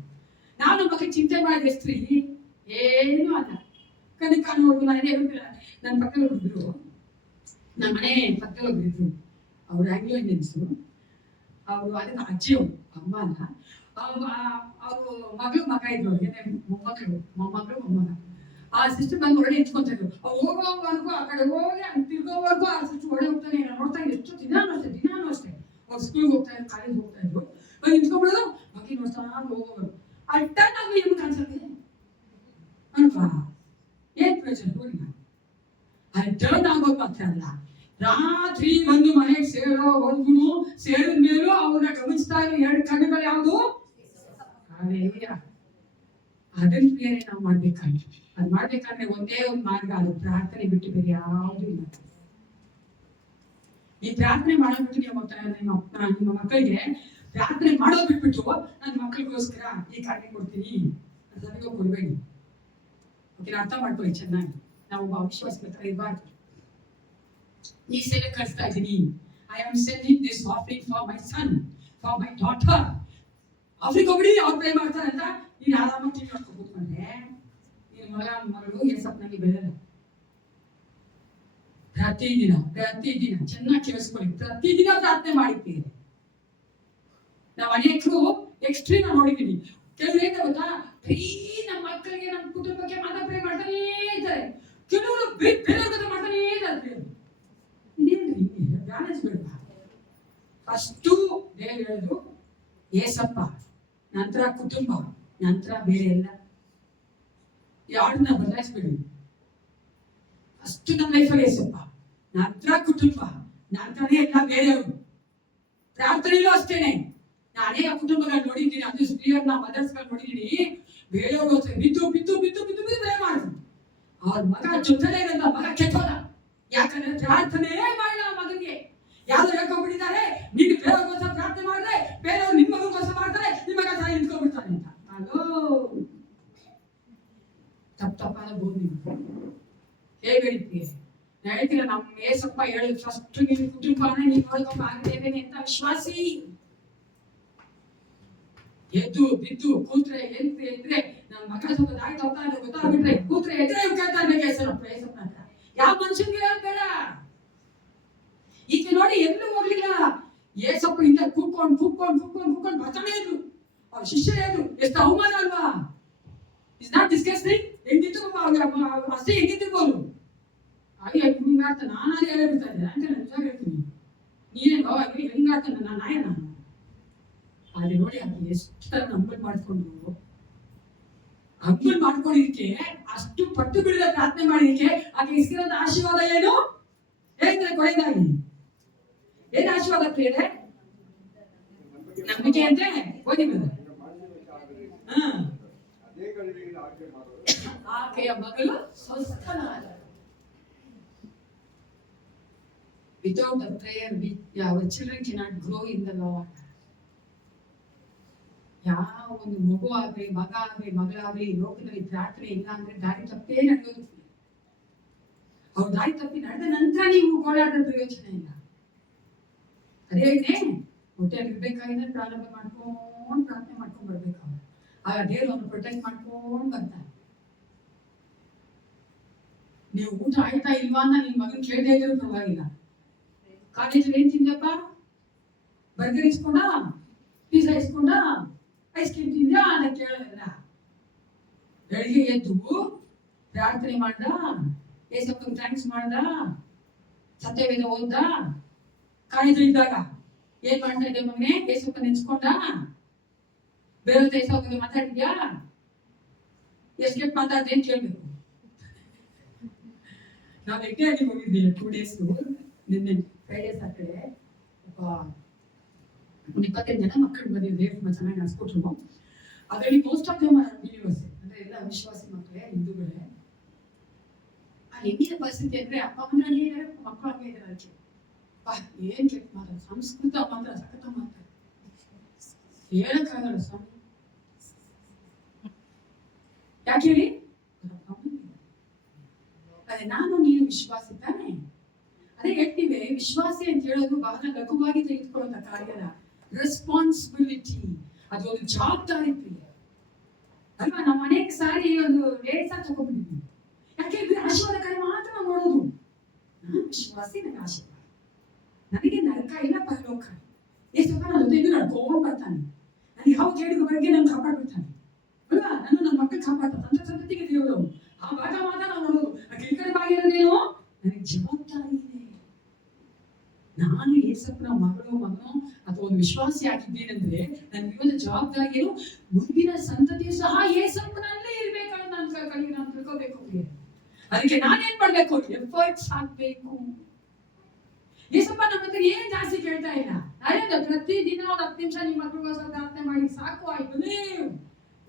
ನಾವು ನಮ್ಮ ಮಕ್ಕಳಿಗೆ ಚಿಂತೆ ಮಾಡೋದು ಎಷ್ಟ್ರಿ? ಏನು ಅಲ್ಲ. ಕಣಿ ನೋಡ್ಬೋದು. ನಾನು ಹೇಳ್ತಿಲ್ಲ, ನನ್ನ ಪಕ್ಕದೊಬ್ರು, ನಮ್ಮ ಮನೆ ಪಕ್ಕದೊಬ್ರಿದ್ರು. ಅವ್ರು ಆಂಗ್ಲೋ ಇಂಡಿಯನ್ಸು. ಅವರು ಅದನ್ನ ಅಜ್ಜಿಯವರು, ಅಮ್ಮ ಅಲ್ಲ. ಅವರು ಮಗ ಇದ್ರು, ಮೊಮ್ಮಗ. ಆ ಸಿಸ್ಟರ್ ಬಂದು ಹೊರಡೆ ಇಟ್ಕೊಂತ ಇದ್ರು. ಹೋಗೋವರೆಗೂ ಆ ಕಡೆ ಹೋಗಿ ತಿರ್ಗೋವರೆಗೂ ಆ ಸಿಸ್ಟರ್ ಹೊಡೆ ಹೋಗ್ತಾನೆ. ನಾನು ನೋಡ್ತಾ ಇದ್ದೆ, ಎಷ್ಟು ದಿನಾನು ಅಷ್ಟೇ ಅವ್ರು ಸ್ಕೂಲ್ಗೆ ಹೋಗ್ತಾ ಇದ್ರು, ಕಾಲೇಜ್ ಹೋಗ್ತಾ ಇದ್ರು. ನಿಂತ್ಕೊಂಡ್ಬಿಡೋದು, ಮಗಿ ನೋಡ್ತಾ ಹೋಗೋವರು. ಅಟ್ಟ ನಾವು ಏನು ಕಾಣಿಸುತ್ತೆ ಅಲ್ವಾ? ಏನ್ ಪ್ರಯೋಜನ ಹೋಗಿ ಟರ್ನ್ ಆಗೋದು ಮಾತ್ರ ಅಲ್ಲ, ರಾತ್ರಿ ಒಂದು ಮನೆಗೆ ಸೇರೋವರೆಗೂ ಸೇರಿದ ಮೇಲೂ ಅವ್ರನ್ನ ಗಮನಿಸ್ತಾ ಇರೋ 2 ಕಣ್ಣುಗಳು ಯಾವುದು? ಅದನ್ನ ಬೇರೆ ನಾವು ಮಾಡ್ಬೇಕಾಗಿತ್ತು. ಅದ್ ಮಾಡ್ಬೇಕಾದ್ರೆ ಒಂದೇ ಒಂದು ಮಾರ್ಗ, ಅದು ಪ್ರಾರ್ಥನೆ ಬಿಟ್ಟು ಬೇರೆ ಯಾವುದು ಇಲ್ಲ. ಈ ಪ್ರಾರ್ಥನೆ ಮಾಡೋದ್ಬಿಟ್ಟು ನಿಮ್ಮ ಮಕ್ಕಳಿಗೆ ಪ್ರಾರ್ಥನೆ ಮಾಡೋದು ಬಿಟ್ಬಿಟ್ಟು ನನ್ನ ಮಕ್ಕಳಿಗೋಸ್ಕರ ಈ ಕಾರ್ಯ ಕೊಡ್ತೀನಿ ನನಗೆ ಕೊಡ್ಬೇಡಿ. ಓಕೆ, ಅರ್ಥ ಮಾಡ್ಕೊಳ್ಳಿ ಚೆನ್ನಾಗಿ. ನಾವು ಅವಿಶ್ವಾಸ ಇರಬಾರ್ದು. ಈ ಸೇವೆ ಕಳಿಸ್ತಾ ಇದ್ದೀನಿ. I am sending this offering for my son, for my daughter. ಅವ್ರಿಗೆ ಹೋಗ್ಬಿಡಿ, ಅವ್ರು ಪ್ರೇ ಮಾಡ್ತಾರೆ ಅಂತ ನೀನು ಆರಾಮಾಗಿ ಟಿವಿ ನೋಡ್ಕೊಂಡು ಕೂತ್ಕೊಂಡೆ ನಿನ್ನ ಮಗಳು ಏಸಪ್ಪನಾಗಿ ಬೆಳೆಯಲ್ಲ. ಪ್ರತಿದಿನ ಚೆನ್ನಾಗಿ ಕೇಳಿಸ್ಕೊಳ್ಳಿ, ಪ್ರತಿದಿನ ಪ್ರಾರ್ಥನೆ ಮಾಡಿದ್ದೀರಿ. ನಾವು ಅನೇಕರು ಎಕ್ಸ್ಟ್ರೀಮ್ ನೋಡಿದ್ದೀವಿ. ಕೆಲವರು ಏನ್ ಗೊತ್ತಾ, ನಮ್ಮ ಮಕ್ಕಳಿಗೆ, ನಮ್ಮ ಕುಟುಂಬಕ್ಕೆ ಮಾತ್ರ ಪ್ರೇ ಮಾಡ್ತಾನೇ ಇದ್ದಾರೆ. ಕೆಲವರು ಬೇರೆ ಮಾಡ್ತಾನೇ ಇದ್ದಾರೆ. ಇದೇನ್ರಿ ಬ್ಯಾಲೆನ್ಸ್ ಬೇಡ. ಫಸ್ಟು ದೇವರು ಹೇಳೋದು ಏಸಪ್ಪ, ನಂತರ ಕುಟುಂಬ, ನಂತರ ಬೇರೆ ಎಲ್ಲ. ಯಾರನ್ನ ಬದಲಾಯಿಸ್ಬೇಡಿ. ಅಷ್ಟು ನನ್ನ ಲೈಫಲ್ಲಿ ಏಸಪ್ಪ, ನಂತರ ಕುಟುಂಬ, ನಂತರನೇ ಎಲ್ಲ ಬೇರೆಯವರು. ಪ್ರಾರ್ಥನೆಯಲ್ಲೂ ಅಷ್ಟೇನೆ. ನಾನು ಅನೇಕ ಕುಟುಂಬಗಳು ನೋಡಿದ್ದೀನಿ, ಅದು ಸ್ತ್ರೀಯರ್ನ ಮದರ್ಸ್ಗಳು ನೋಡಿದ್ದೀನಿ. ಬೇರೆಯವರು ಬಿದ್ದು ಬಿದ್ದು ಬಿದ್ದು ಬಿದ್ದು ಬಿದ್ದು ಬೇರೆ ಮಾಡಿದ್ರು. ಅವ್ರ ಮಗ ಜೊತೆಲೇ ಇರಲ್ಲ, ಮಗ ಕೆಟ್ಟೋದ. ಯಾಕಂದ್ರೆ ಪ್ರಾರ್ಥನೆ ಮಾಡಿಲ್ಲ ಆ ಮಗನಿಗೆ. ಯಾವ್ದು ಹೇಳ್ಕೊಂಡ್ಬಿಟ್ಟಿದ್ದಾರೆ, ನೀನು ಬೇರೆಯವ್ರಿಗೋಸ್ಕರ ಪ್ರಾರ್ಥನೆ ಮಾಡಿದ್ರೆ ಬೇರೆಯವ್ರು ನಿಮ್ಮ ಮಗನಿಗೋಸ್ಕರ ಮಾಡ್ತಾರೆ, ನಿಮ್ಮ ಮಗ ತಾಯಿ ನಿಂತ್ಕೊಂಡ್ಬಿಡ್ತಾನೆ ಅಂತ. ಅಲೋ, ತಪ್ಪಾದ ಬೋಧ್ ನೀವು ಹೇಗೆ ಹೇಳ್ತೀವಿ? ಹೇಳ್ತೀರ ನಮ್ಮ ಏಸಪ್ಪ ಹೇಳಿದ್ರು, ಫಸ್ಟ್ ನಿನ್ನ ಕುಟುಂಬನ ನೀವು ನೋಡ್ಕೊಂಡು ಆಗಿದ್ದೇನೆ ಅಂತ ವಿಶ್ವಾಸಿ. ಎದ್ದು ಬಿದ್ದು ಕೂತ್ರೆ ಎದ್ರೆ ನನ್ನ ಮಗ ಸ್ವಲ್ಪ ದಾರಿ ತಪ್ಪಾದ್ರೆ ಗೊತ್ತಾಗ್ಬಿಟ್ರೆ ಕೂತ್ರೆ ಎದ್ರೆ ಕೇಳ್ತಾ ಇರ್ಬೇಕು ಏಸಪ್ಪ ಅಂತ. ಯಾವ ಮನುಷ್ಯನ್ಗೆ ಹೇಳ್ಬೇಡ. ಈಗ ನೋಡಿ ಎಲ್ಲೂ ಹೋಗ್ಲಿಲ್ಲ. ಏಸಪ್ಪ ಇಂದ ಕೂತ್ಕೊಂಡು ಕೂತ್ಕೊಂಡು ಕೂತ್ಕೊಂಡು ಕೂತ್ಕೊಂಡು ಬರ್ತಾನೆ ಇದ್ರು. ಅವ್ರ ಶಿಷ್ಯರೇ ಇದ್ರು. ಎಷ್ಟು ಅವಮಾನ ಅಲ್ವಾ? Is not disgusting. ಹೆಂಗಿತ್ತು ಅಷ್ಟೇ, ಹೆಂಗಿದ್ದಿರ್ಬೋದು. ಹಾಗೆ ಹಿಂಗಾಡ್ತ ನಾನಾದ್ರೆ ಹೇಳಿಬಿಡ್ತಾ ಇದ್ದೆ ಅಂತ ನಾನು ನಿಜ ಹೇಳ್ತೀನಿ. ನೀನೇನೋ ಹೆಂಗಾಡ್ತಾನೆ ನನ್ನ ನಾಯ ನಾನು. ಆದ್ರೆ ನೋಡಿ ಆಕೆ ಎಷ್ಟು ಹಂಬಲ್ ಮಾಡ್ಕೊಂಡು ಮಾಡ್ಕೊಂಡಿದ್ದಕ್ಕೆ, ಅಷ್ಟು ಪಟ್ಟು ಬಿಡದ ಪ್ರಾರ್ಥನೆ ಮಾಡಿದಕ್ಕೆ ಆಕೆ ಇಸ್ಕಿರೋದ ಆಶೀರ್ವಾದ ಏನು ಹೇಳ್ತಾರೆ ಕೊನೆಯದಾಗಿ. ಏನ್ ಆಶೀರ್ವಾದ ಪ್ರಿಯರೇ? ನಂಬಿಕೆ ಅಂತೆ ಓದಿ ಬಂದ. ಆಕೆಯ ಮಗಳು ಸ್ವಸ್ಥನಾದ. Without a prayer, our children cannot grow in the Lord. ಯಾವ ಒಂದು ಮಗು ಆಗ್ಲಿ, ಮಗ ಆಗ್ಲಿ, ಮಗಳಾಗ್ಲಿ ಲೋಕದಲ್ಲಿ ಪ್ರಾರ್ಥನೆ ಇಲ್ಲ ಅಂದ್ರೆ ದಾರಿ ತಪ್ಪೇ ನಡೆಯೋದು. ಅವ್ರು ದಾರಿ ತಪ್ಪಿ ನಡೆದ ನಂತರ ನೀವು ಗೋಳಾಡೋ ಪ್ರಯೋಜನ ಇಲ್ಲ. ಅದೇ ಹೊಟ್ಟೆಯಲ್ಲಿ ಇರ್ಬೇಕಾಗಿದ್ರೆ ಪ್ರಾರಂಭ ಮಾಡ್ಕೊಂಡು ಪ್ರಾರ್ಥನೆ ಮಾಡ್ಕೊಂಡು ಬರ್ಬೇಕು. ಅವ್ರು ಆಗ ದೇವ್ರು ಅವ್ರನ್ನ ಪ್ರೊಟೆಕ್ಟ್ ಮಾಡ್ಕೊಂಡು ಬರ್ತಾರೆ. ನೀವು ಊಟ ಆಯ್ತಾ ಇಲ್ವಾ ಅಂತ ನಿಮ್ ಮಗನ್ ಕೇಳದೇ ಇದ್ರು ಪರವಾಗಿಲ್ಲ. ಕಾಲೇಜಲ್ಲಿ ಏನ್ ತಿಂದಪ್ಪ? ಬರ್ಗರ್ ಇಸ್ಕೊಂಡ, ಪಿಜ್ಜಾ ಇಸ್ಕೊಂಡ, ಐಸ್ ಕ್ರೀಮ್ ತಿಂದ ಅಂತ ಕೇಳೋದಿಲ್ಲ. ಬೆಳಿಗ್ಗೆ ಎದ್ದು ಪ್ರಾರ್ಥನೆ ಮಾಡ್ದ, ಏಸಪ್ಪನಿಗೆ ಥ್ಯಾಂಕ್ಸ್ ಮಾಡ್ದ, ಸತ್ಯವೇದ ಓದ್ದ. ಕಾಲೇಜಲ್ಲಿ ಇದ್ದಾಗ ಏನ್ ಮಾಡ್ತಾ ಇದ್ದೆ ಮಗನೇ? ಏಸಪ್ಪ ನೆನ್ಸ್ಕೊಂಡ, ಬೇರೆ ಏಸಪ್ಪ ಮಾತಾಡಿದ್ಯಾ? ಎಷ್ಟೆಷ್ಟು ಮಾತಾಡ್ದೆ ಅಂತ ಕೇಳ್ಬೇಕು. ನಾವು ಹೆಗ್ಗೆಯಾಗಿ ಹೋಗಿದ್ದೀವಿ 2 days. ನಿನ್ನೆ Friday Saturday ಒಂದು 25 ಜನ ಮಕ್ಕಳು ಬಂದಿದ್ದೆ. ತುಂಬಾ ಚೆನ್ನಾಗಿ ನಡೆಸ್ಕೊಟ್ರು. ಅದರಲ್ಲಿ most of them are believers, ಅಂದ್ರೆ ಎಲ್ಲ ವಿಶ್ವಾಸಿ ಮಕ್ಕಳೇ, ಹಿಂದೂಗಳೇ. ಆ ಹೆಂಗಿನ ಪರಿಸ್ಥಿತಿ ಅಂದ್ರೆ ಅಪ್ಪ ಅಮ್ಮನ ಹಂಗೆ ಇದ್ದಾರೆ, ಮಕ್ಕಳು ಹಂಗೆ ಇದ್ದಾರೆ. ಅದಕ್ಕೆ ಏನ್ ಕೆಟ್ಟ ಮಾತಾಡ, ಸಂಸ್ಕೃತ ಮಾತ್ರ ಸಖತ ಮಾತಾಡ ಹೇಳಕ್ಕಾಗಲ್ಲ ಸ್ವಾಮಿ. ಯಾಕೆ ಹೇಳಿ? ಅದೇ ನಾನು ನೀನು ವಿಶ್ವಾಸಿ ತಾನೆ. ಅದೇ ಹೇಳ್ತೀವಿ, ವಿಶ್ವಾಸಿ ಅಂತ ಹೇಳೋದು ಬಹಳ ಲಘುವಾಗಿ ತೆಗೆದುಕೊಳ್ಳುವಂತ ಕಾರ್ಯದ ರೆಸ್ಪಾನ್ಸಿಬಿಲಿಟಿ. ಅದು ಒಂದು ಜವಾಬ್ದಾರಿ ಅಲ್ವಾ? ನಾವು ಅನೇಕ ಸಾರಿ ಒಂದು ಲೇಸಾಗಿ ತಗೊಂಡ್ಬಿಟ್ಟಿದ್ವಿ. ಯಾಕೆಂದ್ರೆ ಆಶೀರ್ವಾದ ಕಡೆ ಮಾತ್ರ ನಾವು ನೋಡೋದು. ನಾನು ವಿಶ್ವಾಸಿ, ನನಗೆ ಆಶೀರ್ವಾದ, ನನಗೆ ನರಕ ಇಲ್ಲ ಪರಲೋಕ. ಎಷ್ಟು ನನ್ನ ಜೊತೆ ನಡ್ಕೊಂಡು ಬರ್ತಾನೆ. ನನಗೆ ಯಾವ ಕೇಳಿದ ಬಗ್ಗೆ ನಾನು ಕಾಪಾಡ್ಬಿಡ್ತಾನೆ ಅಲ್ವಾ? ನನ್ನ ಮಕ್ಕಳು ಕಾಪಾಡ್ತಾನೆ. ಅಂತ ಸಂತತಿಗೆ ದೇವರು ಆ ಭಾಗ ಮಾತ್ರ ನಾವು ನೋಡೋದು. ಆ ಕಿರಿಕಡೆ ಭಾಗ ಇರೋದೇನು? ನನಗೆ ಜವಾಬ್ದಾರಿ ಇದೆ. ನಾನು ಏಸಪ್ಪನ ಮಗನೋ ಅಥವಾ ಒಂದು ವಿಶ್ವಾಸಿ ಆಗಿದ್ದೇನೆಂದ್ರೆ ನನಗೆ ಜವಾಬ್ದಾರಿ ಏನು? ಮುಂದಿನ ಸಂತತಿಯು ಸಹ ಏಸಪ್ಪನಲ್ಲೇ ಇರ್ಬೇಕಂತ ನಾನು ತಿಳ್ಕೋಬೇಕು. ಅದಕ್ಕೆ ನಾನೇನ್ ಮಾಡ್ಬೇಕು? ಎಫರ್ಟ್ಸ್ ಹಾಕ್ಬೇಕು. ಏಸಪ್ಪ ನಮ್ಮ ಹತ್ರ ಏನ್ ಜಾಸ್ತಿ ಕೇಳ್ತಾ ಇಲ್ಲ. ಅದೇ ಪ್ರತಿದಿನ ಒಂದು 10 ನಿಮಿಷ ನಿಮ್ಮ ಮಕ್ಕಳಿಗೋಸ್ಕರ ಪ್ರಾರ್ಥನೆ ಮಾಡಿ ಸಾಕು, ಆಯ್ತು.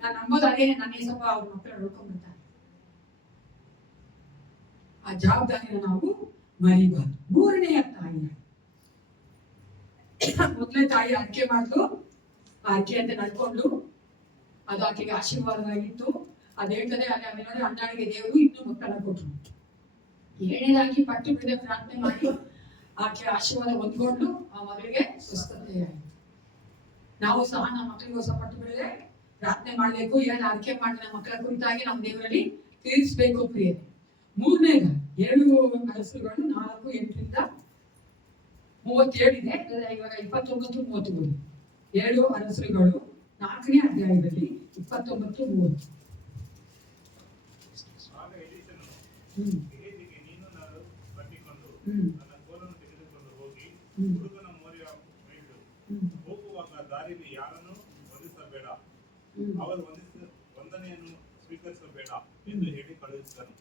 ನಾನು ನಂಬೋದು ಅದೇನೆ, ನನ್ನ ಏಸಪ್ಪ ಅವ್ರ ಮಕ್ಕಳು ನೋಡ್ಕೊಂಡ್ಬಿಡ್ತಾರೆ. ಆ ಜವಾಬ್ದಾರಿನ ನಾವು ಮರಿಬಾರ್ದು. 3ನೇ ತಾಯಿ, ಮೊದಲೇ ತಾಯಿ ಅರ್ಕೆ ಮಾಡ್ಲು, ಅರ್ಕೆ ಅಂತ ನಡ್ಕೊಂಡು ಅದು ಆಕೆಗೆ ಆಶೀರ್ವಾದವಾಗಿತ್ತು. ಅದ್ ಹೇಳ್ತದೆ ಅಲ್ಲಿ ನೋಡಿ, ಅಣ್ಣನಿಗೆ ದೇವರು ಇನ್ನೂ ಮಕ್ಕಳನ್ನ ಕೊಟ್ರು. 7ನೇದಾಗಿ ಪಟ್ಟು ಬಿಡದೆ ಪ್ರಾರ್ಥನೆ ಮಾಡಿ ಆಕೆ ಆಶೀರ್ವಾದ ಹೊಂದ್ಕೊಂಡು ಆ ಮಗಳಿಗೆ ಸ್ವಸ್ಥತೆ ಆಯಿತು. ನಾವು ಸಹ ನಮ್ಮ ಮಕ್ಕಳಿಗೋಸ್ಕರ ಪಟ್ಟು ಬಿಡದೆ ಪ್ರಾರ್ಥನೆ ಮಾಡ್ಬೇಕು. ಏನ್ ಅರ್ಕೆ ಮಾಡಿ ನಮ್ಮ ಮಕ್ಕಳ ಕುರಿತಾಗಿ ನಮ್ಮ ದೇವರಲ್ಲಿ ತೀರಿಸಬೇಕು ಪ್ರಿಯರೇ. 3ನೇದ 7 ಅರಸುಗಳು 4:8 37 ಇದೆ. ಇವಾಗ 29-30 7 ಅರಸುಗಳು 4ನೇ ಅಧ್ಯಾಯದಲ್ಲಿ 29-30. ನೀನು ನಾನು ಕಟ್ಟಿಕೊಂಡು ನನ್ನ ಕೋಲನ್ನು ತೆಗೆದುಕೊಂಡು ಹೋಗಿ ಹುಡುಗನ ಮೋರೆಯ ಬೀಳು. ಹೋಗುವಾಗ ದಾರಿಯಲ್ಲಿ ಯಾರನ್ನು ಅವರು ವಂದನೆಯನ್ನು ಸ್ವೀಕರಿಸಬೇಡ ಎಂದು ಹೇಳಿ ಕಳುಹಿಸಿದನು.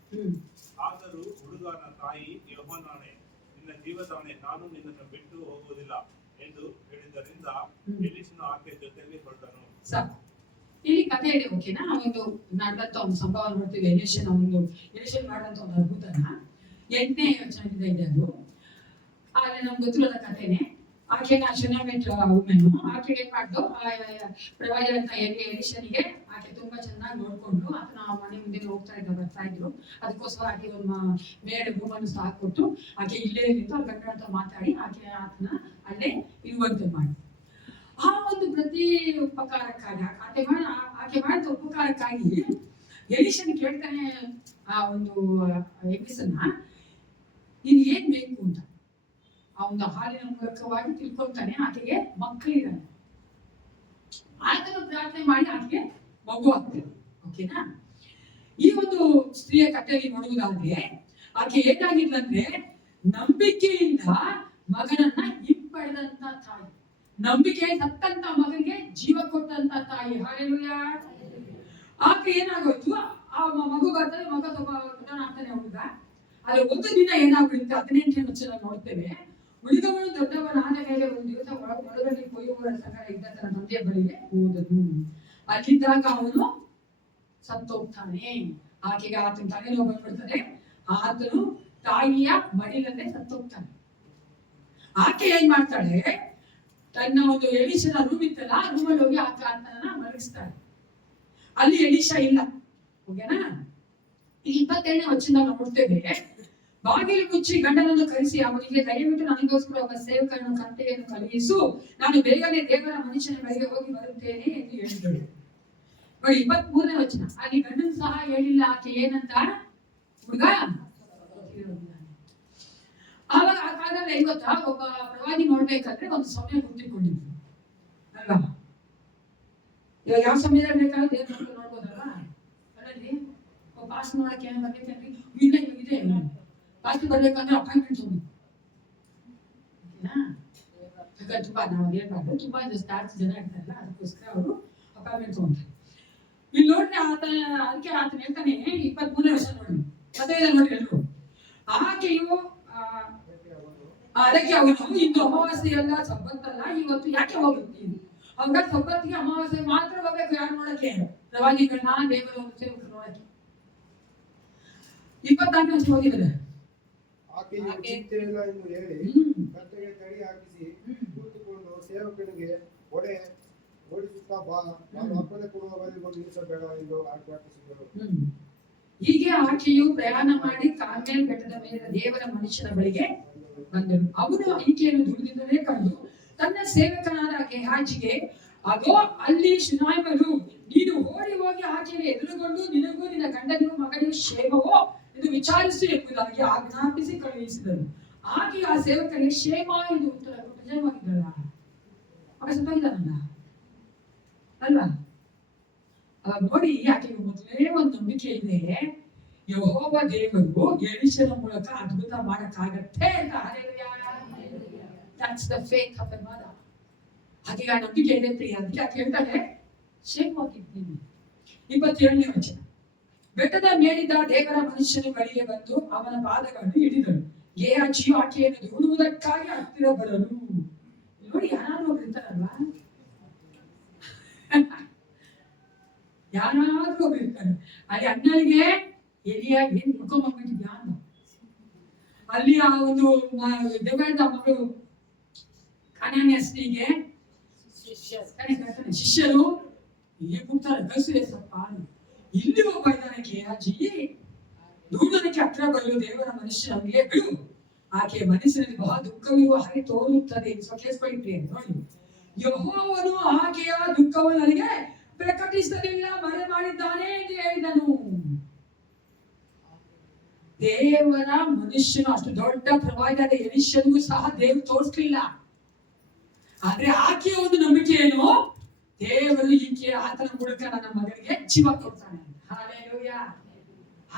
ಆದರೂ ಹುಡುಗನ ತಾಯಿ, ಯೆಹೋವನೇ, ನಿನ್ನ ಜೀವದಾಣೆ, ನಾನು ನಿನ್ನನ್ನು ಬಿಟ್ಟು ಹೋಗುವುದಿಲ್ಲ ಎಂದು ಹೇಳಿದ್ದರಿಂದ ಎಲೀಷನು ಆಕೆಯ ಜೊತೆಗೆ ಹೊರಟನು. ಇಲ್ಲಿ ಕಥೆ ಹೇಳಿ ಓಕೆನಾ? ಒಂದು ನಡೆದಂತ ಒಂದು ಸಂಭವ ನೋಡ್ತೀವಿ. ಎಲಿಷನ್ ಮಾಡಿದಂತ ಒಂದು ಅದ್ಭುತನ 8ನೇ ವಚನದಿಂದ ಇದೆ ಅದು. ಆದ್ರೆ ನಮ್ಗೆ ಗೊತ್ತಿರೋದ ಕಥೆನೆ. ಆಕೆ ಶುನಾಮಿಟ್ ವುಮೆನ್, ಆಕೆಗೆ ಏನ್ ಮಾಡ್ದು, ಪ್ರವಾದಿ ಅಂತ ಎಲಿಷನಿಗೆ ಆಕೆ ತುಂಬಾ ಚೆನ್ನಾಗಿ ನೋಡ್ಕೊಂಡು ಆತನ ಮನೆ ಮುಂದೆ ಬರ್ತಾ ಇದ್ರು. ಅದಕ್ಕೋಸ್ಕರ ಆಕೆ ಒಂದು ಮೇಡ್ ವುಮನ್ ಸಹ ಕೊಟ್ಟು ಆಕೆ ಇಲ್ಲೇ ನಿಂತು ಅವ್ರ ಗಂಡ ಅಂತ ಮಾತಾಡಿ ಆತನ ಅಲ್ಲೇ ಇರುವಂತೆ ಮಾಡಿ ಆ ಒಂದು ಪ್ರತಿ ಉಪಕಾರಕ್ಕಾಗಿ ಆಕೆ ಮಾಡಿದ ಉಪಕಾರಕ್ಕಾಗಿ ಎಲಿಷನ್ ಕೇಳ್ತಾನೆ ಆ ಒಂದು ಹೆಂಗಸನ್ನ, ನೀನ್ ಏನ್ ಬೇಕು ಅಂತ. ಆ ಒಂದು ಹಾಲಿನ ಮೂಲಕವಾಗಿ ತಿಳ್ಕೊಳ್ತಾನೆ. ಆಕೆಗೆ ಮಕ್ಕಳಿದ್ದಾನೆ. ಆತನು ಪ್ರಾರ್ಥನೆ ಮಾಡಿ ಆಕೆಗೆ ಮಗು ಆಗ್ತದೆ. ಓಕೆನಾ? ಈ ಒಂದು ಸ್ತ್ರೀಯ ಕಥೆಯಲ್ಲಿ ನೋಡುವುದಾದ್ರೆ ಆಕೆ ಏನಾಗಿದ್ಲಂದ್ರೆ ನಂಬಿಕೆಯಿಂದ ಮಗನನ್ನ ಹಿಂಪಡೆದಂತ ತಾಯಿ, ನಂಬಿಕೆ ಸತ್ತಂತ ಮಗನಿಗೆ ಜೀವ ಕೊಟ್ಟಂತ ತಾಯಿ. ಹಲ್ಲೆಲೂಯಾ. ಆಕೆ ಏನಾಗೋಯ್ತು, ಆ ಮಗು ಬರ್ತಾನೆ, ಮಗ ಆಗ್ತಾನೆ ಹುಡುಗ. ಆದ್ರೆ ಒಂದು ದಿನ ಏನಾಗ್ಬಿಡುತ್ತೆ, 18ನೇ ವಚನ ನೋಡ್ತೇವೆ. ಉಳಿದವನು ದೊಡ್ಡವನಾದ ಮೇಲೆ ಒಂದು ದಿವಸ ಒಳಗಡೆ ಕೊಯ್ಯುವವರ ಸಂಗಡ ಇದ್ದ ತನ್ನ ತಂದೆಯ ಬಳಿಗೆ ಹೋದನು. ಅಲ್ಲಿದ್ದಾಗ ಅವನು ಸತ್ತೋಗ್ತಾನೆ. ಆಕೆಗೆ ಆತನ ತಲೆನೋವು ಬಂದ್ಬಿಡ್ತದೆ. ಆತನು ತಾಯಿಯ ಮಡಿಲಲ್ಲೇ ಸತ್ತೋಗ್ತಾನೆ. ಆಕೆ ಏನ್ ಮಾಡ್ತಾಳೆ, ತನ್ನ ಒಂದು ಎಲಿಷನ ರೂಮ್ ಇತ್ತಲ್ಲ, ಆ ರೂಮಲ್ಲಿ ಹೋಗಿ ಆತನನ್ನ ಮಲಗಿಸ್ತಾಳೆ. ಅಲ್ಲಿ ಎಲಿಷಾ ಇಲ್ಲ. ಓಕೆನಾ? 27ನೇ ವಚನ ನೋಡ್ತೇವೆ. ಬಾಗಿಲು ಮುಚ್ಚಿ ಗಂಡನನ್ನು ಕರೆಸಿ ಅವನಿಗೆ, ದಯವಿಟ್ಟು ನನಗೋಸ್ಕರ ಒಬ್ಬ ಸೇವಕರನ್ನು ಕತ್ತೆಯನ್ನು ಕಳುಹಿಸು, ನಾನು ಬೇಗನೆ ದೇವರ ಮನುಷ್ಯನ ಬಳಿಗೆ ಹೋಗಿ ಬರುತ್ತೇನೆ ಎಂದು ಹೇಳಿದಳು. ನೋಡಿ 23ನೇ ವಚನ. ಅಲ್ಲಿ ಗಂಡನ ಸಹ ಹೇಳಿಲ್ಲ. ಆಕೆ ಏನಂತ, ಹುಡುಗ ಆವಾಗ ಆ ಕಾಲದಲ್ಲಿ ಗೊತ್ತಾ, ಒಬ್ಬ ಪ್ರವಾದಿ ನೋಡ್ಬೇಕಾದ್ರೆ ಒಂದು ಸಮಯ ಗುರ್ತಿಕೊಂಡಿದ್ರು ಅಲ್ವಾ? ಇವಾಗ ಯಾವ ಸಮಯದಲ್ಲಿ ಬೇಕಾದ್ರೂ ದೇವ್ರ ನೋಡ್ಬೋದಲ್ವಾ? ಅಲ್ಲಲ್ಲಿ ಪಾಸ್ ನೋಡಕ್ಕೆ ಬರ್ಬೇಕಂದ್ರೆ ಇದೆ, ಪಾಸ್ ಬರ್ಬೇಕಂದ್ರೆ ಅಪಾಯಿಂಟ್ಮೆಂಟ್ ಹೋಗಿ ತುಂಬಾ ನಾವು ಹೇಳ್ಬಾರ್ದು, ತುಂಬಾ ಸ್ಟಾರ್ಸ್ ಜನ ಇರ್ತಾರಲ್ಲ, ಅದಕ್ಕೋಸ್ಕರ ಅವರು ಅಪಾಯಿಂಟ್ಮೆಂಟ್ ತಗೊಂಡ್ರು. ಇಲ್ಲಿ ನೋಡ್ರಿ ಅದಕ್ಕೆ ಆತನ ಹೇಳ್ತಾನೆ 23ನೇ ವರ್ಷ ನೋಡಿ, ಮತ್ತೆ ನೋಡಿ ಎಲ್ರು. ಆಕೆಯು ಅದಕ್ಕೆ ಅವನು, ಇಂದು ಅಮಾವಾಸ್ಯೆ ಅಲ್ಲ, ಸಬ್ಬತ್ತಲ್ಲ, ಇವತ್ತು ಯಾಕೆ ಹೋಗುತ್ತೀನಿ? ಅವಾಗ ಸಬ್ಬತ್ತಿಗೆ ಅಮಾವಾಸ್ಯೆ ಮಾತ್ರ ಹೋಗ್ಬೇಕು. ಯಾರು ನೋಡಕ್ಕೆ? ಪ್ರವಾದಿಗಳನ್ನ, ದೇವರ ಒಂದು ಸೇವಕರು ನೋಡಕ್ಕೆ. 24ನೇ ವರ್ಷ ಹೋಗಿದ್ದಾರೆ. ಆಕೆಯು ಚಿಂತೆ ಇಲ್ಲ ಎಂದು ಹೇಳಿ ಕತ್ತೆಗೆ ತಡಿ ಹಾಕಿಸಿ ಕೂತುಕೊಂಡು ಸೇವಕನಿಗೆ ಓಡಿಸುತ್ತಾ ಬಾ, ನಾನು ಅಪ್ಪನೇ ಕೊಡುವ ಬಳಿಗೆ ನಿಲ್ಲಿಸಬೇಡ ಎಂದು ಆಜ್ಞಾಪಿಸಿದರು. ಹೀಗೆ ಆಕೆಯು ಪ್ರಯಾಣ ಮಾಡಿ ಕಾರ್ಮೆಲ್ ಬೆಟ್ಟದ ಮೇಲೆ ದೇವರ ಮನುಷ್ಯನ ಬಳಿಗೆ ಬಂದನು. ಅವನು ಈಕೆಯನ್ನು ದೂರದಿಂದಲೇ ಕಂಡು ತನ್ನ ಸೇವಕನಾದ ಗೆಹಾಜಿಗೆ, ಆಗೋ ಅಲ್ಲಿ ಶುನಾಮನು, ನೀನು ಓಡಿ ಹೋಗಿ ಆಕೆಯನ್ನು ಎದುರುಗೊಂಡು ನಿನಗೂ ನಿನ್ನ ಗಂಡನಿಗೂ ಮಗನಿಗೂ ಕ್ಷೇಮವೋ ಎಂದು ವಿಚಾರಿಸಿ ಎಂಬುದಾಗಿ ಆಜ್ಞಾಪಿಸಿ ಕಳುಹಿಸಿದನು. ಆಕೆ ಆ ಸೇವಕನಿಗೆ ಕ್ಷೇಮ ಎಂದು ಉತ್ತರ ಕೊಟ್ಟು ಜಯವಾಗಿದ್ದಳ. ಮಗ ಸತ್ತೋಗಿದ್ದಾನಲ್ಲ ಅಲ್ವಾ? ಅವಾಗ ನೋಡಿ, ಆಕೆಗೆ ಮೊದಲೇ ಒಂದು ನಂಬಿಕೆ ಇದೆ, ಯೆಹೋವ ದೇವರು ಎಲಿಷನ ಮೂಲಕ ಅದ್ಭುತ ಮಾಡಕ್ಕಾಗತ್ತೆ ಅಂತ. That's the faith of a mother. ಹಾಗೆ ಆ ನಂಬಿಕೆ ಇದೆ ಅಂತ ಅದಕ್ಕೆ ಆಕೆ ಹೇಳ್ತಾಳೆ, ಕ್ಷೇಮವಾಗಿದ್ದೀನಿ. 27ನೇ ವಚನ. ಬೆಟ್ಟದ ಮೇಲಿದ್ದ ದೇವರ ಮನುಷ್ಯನ ಬಳಿಗೆ ಬಂದು ಅವನ ಪಾದಗಳನ್ನು ಹಿಡಿದಳು. ಗೆಹಾಜಿಯು ಆಕೆಯನ್ನು ದೂಡುವುದಕ್ಕಾಗಿ ಹತ್ತಿರ ಬರಲು. ನೋಡಿ, ಯಾರಾದ್ರೂ ಒಬ್ರು ಇರ್ತಾರಲ್ವಾ, ಯಾರಾದ್ರೂ ಒಬ್ರು ಇರ್ತಾರೆ. ಅಲ್ಲಿ ಅಣ್ಣನಿಗೆ ಎಲಿಯ ಏನ್ ಮುಖಮಂಬಿಟ್ಟಿದ್ಯಾ ಅಂತ. ಅಲ್ಲಿ ಆ ಒಂದು ದೇವರದ ಮಗಳು ಕಾನಾನ್ಯಸ್ನಿಗೆ ಶಿಷ್ಯರು ಇಲ್ಲಿ ಕೂಗ್ತಾರೆ, ಕಳಿಸುವ ಇಲ್ಲಿ ಒಬ್ಬ ಇದ್ದಾನೆ ಗೆಹಾಜಿ, ದೂಡೋದಕ್ಕೆ ಹತ್ರ ಬರಲು ದೇವರ ಮನುಷ್ಯನಿಗೆ ಬಿಡು. ಆಕೆ ಮನಸ್ಸಿನಲ್ಲಿ ಬಹಳ ದುಃಖವಿರುವ ಹಾಗೆ ತೋರುತ್ತದೆ. ಕೇಳಿಸ್ಕೊಂಡಿದ್ರಿ ನೋಡಿ, ಯೆಹೋವನು ಆಕೆಯ ದುಃಖವನ್ನು ನನಗೆ ಪ್ರಕಟಿಸಲಿಲ್ಲ, ಮರೆ ಮಾಡಿದ್ದಾನೆ ಎಂದು ಹೇಳಿದನು. ದೇವರ ಮನುಷ್ಯನು ಅಷ್ಟು ದೊಡ್ಡ ಪ್ರವಾದಿಯಾದ ಎಲಿಷನಿಗೂ ಸಹ ದೇವರು ತೋರಿಸ್ಲಿಲ್ಲ. ಆದ್ರೆ ಆಕೆಯ ಒಂದು ನಂಬಿಕೆ ಏನು, ದೇವರು ಈಕೆ ಆತನ ಮೂಲಕ ನನ್ನ ಮಗನಿಗೆ ಜೀವ ಕೊಡ್ತಾನೆ. ಹಲ್ಲೆಲೂಯಾ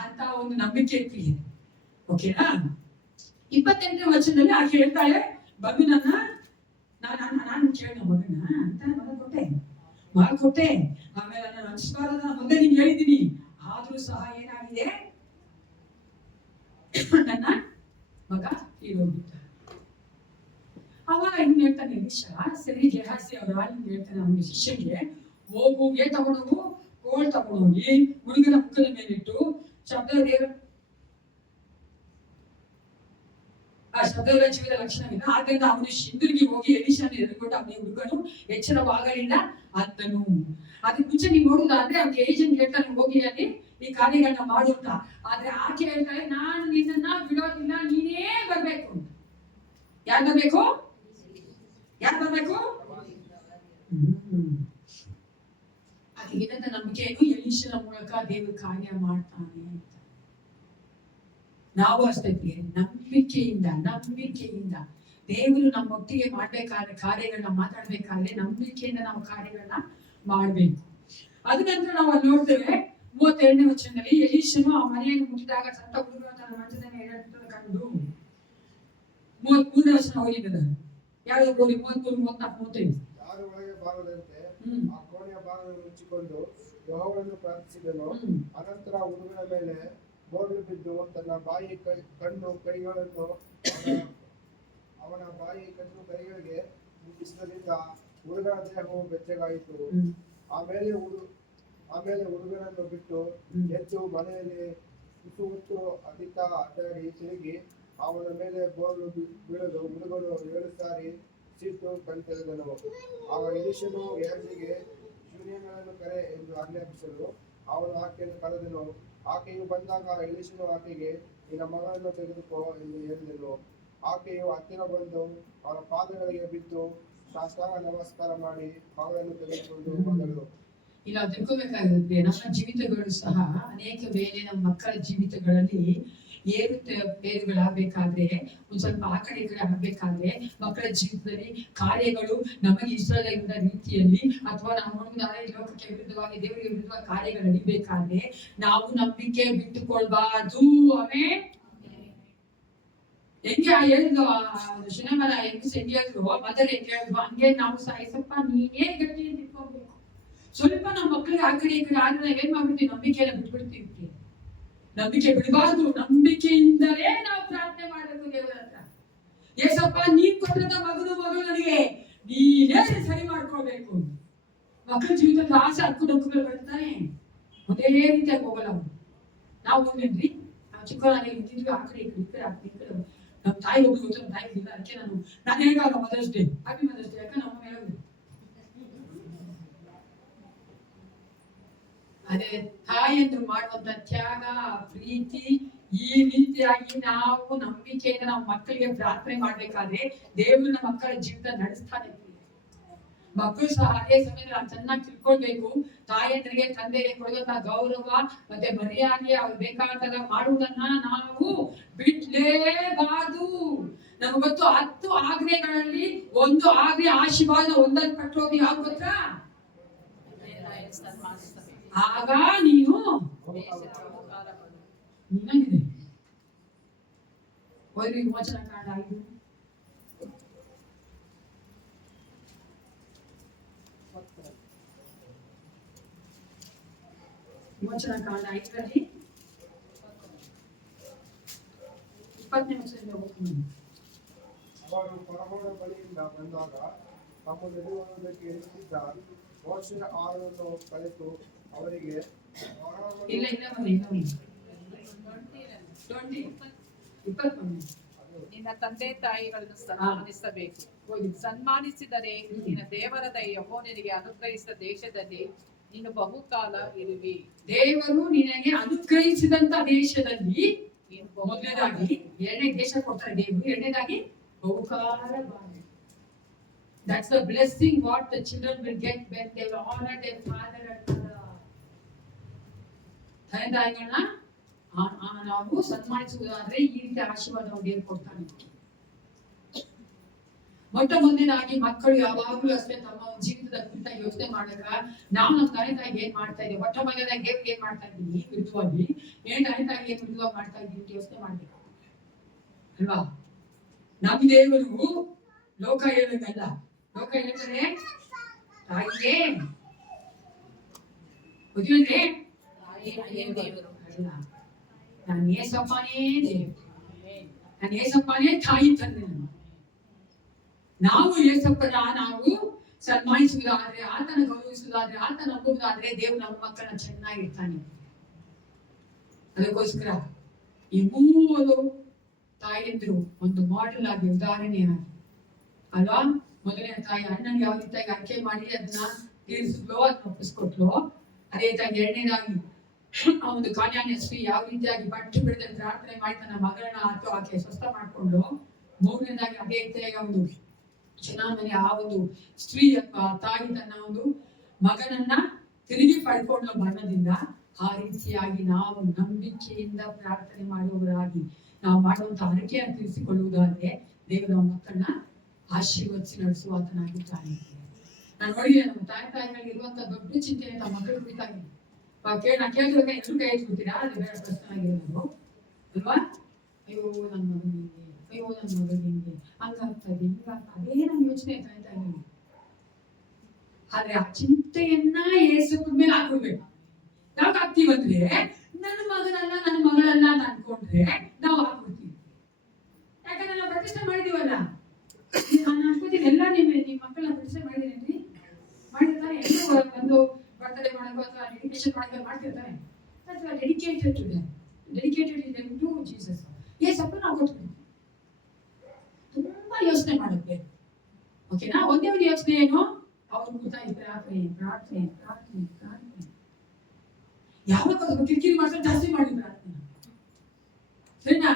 ಅಂತ ಒಂದು ನಂಬಿಕೆ ಇತ್ತು. ಓಕೆನಾ? 28ನೇ ವಚನದಲ್ಲಿ ಆಕೆ ಹೇಳ್ತಾಳೆ, ಬಂದು ನಾನು ಕೇಳಿದ ಮಗನ ಅಂತ ಮಗ ಕೊಟ್ಟೆ. ಆಮೇಲೆ ನನ್ನ ಅನಿಸ್ಬಾರ್ದು ಮುಂದೆ ನಿಂಗೆ ಹೇಳಿದ್ದೀನಿ, ಆದ್ರೂ ಸಹ ಏನಾಗಿದೆ, ನನ್ನ ಮಗ ತೀರೋಗಿದ್ದ. ಅವಾಗ ಹಿಂಗ್ ಹೇಳ್ತಾನೆ ಎಲೀಷಾ, ಸರಿ ಗೆಹಾಸಿ ಅವರ ಹಿಂಗ್ ಹೇಳ್ತಾನೆ ಅವನಿಗೆ ಶಿಷ್ಯನಿಗೆ, ಹೋಗು ಏನ್ ತಗೊಂಡೋಗು, ಕೋಲ್ ತಗೊಂಡೋಗಿ ಹುಡುಗನ ಮುಖದ ಮೇಲಿಟ್ಟು ಆ ಶಬ್ದದ ಜೀವದ ಲಕ್ಷಣವಿಲ್ಲ. ಆದ್ದರಿಂದ ಅವನು ಹಿಂದಿರುಗಿ ಹೋಗಿ ಎಲೀಷನ ಎದುರುಗೊಂಡು ಅವನಿಗೆ ಹುಡುಗನು ಎಚ್ಚರವಾಗಲಿಲ್ಲ ಅಂತನು. ಅದಕ್ಕೆ ಮುಂಚೆ ನೀವು ನೋಡುದಾದ್ರೆ ಅವ್ನಿಗೆ ಏಜೆಂಟ್ ಹೇಳ್ತಾನೆ ಹೋಗಿ ಅಲ್ಲಿ ಈ ಕಾರ್ಯಗಳನ್ನ ಮಾಡು ಅಂತ. ಆದ್ರೆ ಆಕೆ ಹೇಳ್ತಾಳೆ, ನಾನು ನಿನ್ನನ್ನ ಬಿಡೋದಿಲ್ಲ, ನೀನೇ ಬರ್ಬೇಕು. ಯಾರು ಬರ್ಬೇಕು? ಯಾರು ಬರ್ಬೇಕು? ಆಕೆಗಿದ್ದಂತ ನಂಬಿಕೆ ಏನು, ಎಲೀಷನ ಮೂಲಕ ದೇವರು ಕಾರ್ಯ ಮಾಡ್ತಾನೆ ಅಂತ. ನಾವು ಅಷ್ಟೇ ನಂಬಿಕೆಯಿಂದ ದೇವರು ನಮ್ಮ ಒಟ್ಟಿಗೆ ಮಾಡ್ಬೇಕಾದ್ರೆ ಕಾರ್ಯಗಳನ್ನ ಮಾತಾಡ್ಬೇಕಾದ್ರೆ ನಂಬಿಕೆಯಿಂದ ನಾವು ಕಾರ್ಯಗಳನ್ನ ಮಾಡ್ಬೇಕು. ಅದ ನಂತರ ನಾವು ಅಲ್ಲಿ ನೋಡ್ತೇವೆ 32ನೇ ವಚನದಲ್ಲಿ, ಎಲೀಷನು ಆ ಮನೆಯನ್ನು ಮುಟ್ಟಿದಾಗ ಸತ್ತ ಹುಡುಗ ತನ್ನ ಮಂಚದ ಮೇಲೆ ಕಂಡು. 33ನೇ ವಚನ ಹೋಗಿದ್ದಾರೆ, ಯಾರು ಓದಿ 33, 34, 35. ಯಾರು ಒಳಗೆ ಬಾರದಂತೆ ಆ ಕೋಣೆಯ ಭಾಗವನ್ನು ಮುಚ್ಚಿಕೊಂಡು ಯೆಹೋವನನ್ನು ಪ್ರಾರ್ಥಿಸಿದನು. ಅನಂತರ ಹುಡುಗನ ಮೇಲೆ ಬೋರ್ಲು ಬಿದ್ದು ತನ್ನ ಕಣ್ಣು ಕೈಗಳನ್ನು ಅವನ ಬಾಯಿ ಕಣ್ಣು ಕೈಗಳಿಗೆ ಮುಟ್ಟಿಸಿದ್ದರಿಂದ ಹುಡುಗನ ದೇಹವು ಬೆಚ್ಚಗಾಯಿತು. ಆಮೇಲೆ ಹುಡುಗನನ್ನು ಬಿಟ್ಟು ಎದ್ದು ಮನೆಯಲ್ಲಿ ಸುತ್ತುಮುತ್ತು ಅಧಿಕ ಅಡ್ಡಾಡಿ ತಿರುಗಿ ಅವನ ಮೇಲೆ ಬೋರ್ಲು ಬೀಳಲು ಹುಡುಗನು 7 ಸಾರಿ ಸೀಟು ಕಣ್ತೆರೆದನು. ಆಗ ಎಲೀಷನು ಗೆಹಾಜಿಗೆ ಶೂನ್ಯಗಳನ್ನು ಕರೆ ಎಂದು ಆಜ್ಞಾಪಿಸಲು ಅವನು ಆಕೆಯನ್ನು ಕರೆದನು. ಆಕೆಯು ಬಂದಾಗ ಎಲೀಷನು ಆಕೆಗೆ, ನಿನ್ನ ಮಗಳನ್ನು ತೆಗೆದುಕೋ ಎಂದು ಹೇಳಿದನು. ಆಕೆಯು ಹತ್ತಿರ ಬಂದು ಅವನ ಪಾದಗಳಿಗೆ ಬಿದ್ದು ಸಾಷ್ಟಾಂಗ ನಮಸ್ಕಾರ ಮಾಡಿ ಮಗಳನ್ನು ತೆಗೆದುಕೊಂಡು ಬಂದಳು. ಇಲ್ಲ ತಿಳ್ಕೊಬೇಕಾಗುತ್ತೆ, ನಮ್ಮ ಜೀವಿತಗಳು ಸಹ ಅನೇಕ ವೇಳೆ ನಮ್ಮ ಮಕ್ಕಳ ಜೀವಿತಗಳಲ್ಲಿ ಏರುಪೇರುಗಳಾಗಬೇಕಾದ್ರೆ, ಒಂದ್ ಸ್ವಲ್ಪ ಆ ಕಡೆ ಈ ಕಡೆ ಆಗ್ಬೇಕಾದ್ರೆ, ಮಕ್ಕಳ ಜೀವಿತದಲ್ಲಿ ಕಾರ್ಯಗಳು ನಮಗೆ ಇಷ್ಟದ ರೀತಿಯಲ್ಲಿ ಅಥವಾ ನಾವು ನೋಡಿದರೆ ಲೋಕಕ್ಕೆ ವಿರುದ್ಧವಾಗಿ ದೇವರಿಗೆ ವಿರುದ್ಧವಾಗಿ ಕಾರ್ಯಗಳು ನಡಿಬೇಕಾದ್ರೆ ನಾವು ನಂಬಿಕೆ ಬಿಟ್ಟುಕೊಳ್ಬಾರ್ದು. ಆಮೇಲೆ ಹೆಂಗೆ ಹೇಳಿದ್ರು ಸಿನಿಮಾನ ಹೆಂಗ್ ಹೇಳಿದ್ರು, ಮದರ್ ಹೆಂಗ್ ಹೇಳಿದ್ರು, ಹಂಗೆ ನಾವು ಸಾಯಿಸಪ್ಪ ನೀನೇ ಗಟ್ಟಿ ನಿಂತ್ಕೊಳ್ಬೇಕು. ಸ್ವಲ್ಪ ನಮ್ಮ ಮಕ್ಕಳಿಗೆ ಆ ಕಡೆ ಈ ಕಡೆ ಆದ್ರೆ ಏನ್ ಮಾಡ್ಬಿಡ್ತೀವಿ, ನಂಬಿಕೆಯನ್ನ ಬಿಟ್ಬಿಡ್ತೀವಿ. ನಂಬಿಕೆ ಬಿಡಬಾರ್ದು, ನಂಬಿಕೆಯಿಂದಲೇ ನಾವು ಪ್ರಾರ್ಥನೆ ಮಾಡಬೇಕು ದೇವರ ಹತ್ರ. ಏಸಪ್ಪ ನೀನ್ ಕೊಟ್ಟಂತ ಮಗಳು ನನಗೆ ನೀನೇ ಸರಿ ಮಾಡ್ಕೊಳ್ಬೇಕು. ಮಕ್ಕಳ ಜೀವಿತದ ಆಸೆ ಹಕ್ಕು ನಕ್ಕುಗಳು ಬರ್ತಾನೆ, ಒಂದೇ ರೀತಿಯಾಗಿ ಹೋಗಲ್ಲ ಅವ್ರು. ನಾವು ಹೋಗ್ಲೇನ್ರಿ, ನಾವು ಚಿಕ್ಕವರಾಗಿ ಇದ್ದಿದ್ವಿ, ಆ ಕಡೆ ಈ ಕಡೆ ಆಗ್ತಿದ್ರು. ನಮ್ಮ ತಾಯಿ ಒಬ್ಬರು ನಮ್ಮ ತಾಯಿ ಇಲ್ಲ, ಅದಕ್ಕೆ ನಾನು ಹೇಗಾಗ mother's day, happy mother's day, ಯಾಕೆ ನಮ್ಮ ಮೇಲೆ ಅದೇ ತಾಯಿಯಂದ್ರು ಮಾಡುವಂತ ತ್ಯಾಗ, ಪ್ರೀತಿ, ಈ ರೀತಿಯಾಗಿ ನಾವು ನಂಬಿಕೆಯಿಂದ ನಾವು ಮಕ್ಕಳಿಗೆ ಪ್ರಾರ್ಥನೆ ಮಾಡ್ಬೇಕಾದ್ರೆ ದೇವರು ನಮ್ಮ ಮಕ್ಕಳ ಜೀವಿತ ನಡೆಸ್ತಾನೆ. ಮಕ್ಕಳು ಸಹ ಅದೇ ಸಮಯದಲ್ಲಿ ನಾವು ಚೆನ್ನಾಗಿ ತಿಳ್ಕೊಳ್ಬೇಕು, ತಾಯಿಯಂದ್ರಿಗೆ ತಂದೆಗೆ ಕೊಡುವಂತ ಗೌರವ ಮತ್ತೆ ಮರ್ಯಾದೆ ಅವ್ರು ಬೇಕಾದಾಗ ಮಾಡುವುದನ್ನ ನಾವು ಬಿಡ್ಲೇಬಾರ್ದು. ನಮ್ಗೆ ಗೊತ್ತು 10 ಆಜ್ಞೆಗಳಲ್ಲಿ ಒಂದು ಆಜ್ಞೆ ಆಶೀರ್ವಾದ ಒಂದನ್ನು ಕಟ್ಟೋದು ಯಾವ ಗೊತ್ತಾ? ಆಗ ನೀನು ನಿನಗಿದೆ ವಿಮೋಚನಾ ಕಾಂಡ 5 ವಿಮೋಚನಾ ಕಾಂಡ 5ರಲ್ಲಿ 20ನೇ ವಚನದಿಂದ ಓದ್ತೀನಿ. ಅವರು ಫರೋಹನ ಬಳಿಯಿಂದ ಬಂದಾಗ ತಮ್ಮ ನೆರವೇರುವುದಕ್ಕೆ ಇರಿಸಿದ್ದ ಮೋಶೆಯ ಆಹಾರವನ್ನು ಕಲಿತು ಅವರಿಗೆ ನಿನ್ನ ತಂದೆ ತಾಯಿಗಳನ್ನು ಸನ್ಮಾನಿಸಬೇಕು. ಸನ್ಮಾನಿಸಿದರೆ ನಿನ್ನ ದೇವರಾದ ಯೆಹೋವನಿಗೆ ಅನುಗ್ರಹಿಸಿದ ದೇಶದಲ್ಲಿ ನೀನು ಬಹುಕಾಲ ಇರುವಿ. ದೇವರು ನಿನಗೆ ಅನುಗ್ರಹಿಸಿದಂತ ದೇಶದಲ್ಲಿ ಮೊದಲನೇದಾಗಿ 2ನೇ ದೇಶ ಕೊಡ್ತಾರೆ ದೇವರು, 2ನೇದಾಗಿ ಬಹುಕಾಲ ಬಾಳಿ. That's the blessing what the children will get when they will honor their father and mother. ತಂದೆತಾಯಿಗಳನ್ನ ನಾವು ಸನ್ಮಾನಿಸುವುದಾದ್ರೆ ಈ ರೀತಿ ಆಶೀರ್ವಾದ ದೇವರು ಕೊಡ್ತಾನೆ. ಮೊಟ್ಟ ಮೊದಲನೇದಾಗಿ ಮಕ್ಕಳು ಯಾವಾಗಲೂ ಅಷ್ಟೇ ತಮ್ಮ ಜೀವಿತದ ಕುರಿತ ಯೋಚನೆ ಮಾಡಿದಾಗ ನಾವು ನಮ್ಮ ತಂದೆ ತಾಯಿಗೆ ಏನ್ ಮಾಡ್ತಾ ಇದ್ದೀವಿ, ಮೊಟ್ಟ ಮೊದಲನೇದಾಗಿ ದೇವ್ರಿಗೆ ಏನ್ ಮಾಡ್ತಾ ಇದ್ದೀವಿ ವಿರುದ್ಧವಾಗಿ, ತಂದೆ ತಾಯಿಗೆ ಏನ್ ವಿರುದ್ಧವಾಗಿ ಮಾಡ್ತಾ ಇದ್ದೀವಿ ಅಂತ ಯೋಚನೆ ಮಾಡ್ಬೇಕು ಅಲ್ವಾ? ನಮ್ಮ ದೇವರು ಲೋಕ ಹೇಳೋದಲ್ಲ, ಲೋಕ ಹೇಳ್ತಾರೆ ತಾಯಿಗೆ ಗೊತ್ತಿಲ್ಲಂದ್ರೆ ಅಲ್ಲ, ನಾನು ಏಸಪ್ಪನೇ ದೇವರು, ನಾನು ಏಸಪ್ಪನೇ ತಾಯಿ ತಂದೆ. ನಾವು ಏಸಪ್ಪನ ನಾವು ಸನ್ಮಾನಿಸುವುದಾದ್ರೆ, ಆತನ ಗೌರವಿಸುವುದಾದ್ರೆ, ಆತನ ನಂಬುವುದಾದ್ರೆ ದೇವರು ನಮ್ಮ ಮಕ್ಕಳನ್ನ ಚೆನ್ನಾಗಿರ್ತಾನೆ. ಅದಕ್ಕೋಸ್ಕರ ಈ 3 ತಾಯಿಯಂದ್ರು ಒಂದು ಮಾಡೆಲ್ ಆಗಿ, ಉದಾಹರಣೆಯಾಗಿ ಅಲ್ವಾ. ಮೊದಲನೇ ತಾಯಿ ಅಣ್ಣನ್ ಯಾವ ರೀತಿಯಾಗಿ ಅರ್ಕೆ ಮಾಡಿ ಅದನ್ನ ತೀರಿಸಿದ್ಲೋ, ಅದನ್ನ ಒಪ್ಪಿಸ್ಕೊಟ್ಲು, ಅದೇ ತಾಯಿ ಎರಡನೇದಾಗಿ ಆ ಒಂದು ಕಾನ್ಯಾನ್ಯಶ್ರೀ ಯಾವ ರೀತಿಯಾಗಿ ಬಟ್ಟು ಬಿಡದೆ ಪ್ರಾರ್ಥನೆ ಮಾಡಿ ತನ್ನ ಮಗಳನ್ನ ಆಕೆ ಸ್ವಸ್ಥ ಮಾಡ್ಕೊಂಡು, ಮೂರನೇದಾಗಿ ಅದೇ ರೀತಿಯಾಗಿ ಒಂದು ಚುನಾವಣೆ ಆ ಒಂದು ಸ್ತ್ರೀ ತಾಯಿ ತನ್ನ ಒಂದು ಮಗನನ್ನ ತಿರುಗಿ ಪಡ್ಕೊಂಡ್ಲ ಮರಣದಿಂದ, ಆ ರೀತಿಯಾಗಿ ನಾವು ನಂಬಿಕೆಯಿಂದ ಪ್ರಾರ್ಥನೆ ಮಾಡುವವರಾಗಿ ನಾವು ಮಾಡುವಂತ ಹರಕೆಯನ್ನು ತೀರಿಸಿಕೊಳ್ಳುವುದಾದ್ರೆ ದೇವರು ನಮ್ಮ ಮಕ್ಕಳನ್ನ ಆಶೀರ್ವದಿಸಿ ನಡೆಸುವಾತನಾಗಿದ್ದಾನೆ. ನಾನು ನೋಡಿದೆ ನಮ್ಮ ತಾಯಿಗಳಿಗೆ ಇರುವಂತ ದೊಡ್ಡ ಚಿಂತೆ ನಮ್ಮ ಮಕ್ಕಳು ಕುರಿತಾಗಿ. ನಾ ಕೇಳಿದಾಗ ಎಲ್ಲರೂ ಕೈ ಎತ್ಬಿಡ್ತೀರಾ, ಅದು ಬೇಡ ಪ್ರಶ್ನೆ ಆಗಿರೋದು ಅಲ್ವಾ. ಅಯ್ಯೋ ನನ್ನ ಮಗನಿಗೆ, ಅಯ್ಯೋ ನನ್ನ ಮಗನಿಗೆ ಹಂಗಾಗ್ತದೆ, ಹಿಂಗಾಗ್ತದೆ, ಅದೇ ನಮ್ಮ ಯೋಚನೆ ತಾಯಿಗಳಿಗೆ. ಆದ್ರೆ ಆ ಚಿಂತೆಯನ್ನ ಯೇಸುವಿನ ಮೇಲೆ ಹಾಕೊಳ್ಬೇಕು. ನಾವು ಹಾಕ್ತೀವಂದ್ರೆ ನನ್ನ ಮಗನಲ್ಲ ನನ್ನ ಮಗಳಲ್ಲ ಅಂತ ಅನ್ಕೊಂಡ್ರೆ ನಾವು ಹಾಕ್ಬಿಡ್ತೀವಿ. ಯಾಕಂದ್ರೆ ನಾವು ಪ್ರತಿಷ್ಠೆ ಮಾಡಿದೀವಲ್ಲ. ನಾನು ಅನ್ಕೋತೀನಿ ಎಲ್ಲ ನಿಮ್ಮ ಮಕ್ಕಳನ್ನ ಪ್ರತಿಷ್ಠೆ ಮಾಡಿದೀನಿ ಮಾಡಿರ್ತಾರೆ. ಎಲ್ಲರೂ ಒಂದು ಬರ್ತಡೇ ಮಾಡಬೇಕು ಅಥವಾ ಡೆಡಿಕೇಶನ್ ಮಾಡಬೇಕು ಮಾಡ್ತಿರ್ತಾರೆ. ಅಥವಾ ಡೆಡಿಕೇಟೆಡ್ ಟು ಜೀಸಸ್. ಸ್ವಲ್ಪ ನಾವು ಕೊಟ್ಬಿಡ್ತೀವಿ. ತುಂಬಾ ಯೋಚನೆ ಮಾಡುತ್ತೆ. ಓಕೆನಾ? ಒಂದೇ ಒಂದು ಯೋಚನೆ ಏನು, ಅವ್ರು ಕೂತಾಗಿ ಪ್ರಾರ್ಥನೆ ಪ್ರಾರ್ಥನೆ ಪ್ರಾರ್ಥನೆ ಪ್ರಾರ್ಥನೆ. ಯಾವಾಗ ಕಿರಿಕಿರಿ ಮಾಡ್ತಾರೆ ಜಾಸ್ತಿ ಮಾಡಿ ಪ್ರಾರ್ಥನೆ, ಸರಿನಾ?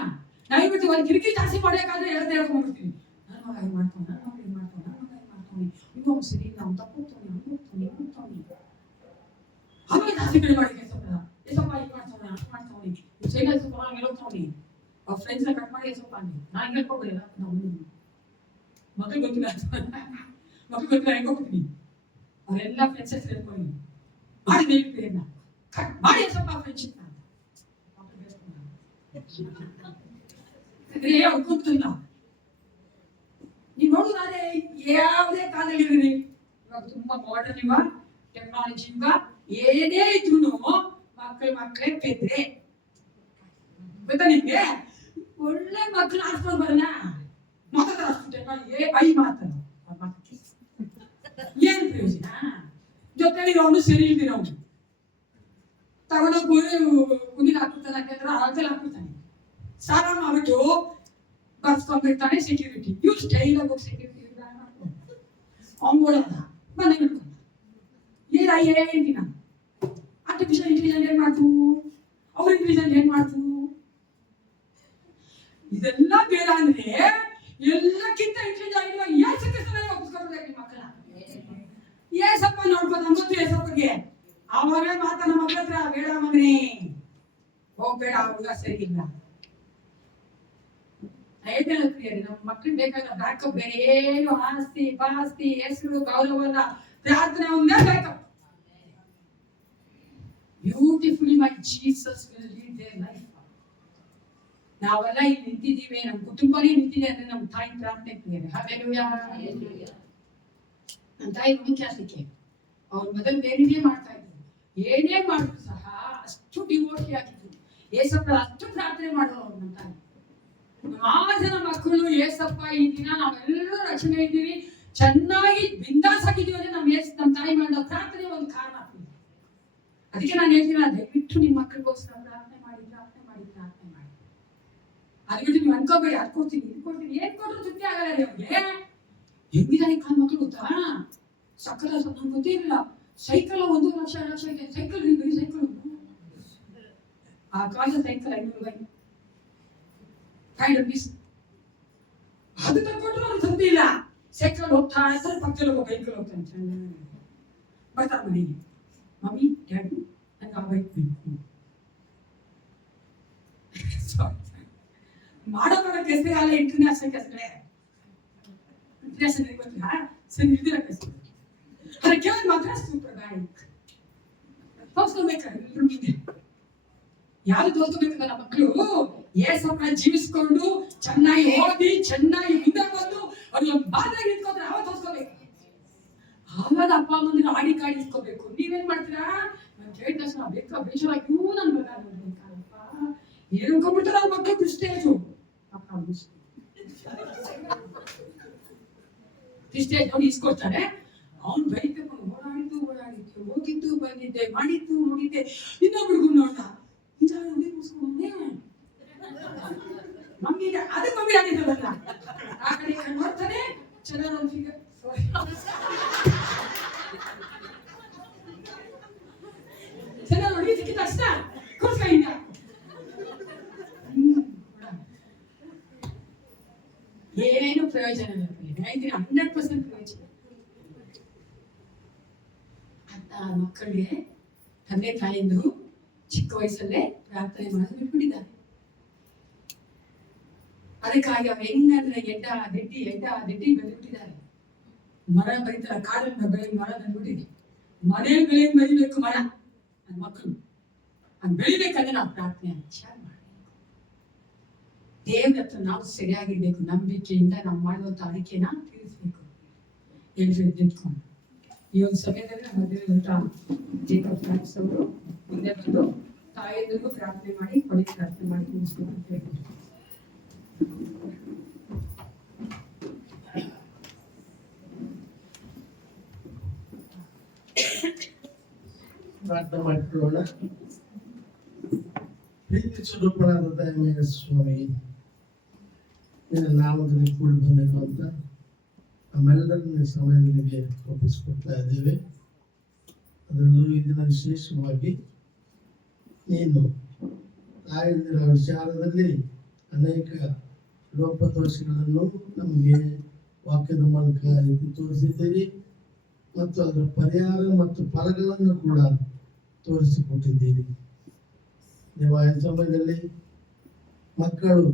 ನಾವಿಬಿಟ್ಟು ಒಂದು ಕಿರಿಕಿರಿ ಜಾಸ್ತಿ ಮಾಡಬೇಕಾದ್ರೆ ಹೇಳ್ತಾ ಹೇಳ್ಕೊಂಡ್ಬಿಡ್ತೀವಿ. ನನ್ನ ಮಗ ಹಿಂಗ್ ಮಾಡ್ತಾನೆ, ನನ್ನ ಮಗ ಹಿಂಗ್ ಮಾಡ್ತಾನೆ, ನನ್ನ ಮಗ ಹಿಂಗ್ ಮಾಡ್ತಾನೆ, ಇವಾಗ ಸರಿ ಇಲ್ಲ, ಅವ್ನು ತಪ್ಪೋಗ್ತಾನೆ, ಹೋಗ್ತಾನೆ ಹೋಗ್ತಾನೆ. ಆಮೇಲೆ ಜಾಸ್ತಿ ಕಡೆ ಮಾಡಿ ಸ್ವಲ್ಪ ಎಸಪ್ಪ ಹಿಂಗ್ ಮಾಡ್ತಾನೆ, ಅಷ್ಟು ಮಾಡ್ತಾನೆ, ಸೈಕಲ್ ಸ್ವಲ್ಪ ಹಂಗೆ ಹೋಗ್ತಾನೆ. ಅವ್ರ ಫ್ರೆಂಡ್ಸ್ ಕಟ್ ಮಾಡಿ ಎಸಪ್ಪ ಅಂದೆ. ನಾ ಹಿಂಗೆ ಹೇಳ್ಕೊಬಿಡಿಲ್ಲ, ನಾವು ಮಕ್ಳು ಗೊತ್ತಿಲ್ಲ ಹೆಂಗ್ ಹೋಗ್ತೀನಿ. ಅವರೆಲ್ಲ ಫ್ರೆಂಡ್ಸ್ ಹೆಸರು ಹೇಳ್ಕೊಳ್ಳಿ ಮಾಡಿ ಬೇಕಿಲ್ಲ ಕಟ್ ಮಾಡಿ ಸ್ವಲ್ಪ ಫ್ರೆಂಡ್ಶಿಪ್ ಅವ್ರು ಕೂತಿಲ್ಲ. ನೀವು ನೋಡುದಾದ್ರೆ ಯಾವುದೇ ಕಾಲದಲ್ಲಿ ಇವಾಗ ತುಂಬಾ ಮಾಡರ್ನ್ ಯುಗ, ಟೆಕ್ನಾಲಜಿ ಯುಗ, ಏನೇ ಇದ್ರು ಮಕ್ಕಳೇ ಪೆದ್ರೆ ಗೊತ್ತಾ ನಿಮ್ಗೆ. ಒಳ್ಳೆ ಮಕ್ಕಳು ಆಡ್ಸ್ಕೊಂಡು ಬರಲ್ಲ, ಮಾತಾಡ್ತಾರೆ ಐ ಮಾತಾಡ ಏನ್ ಪ್ರಯೋಜನ? ಜೊತೆಲಿರೋನು ಸರಿ ಇಲ್ದಿರೋನು ತಗೊಂಡೋಗಿ ಕುಂದಿಗೆ ಹಾಕ್ಬಿಡ್ತಾನೆ, ಯಾಕಂದ್ರೆ ಹಾಕಲ್ಲಿ ಹಾಕ್ಬಿಡ್ತಾನೆ. ಸಾಲ ಮಾಡ್ಬಿಟ್ಟು ಬರ್ಸ್ಕೊಂಡ್ಬಿಡ್ತಾನೆ ಸೆಕ್ಯೂರಿಟಿ. ಇವ್ ಸ್ಟೈಲ್ ಆಗಿ ಹೋಗಿ ಸೆಕ್ಯೂರಿಟಿ ಅವ್ನು ಓಡೋದ ಮನೆ ಹಿಡ್ಕೊಂಡ. ಏನಿನ ಆರ್ಟಿಫಿಷಿಯಲ್ ಇಂಟೆಲಿಜೆನ್ಸ್ ಏನ್ ಮಾಡ್ತು, ಅವ್ರ ಇಂಟೆಲಿಜೆನ್ಸ್ ಏನ್ ಮಾಡ್ತು? ಇದೆಲ್ಲ ಬೇಡ ಅಂದ್ರೆ ಎಲ್ಲಕ್ಕಿಂತ ಇಂಟೆಲಿಜೆನ್ಸ್ ಆಗಿರುವ ಏಸಕ್ಕೆ ಒಪ್ಪಿಸ್ಕೊಡ್ಬೇಕು ನಿಮ್ಮ ಮಕ್ಕಳ. ಏಸಪ್ಪ ನೋಡ್ಬೋದು ನಮ್ಮತ್ತು ಏಸಪ್ಪಗೆ. ಆವಾಗ ಮಾತ ನಮ್ಮ ಮಕ್ಕಳ ಹತ್ರ ಬೇಡ ಮಗನೇ ಹೋಗ್ಬೇಡ, ಹುಡುಗ ಸರಿ ಇಲ್ಲ. ನಮ್ಮ ಮಕ್ಕಳಿಗೆ ಬೇಕಾದ ಬ್ಯಾಕಪ್ ಬೇರೆ ಏನು ಆಸ್ತಿ ಪಾಸ್ತಿ ಹೆಸರು ಗೌರವ ಅಲ್ಲ, ಪ್ರಾರ್ಥನೆ ಒಂದೇ backup. Beautifully my Jesus will lead their life. ನಾವೆಲ್ಲ ಇಲ್ಲಿ ನಿಂತಿದ್ದೀವಿ, ನಮ್ಮ ಕುಟುಂಬನೇ ನಿಂತಿದೆ ಅಂದ್ರೆ ನಮ್ಮ ತಾಯಿ ಪ್ರಾರ್ಥನೆ ಪ್ರಿಯರೇ. ಹಲ್ಲೆಲೂಯಾ. ನನ್ನ ತಾಯಿ ಮುಖ್ಯಾಸ್ತಿಕೆ ಅವ್ರು ಮೊದಲು ಬೇರೆನೇ ಮಾಡ್ತಾ ಇದ್ರು. ಏನೇ ಮಾಡಿದ್ರು ಸಹ ಅಷ್ಟು ಡಿವೋಟಿ ಆಗಿದ್ರು. ಏಸಪ್ಪ ಅಷ್ಟು ಪ್ರಾರ್ಥನೆ ಮಾಡೋರು ಅವ್ರು. ನನ್ನ ತಾಯಿ 6 ಜನ ಮಕ್ಕಳು. ಏಸಪ್ಪ ಈ ದಿನ ನಾವೆಲ್ಲರೂ ರಕ್ಷಣೆ ಇದ್ದೀವಿ, ಚೆನ್ನಾಗಿ ಬಿಂದಾಸ್ ಆಗಿದ್ದೀವಿ ಅಂದ್ರೆ ನಮ್ಮ ತಾಯಿ ಮಾಡಿದ ಪ್ರಾರ್ಥನೆ ಒಂದು ಕಾರಣ. ಅದಕ್ಕೆ ನಾನು ಹೇಳ್ತೀನಿ, ದಯವಿಟ್ಟು ನಿಮ್ಮ ಮಕ್ಕಳಿಗೋಸ್ಕರ ಪ್ರಾರ್ಥನೆ ಮಾಡಿ ಪ್ರಾರ್ಥನೆ ಮಾಡಿ ಪ್ರಾರ್ಥನೆ ಮಾಡಿ. ಅದು ಬಿಟ್ಟು ನೀವು ಅನ್ಕೋಬೇಡಿ ಅದು ಕೊಡ್ತೀನಿ ಇದು ಕೊಡ್ತೀನಿ, ಏನ್ ಕೊಟ್ಟರು ತೃಪ್ತಿ ಆಗಲ್ಲ ರೀ ಅವ್ರಿಗೆ. ಹೆಂಗಿದಾನೆ ಕಾಲ ಮಕ್ಕಳು ಗೊತ್ತಾ? ಸಕ್ಕಲ ನಮ್ಗೆ ಗೊತ್ತೇ ಇರಲಿಲ್ಲ. ಸೈಕಲ್ 1 ಲಕ್ಷ 2 ಲಕ್ಷ ಸೈಕಲ್ ರೀ, ಬರೀ ಸೈಕಲ್. ಆ ಕಾಲದ ಸೈಕಲ್ 500 ರೂಪಾಯಿ, 5 rupees. ಅದು ತಗೊಂಡ್ರು ಅವ್ರು ತಂದೆ ಇಲ್ಲ. ಸೈಕಲ್ ಹೋಗ್ತಾ ಇರ್ತಾರೆ, ಪಕ್ಕದಲ್ಲಿ ಒಬ್ಬ ಬೈಕಲ್ಲಿ ಹೋಗ್ತಾನೆ. ಚೆನ್ನಾಗಿ ಬರ್ತಾರೆ ಮನೆಗೆ, ಮಮ್ಮಿ ಡ್ಯಾಡಿ ನಂಗೆ ಆ ಬೈಕ್ ಬೇಕು. ಮಾಡೋ ಕೆಲಸ ಅಲ್ಲ, ಇಂಟರ್ನ್ಯಾಷನಲ್ ಕೆಲಸಗಳೇ. ಇಂಟರ್ನ್ಯಾಷನಲ್ ಗೊತ್ತಿಲ್ಲ, ಸರಿ ಹಿಡಿದಿರೋ ಕೆಲಸ. ಅದ್ರ ಕೇಳಿದ್ ಮಾತ್ರ ಸೂಪರ್ ಬೈಕ್ ತೋರ್ಸ್ಕೊಬೇಕಾದ್ರೆ ಯಾರು ತೋರ್ಸ್ಕೊಬೇಕಲ್ಲ ನಮ್ಮ ಮಕ್ಕಳು. ಏಸಪ್ಪ ಜೀವಿಸ್ಕೊಂಡು ಚೆನ್ನಾಗಿ ಓದಿ ಚೆನ್ನಾಗಿ ಮುಂದೆ ಬಂದು ಅವ್ರಿಗೆ ಬಾಧಾಗಿ ನಿಂತ್ಕೊಂಡ್ರೆ ಅವಾಗ ತೋರ್ಸ್ಕೋಬೇಕು. ಆವಾಗ ಅಪ್ಪ ಅಮ್ಮಂದಿನ ಆಡಿ ಕಾಡಿ ಇಸ್ಕೋಬೇಕು. ನೀವೇನ್ ಮಾಡ್ತೀರಾ? ಕೇಳಿದ ತಕ್ಷಣ ಬೇಷರ ಕ್ಯೂ ನನ್ನ ಮಗ ನೋಡ್ಬೇಕಲ್ಲಪ್ಪ ಹೇಳ್ಕೊಂಡ್ಬಿಡ್ತಾರೆ ಅವ್ರ ಮಕ್ಕಳು ಸ್ಟೇಜು ಸ್ಟೇಜ್ ನೋಡಿ ಇಸ್ಕೊಡ್ತಾರೆ. ಅವ್ನು ಬೈಬೇಕು, ಓಡಾಡಿದ್ದು ಹೋಗಿದ್ದು ಬಂದಿದ್ದೆ ಮಾಡಿದ್ದು ನೋಡಿದ್ದೆ. ಇನ್ನೊಬ್ರಿಗೂ ನೋಡ್ದ ಇಂಥ ನೋಡಿ ಮುಗಿಸ್ಕೊಂಡೆ ಮಮ್ಮಿ ಅದಕ್ಕೆ ಮಮ್ಮಿ ಆಗಿದ್ದಲ್ಲ ಆ ಕಡೆ ನೋಡ್ತಾನೆ ಚೆನ್ನಾಗಿ ಒಂದು ಫಿಗರ್ ಚೆನ್ನಾಗಿ ನೋಡಿ ಸಿಕ್ಕಿದ ತಕ್ಷಣ ಕೂರ್ಸ್ಕೊಂಡಿದ್ದ. ಏನು ಪ್ರಯೋಜನ ಇಲ್ಲ, 100% ಪ್ರಯೋಜನ. ಅಂತ ಮಕ್ಕಳಿಗೆ ತಂದೆ ತಾಯಿಯಂದ್ರು ಚಿಕ್ಕ ವಯಸ್ಸಲ್ಲೇ ಪ್ರಾರ್ಥನೆ ಮಾಡೋದು ಬಿಟ್ಬಿಟ್ಟಿದ್ದಾರೆ. ಅದಕ್ಕಾಗಿ ಅವ್ರು ಹೆಂಗಂದ್ರೆ ಎಡ್ಡ ದಿಡ್ಡಿ ಬೆಳೆದ್ಬಿಟ್ಟಿದ್ದಾರೆ. ಮರ ಬರೀತಾರ, ಕಾಡಲ್ಲಿ ಬೆಳೆ ಮರ ಬಂದ್ಬಿಟ್ಟಿದೆ. ಮನೇಲಿ ಬೆಳಿಬೇಕು ಮರ ನನ್ನ ಮಕ್ಕಳು ಹಂಗೆ ಬೆಳಿಬೇಕಂದ್ರೆ ನಾವು ಪ್ರಾರ್ಥನೆ ವಿಚಾರ ಮಾಡಿ ದೇವ್ರ ಹತ್ರ ನಾವು ಸರಿಯಾಗಿರ್ಬೇಕು. ನಂಬಿಕೆಯಿಂದ ನಾವು ಮಾಡುವಂತ ಅರಿಕೆನ ತಿಳಿಸ್ಬೇಕು. ಎಲ್ರು ನಿಂತ್ಕೊಂಡು ಈ ಒಂದು ಸಮಯದಲ್ಲಿ ನಮ್ಮ ಮಧ್ಯೆ ಜೇಕಬ್ ಫ್ರಾನ್ಸ್ ಅವರು ಮುಂದೆ ಬಂದು ತಾಯಿಯಂದ್ರಿಗೂ ಪ್ರಾರ್ಥನೆ ಮಾಡಿ ಕೊನೆ ಪ್ರಾರ್ಥನೆ ಮಾಡಿ ಮುಗಿಸ್ಬೇಕು ಅಂತ ಹೇಳ್ಬಿಟ್ಟು ಪ್ರಾರ್ಥನೆ ಮಾಡಿಕೊಳ್ಳೋಣ. ಪ್ರೀತಿ ಸ್ವರೂಪನಾದ ದಯಮಯ ಸ್ವಾಮಿ, ನಿನ್ನ ನಾಮದಲ್ಲಿ ಕೂಡಿ ಬಂದಿರುವಂತ ನಮ್ಮೆಲ್ಲರನ್ನ ಸಮಯಗಳಿಗೆ ಒಪ್ಪಿಸಿಕೊಡ್ತಾ ಇದ್ದೇವೆ. ಅದರಲ್ಲೂ ಈ ದಿನ ವಿಶೇಷವಾಗಿ ನೀನು ತಾಯಂದಿರ ವಿಚಾರದಲ್ಲಿ ಅನೇಕ ಲೋಪದೋಷಗಳನ್ನು ನಮಗೆ ವಾಕ್ಯದ ಮೂಲಕ ಎತ್ತಿ ತೋರಿಸಿದ್ದೀರಿ ಮತ್ತು ಅದರ ಪರಿಹಾರ ಮತ್ತು ಫಲಗಳನ್ನು ಕೂಡ ತೋರಿಸಿಕೊಟ್ಟಿದ್ದೀರಿ. ದೇವ ಈ ಸಮಯದಲ್ಲಿ ಮಕ್ಕಳು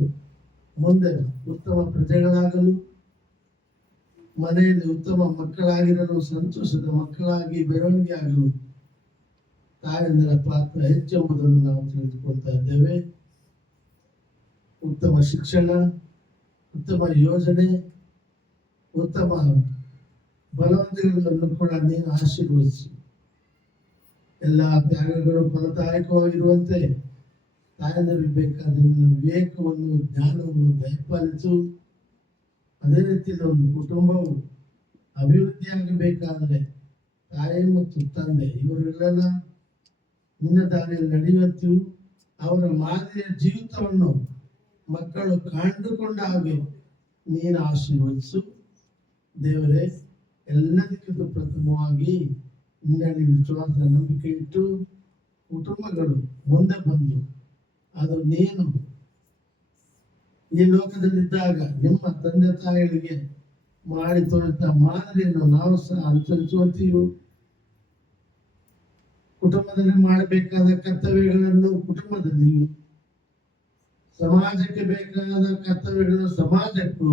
ಮುಂದೆ ಉತ್ತಮ ಪ್ರಜೆಗಳಾಗಲು, ಮನೆಯಲ್ಲಿ ಉತ್ತಮ ಮಕ್ಕಳಾಗಿರಲು, ಸಂತೋಷದ ಮಕ್ಕಳಾಗಿ ಬೆಳವಣಿಗೆ ಆಗಲು ತಾಯಂದಿರ ಪಾತ್ರ ಹೆಚ್ಚೆಂಬುದನ್ನು ನಾವು ತಿಳಿದುಕೊಳ್ತಾ ಇದ್ದೇವೆ. ಉತ್ತಮ ಶಿಕ್ಷಣ, ಉತ್ತಮ ಯೋಜನೆ, ಉತ್ತಮ ಬಲವಂತಿಗಳನ್ನು ಕೂಡ ನೀನು ಆಶೀರ್ವದಿಸಿ ಎಲ್ಲ ತ್ಯಾಗಗಳು ಫಲದಾಯಕವಾಗಿರುವಂತೆ ತಾಯಂದಿರಿಗೆ ಬೇಕಾದ ನಿನ್ನ ವಿವೇಕವನ್ನು, ಜ್ಞಾನವನ್ನು ದಯಪಾಲಿಸು. ಅದೇ ರೀತಿಯಲ್ಲಿ ಒಂದು ಕುಟುಂಬವು ಅಭಿವೃದ್ಧಿಯಾಗಬೇಕಾದರೆ ತಾಯಿ ಮತ್ತು ತಂದೆ ಇವರೆಲ್ಲ ನಿನ್ನ ದಾರಿಯಲ್ಲಿ ನಡೆಯುವಂತೆಯೂ ಅವರ ಮಾದರಿಯ ಜೀವಿತವನ್ನು ಮಕ್ಕಳು ಕಂಡುಕೊಂಡ ಹಾಗೆ ನೀನು ಆಶೀರ್ವದಿಸು. ದೇವರೇ, ಎಲ್ಲದಕ್ಕಿಂತ ಪ್ರಥಮವಾಗಿ ನಿನ್ನಲ್ಲಿ ವಿಶ್ವಾಸ ನಂಬಿಕೆ ಇಟ್ಟು ಕುಟುಂಬಗಳು ಮುಂದೆ ಬಂದು ಅದು ನೀನು ಈ ಲೋಕದಲ್ಲಿದ್ದಾಗ ನಿಮ್ಮ ತಂದೆ ತಾಯಿಗಳಿಗೆ ಮಾಡಿ ತೋರಿದ ಮಾದರಿಯನ್ನು ನಾವು ಸಹ ಅನುಸರಿಸುವಂತೆಯೂ ಕುಟುಂಬದಲ್ಲಿ ಮಾಡಬೇಕಾದ ಕರ್ತವ್ಯಗಳನ್ನು ಕುಟುಂಬದಲ್ಲಿಯೂ, ಸಮಾಜಕ್ಕೆ ಬೇಕಾದ ಕರ್ತವ್ಯಗಳನ್ನು ಸಮಾಜಕ್ಕೂ,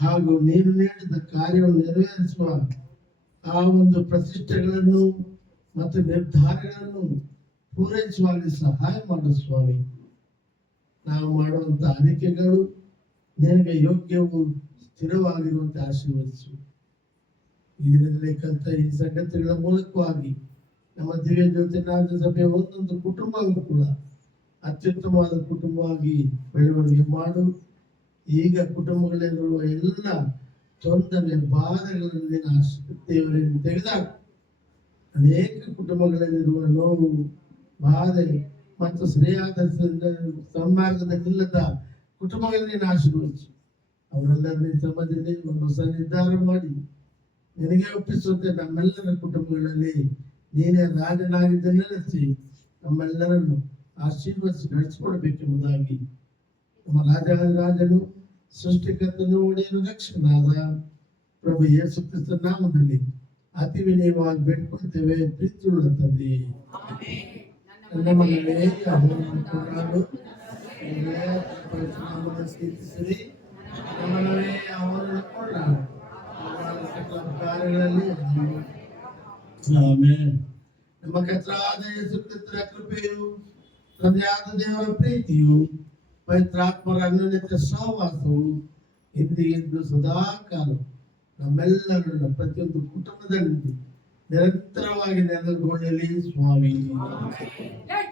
ಹಾಗೂ ನೀನು ನೀಡಿದ ಕಾರ್ಯವನ್ನು ನೆರವೇರಿಸುವ ಆ ಒಂದು ಪ್ರತಿಷ್ಠೆಗಳನ್ನು ಮತ್ತು ನಿರ್ಧಾರಗಳನ್ನು ಪೂರೈಸುವಾಗ ಸಹಾಯ ಮಾಡು ಸ್ವಾಮಿ. ನಾವು ಮಾಡುವಂತ ಆಯ್ಕೆಗಳು ನಿನಗೆ ಯೋಗ್ಯವು ಸ್ಥಿರವಾಗಿರುವಂತೆ ಆಶೀರ್ವದಿಸು. ಈ ದಿನದಲ್ಲಿ ಕಲಿತ ಈ ಸಂಗತಿಗಳ ಮೂಲಕವಾಗಿ ನಮ್ಮ ದಿವ್ಯ ಜ್ಯೋತಿರ್ನಾಥ ಸಭೆಯ ಒಂದೊಂದು ಕುಟುಂಬವೂ ಕೂಡ ಅತ್ಯುತ್ತಮವಾದ ಕುಟುಂಬವಾಗಿ ಬೆಳವಣಿಗೆ ಮಾಡು. ಈಗ ಕುಟುಂಬಗಳಲ್ಲಿರುವ ಎಲ್ಲ ತೊಂದರೆ ಬಾಧಗಳಲ್ಲಿ ದೇವರನ್ನು ತೆಗೆದಾಗ ಅನೇಕ ಕುಟುಂಬಗಳಲ್ಲಿರುವ ನೋವು, ಬಾಧೆ ಮತ್ತು ಸರಿಯಾದ ಸನ್ಮಾರ್ಗದಲ್ಲಿಲ್ಲದ ಕುಟುಂಬಗಳಲ್ಲಿ ಆಶೀರ್ವದಿಸು. ಅವರೆಲ್ಲರ ಸಮಾಜದಲ್ಲಿ ಒಂದು ಹೊಸ ನಿರ್ಧಾರ ಮಾಡಿ ನಿನಗೆ ಒಪ್ಪಿಸುವಂತೆ ನಮ್ಮೆಲ್ಲರ ಕುಟುಂಬಗಳಲ್ಲಿ ನೀನೇ ರಾಜನಾಗಿದ್ದ ನೆಲೆಸಿ ನಮ್ಮೆಲ್ಲರನ್ನು ಆಶೀರ್ವದಿಸಿ ನಡೆಸಿಕೊಡ್ಬೇಕೆಂಬುದಾಗಿ ನಮ್ಮ ರಾಜನು ಸೃಷ್ಟಿಕರ್ತನು ಒಡೆಯನು ರಕ್ಷಕನಾದ ಪ್ರಭು ಯೇಸು ಕ್ರಿಸ್ತನ ನಾಮದಲ್ಲಿ ಅತಿ ವಿನಯವಾಗಿ ಬೇಡ್ಕೊಳ್ತೇವೆ. ಪ್ರೀತಿಯುಳ್ಳ ತಂದೆ, ನನ್ನ ಮನವೇ ಅವನನ್ನು ಕೊಂಡಾಡು, ಸ್ಥಿತಿಸಿರಿ. ನಮ್ಮನವೇ ಅವನನ್ನು ಕೊಂಡಾಡು, ಕಾರ್ಯಗಳಲ್ಲಿ ಆಮೆನ್. ನಮ್ಮ ಕರ್ತನಾದ ಯೇಸು ಕ್ರಿಸ್ತನ ಕೃಪೆಯು, ತಂದೆಯಾದ ದೇವರ ಪ್ರೀತಿಯು, ಪವಿತ್ರಾತ್ಮರ ಅನ್ಯೋನ್ಯತೆ ಸಹವಾಸವು ಇಂದು ಸದಾ ಕಾಲ ನಮ್ಮೆಲ್ಲರನ್ನ ಪ್ರತಿಯೊಂದು ಕುಟುಂಬದಲ್ಲಿ ನಿರಂತರವಾಗಿ ನೆಲೆಗೊಳ್ಳಲಿ ಸ್ವಾಮಿ. Let